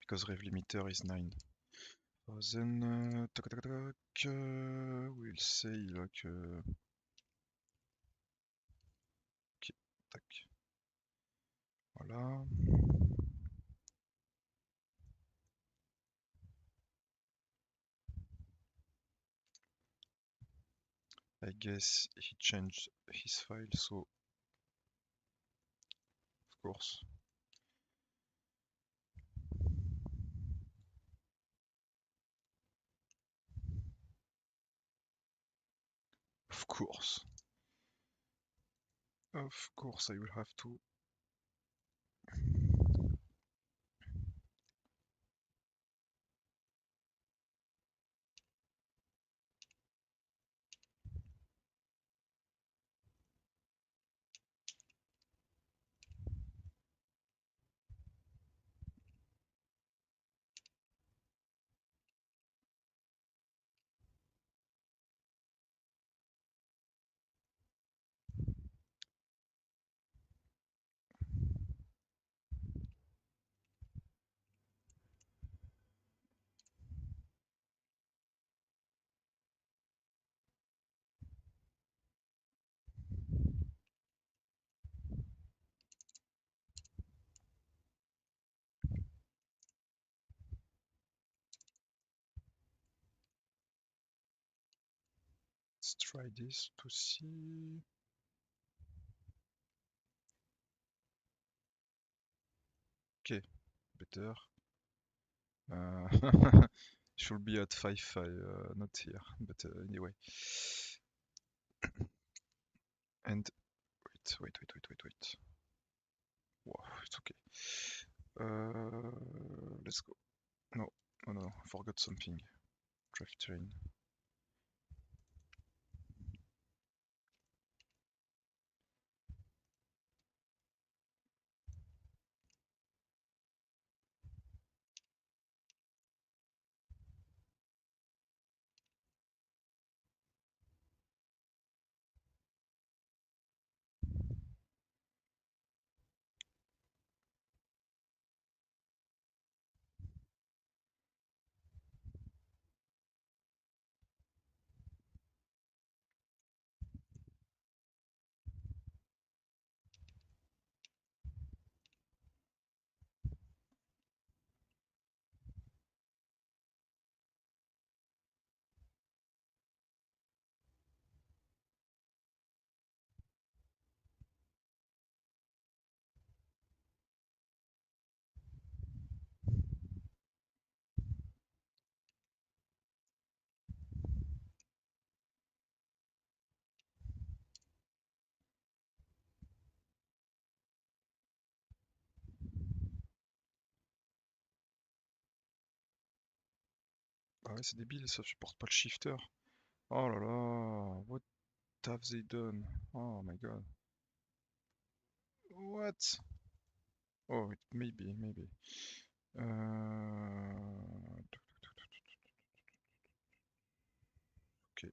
because rev limiter is 9. So then we'll say like ok, tac. Voilà. I guess he changed his file, so of course. Of course. Of course, I will have to. Let's try this to see. Okay, better. Should be at 5.5, not here, but anyway. And wait. Wow, it's okay. Let's go. No, I forgot something. Drive train. Ah ouais, c'est débile, ça supporte pas le shifter. Oh là là, what have they done? Oh my god. What? Oh, maybe. Ok.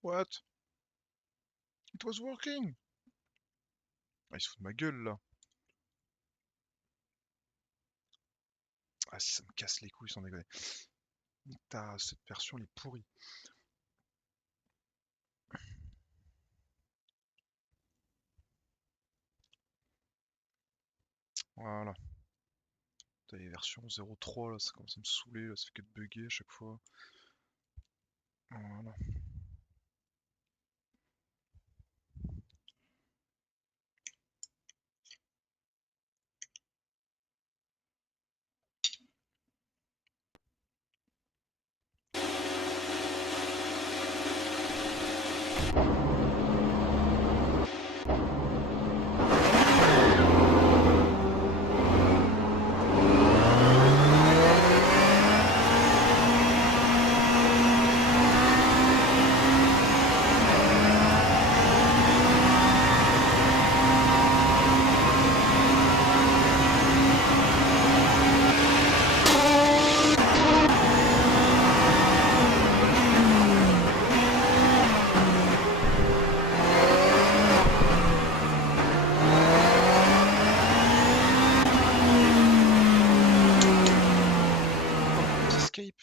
What? It was working! Ah, il se fout de ma gueule là. Ah, si ça me casse les couilles sans déconner. Cette version elle est pourrie. Voilà. T'as les versions 0.3 là, ça commence à me saouler, là, ça fait que de bugger à chaque fois. Voilà.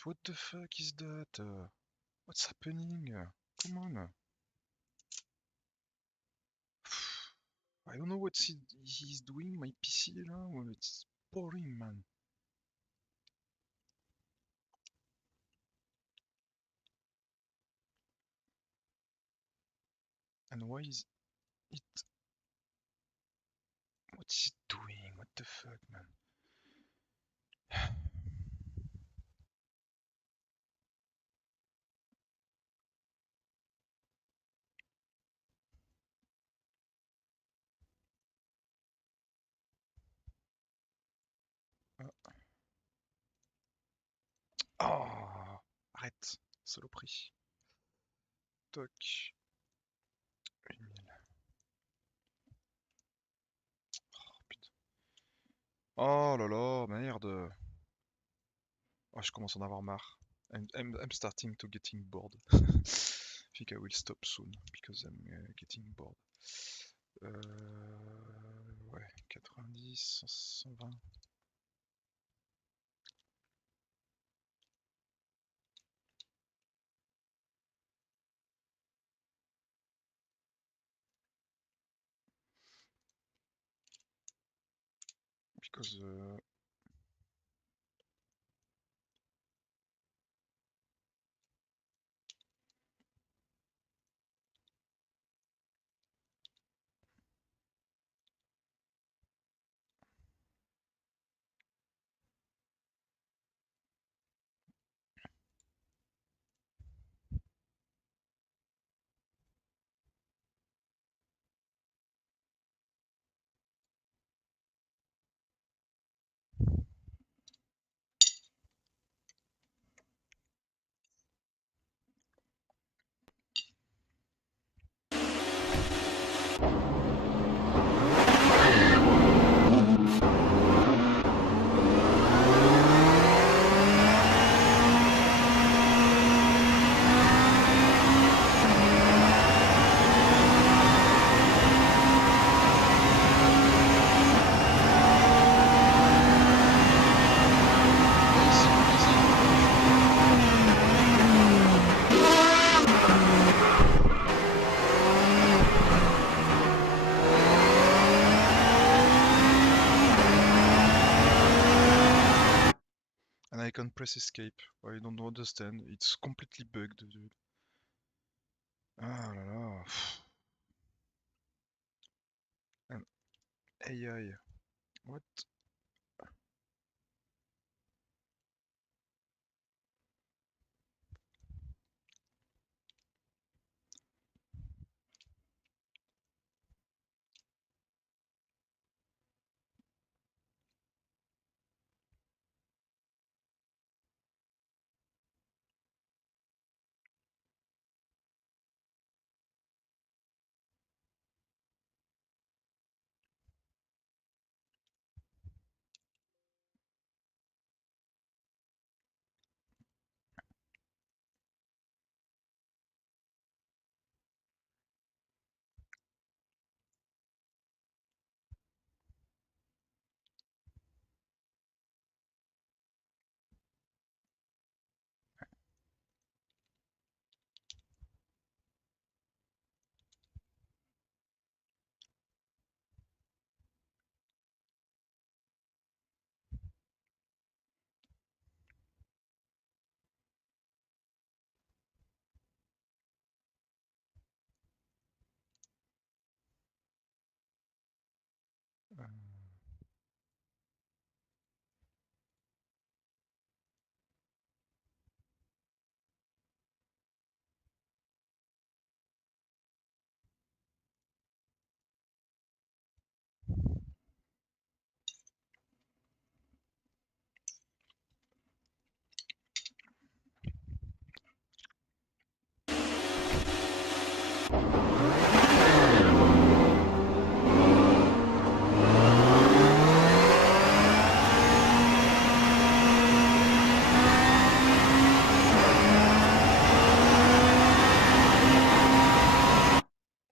What the fuck is that? What's happening? Come on. I don't know what he's doing, my PC là. It's boring, man. And why is it? What's it doing? What the fuck, man? Oh, arrête, saloperie. Toc. 1000. Oh putain. Oh là là, merde. Oh, je commence à en avoir marre. I'm starting to getting bored. I think I will stop soon because I'm getting bored. Ouais, 90, 120. Because easy, easy. And I can press escape. I don't understand. It's completely bugged, dude. Ah là là. And AI. What?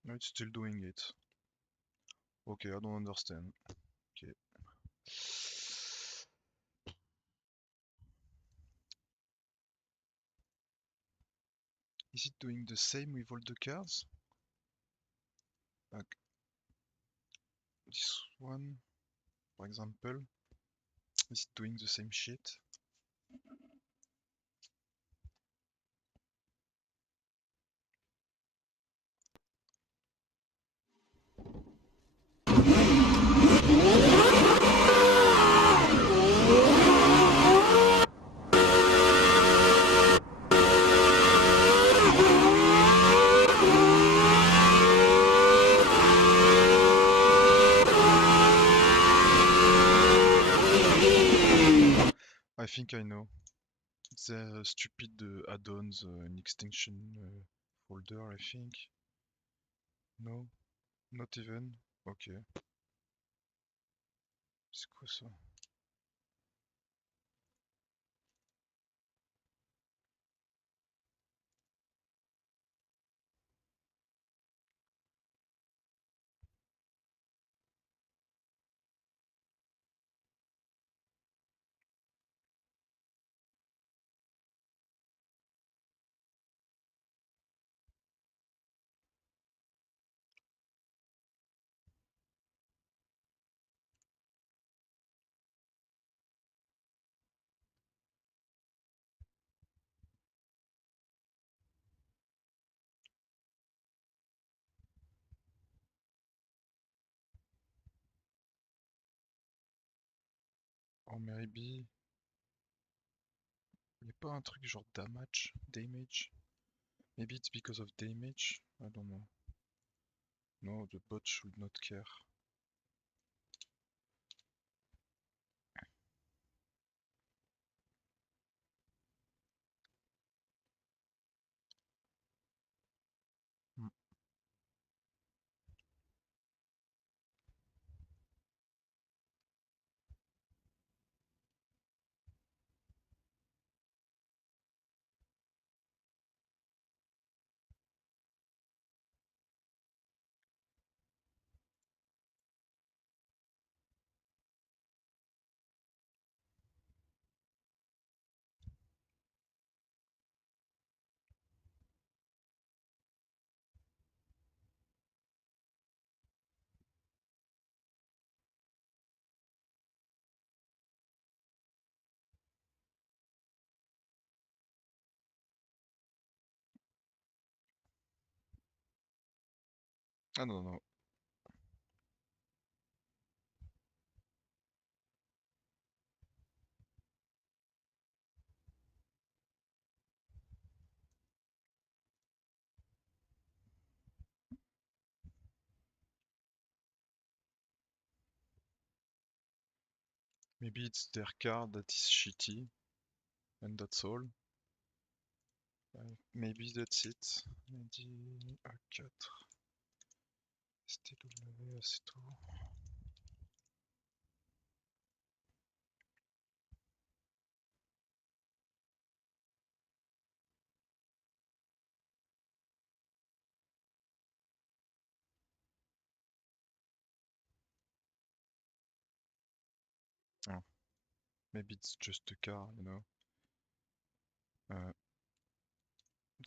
No, it's still doing it. Okay, I don't understand. Okay. Is it doing the same with all the cars? Like this one, for example, is it doing the same shit? I think I know. The stupid add-ons in extension folder, I think. No, not even. Ok. C'est quoi ça? Or maybe. Y'a pas un truc genre damage? Maybe it's because of damage? I don't know. No, the bot should not care. Hmm. I don't know. Maybe it's their car that is shitty, and that's all. Maybe that's it. Maybe A4. STW, c'est tout. Oh, maybe it's just a car, you know.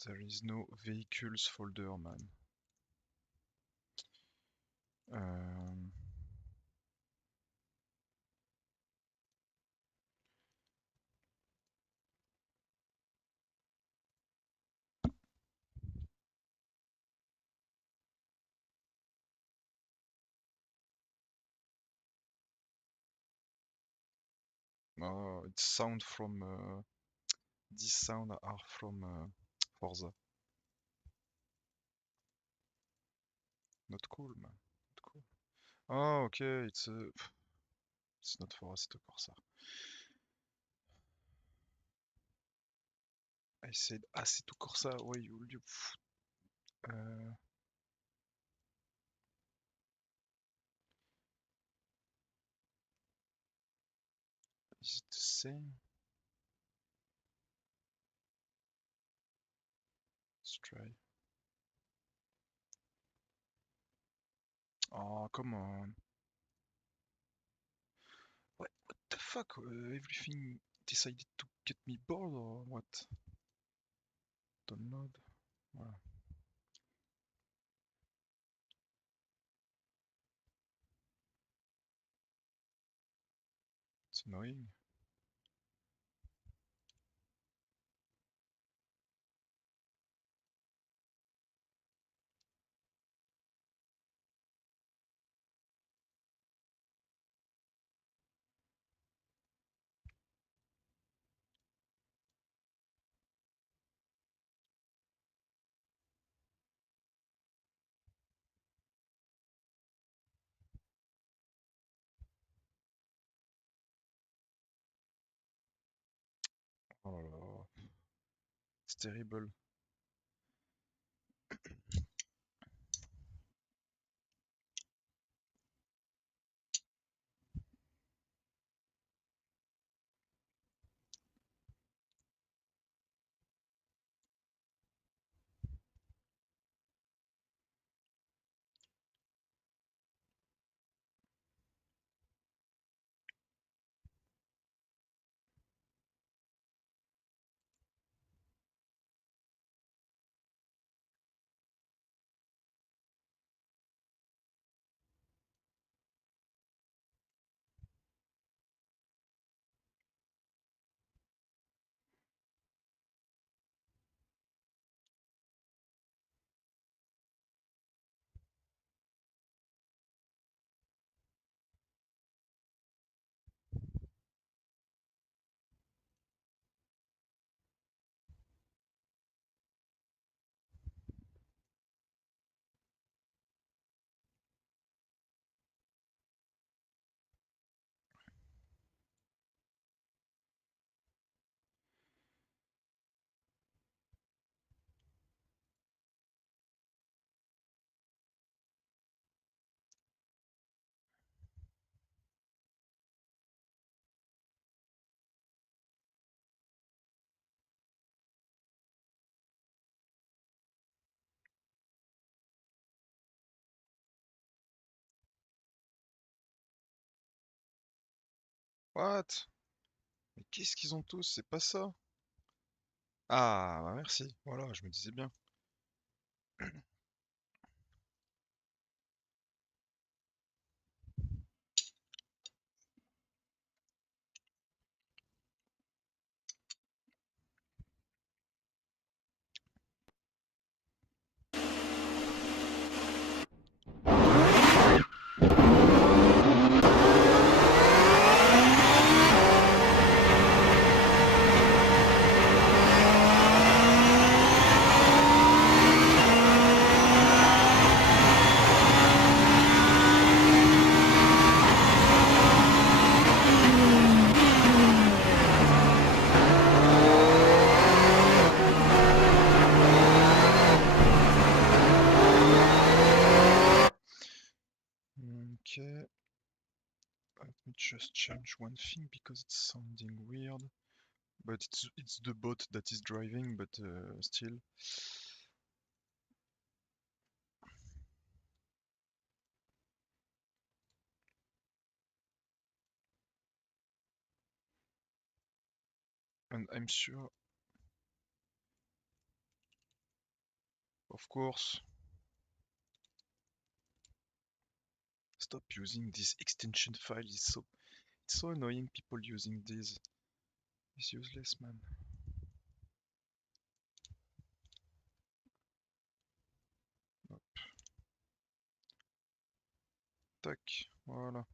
There is no vehicles folder, man. Um, oh, it's sound from these sound are from Forza. Not cool, man. Not cool. Oh, okay, it's not for us to Corsa. I said Assetto Corsa. Why you uh, is it the same? Let's try. Oh, come on. What the fuck? Everything decided to get me bored or what? Download. Voilà. It's annoying. Oh là là, c'est terrible. What? Mais qu'est-ce qu'ils ont tous? C'est pas ça. Ah, bah merci. Voilà, je me disais bien. Okay, let me just change one thing because it's sounding weird. But it's the bot that is driving, but still. And I'm sure, of course. Stop using this extension file. It's so annoying. People using this. It's useless, man. Hop, tac, voilà.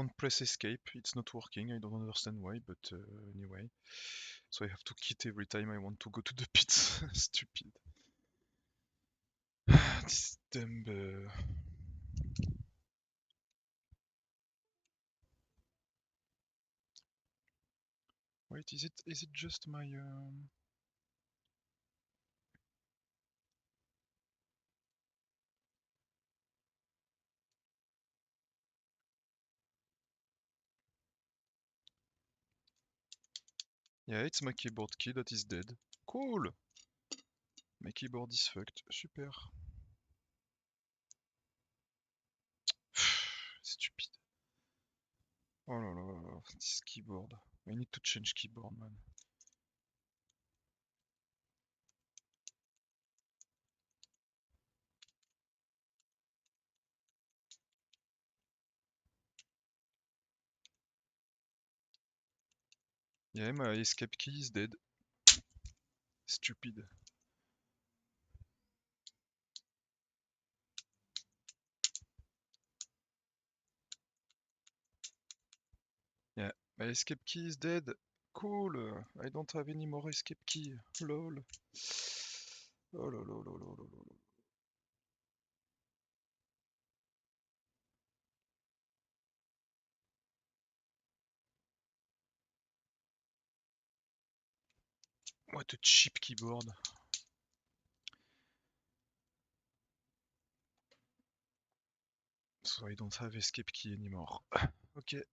can't press escape, it's not working, I don't understand why, but anyway. So I have to quit every time I want to go to the pits. Stupid. This dumb... Wait, is it just my... Yeah, it's my keyboard key that is dead. Cool! My keyboard is fucked. Super. Stupid. Oh là là là là, this keyboard. I need to change keyboard, man. Yeah, my escape key is dead. Stupid. Yeah, my escape key is dead. Cool. I don't have any more escape key. Lol. Oh là là là là là là. What a cheap keyboard. So I don't have escape key anymore. Okay.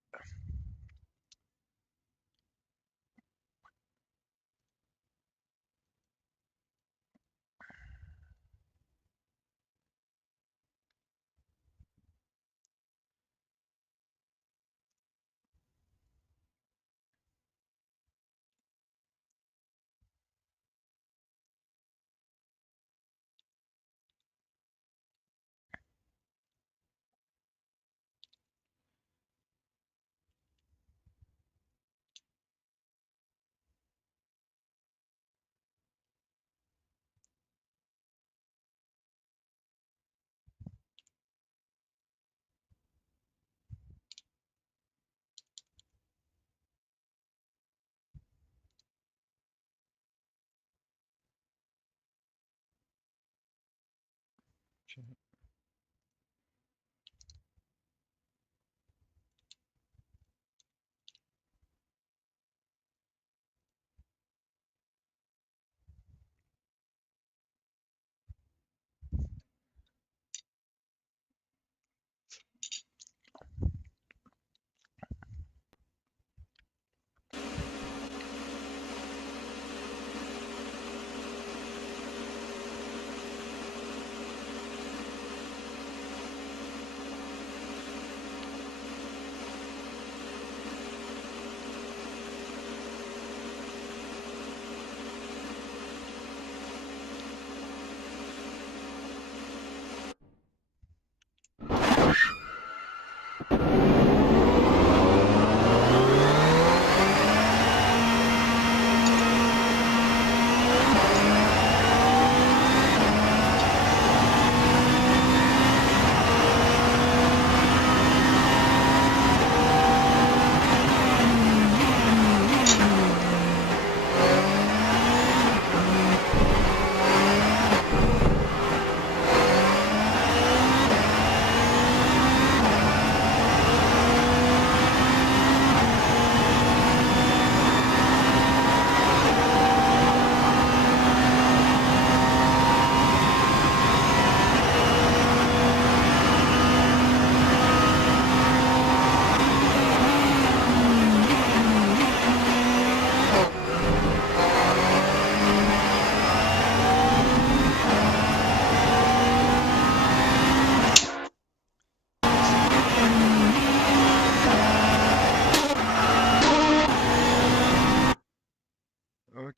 Okay.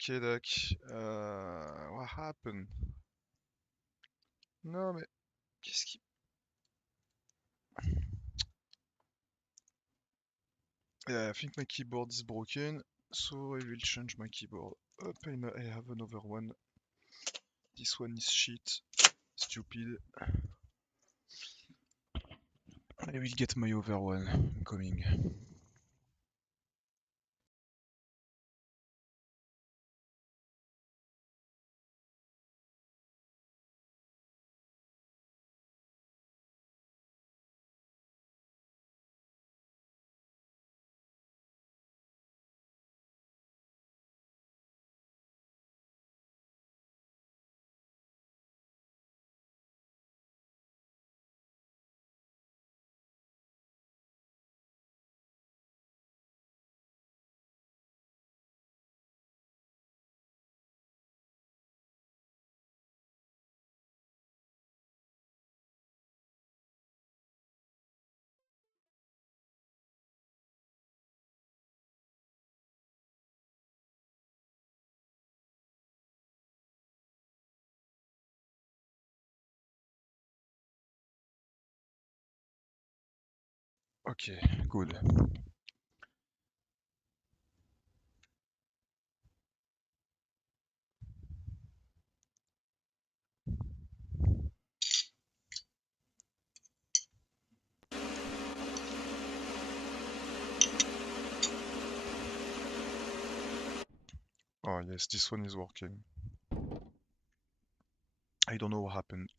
Okay, Doc. What happened? Non, mais qu'est-ce qui... Yeah, I think my keyboard is broken, so I will change my keyboard. Up, I have another one. This one is shit. Stupid. I will get my over one coming. Okay, good. Oh yes, this one is working. I don't know what happened.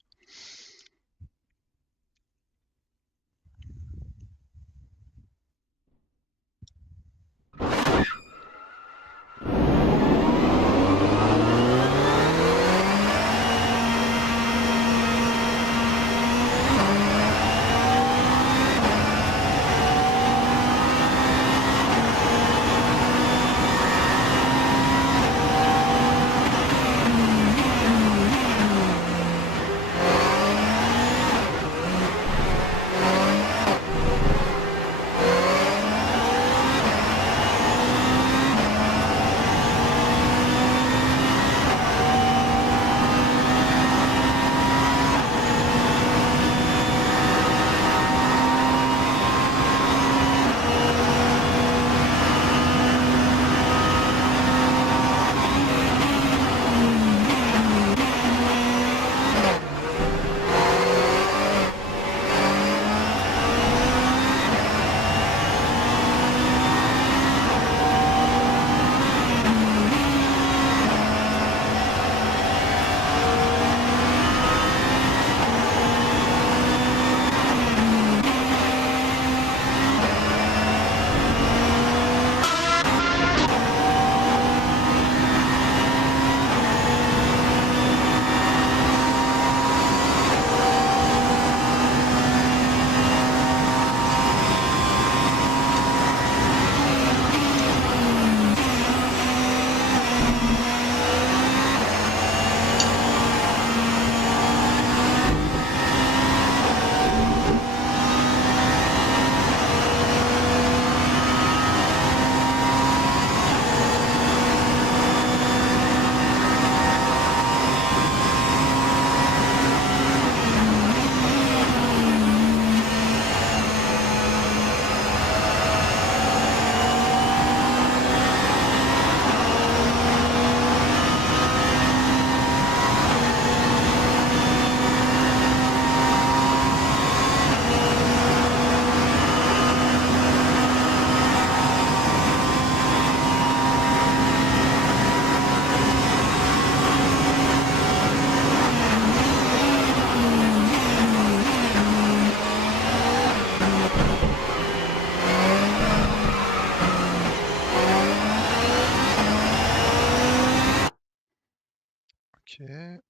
Okay.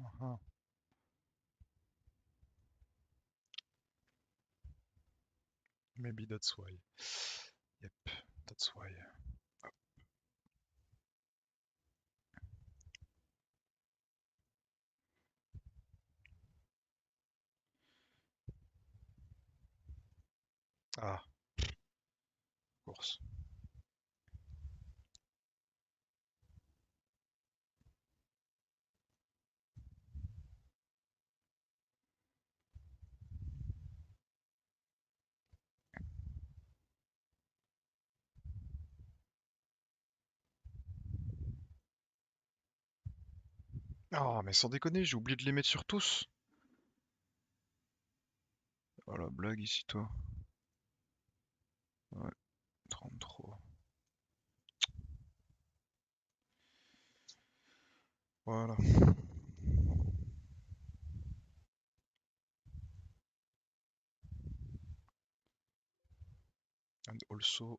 Uh-huh. Maybe that's why. Yep, that's why. force. Ah, mais sans déconner, j'ai oublié de les mettre sur tous. Oh la blague ici, toi. Ouais, 33. Voilà. And also.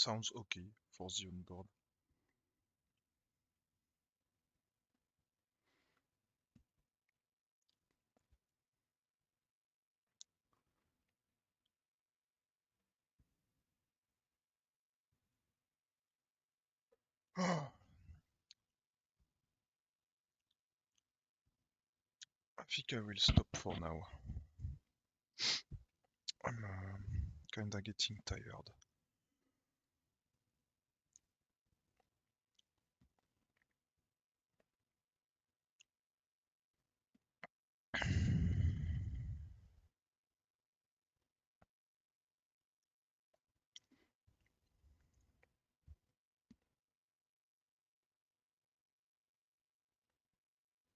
sounds okay for the onboard. I think I will stop for now. I'm kinda getting tired.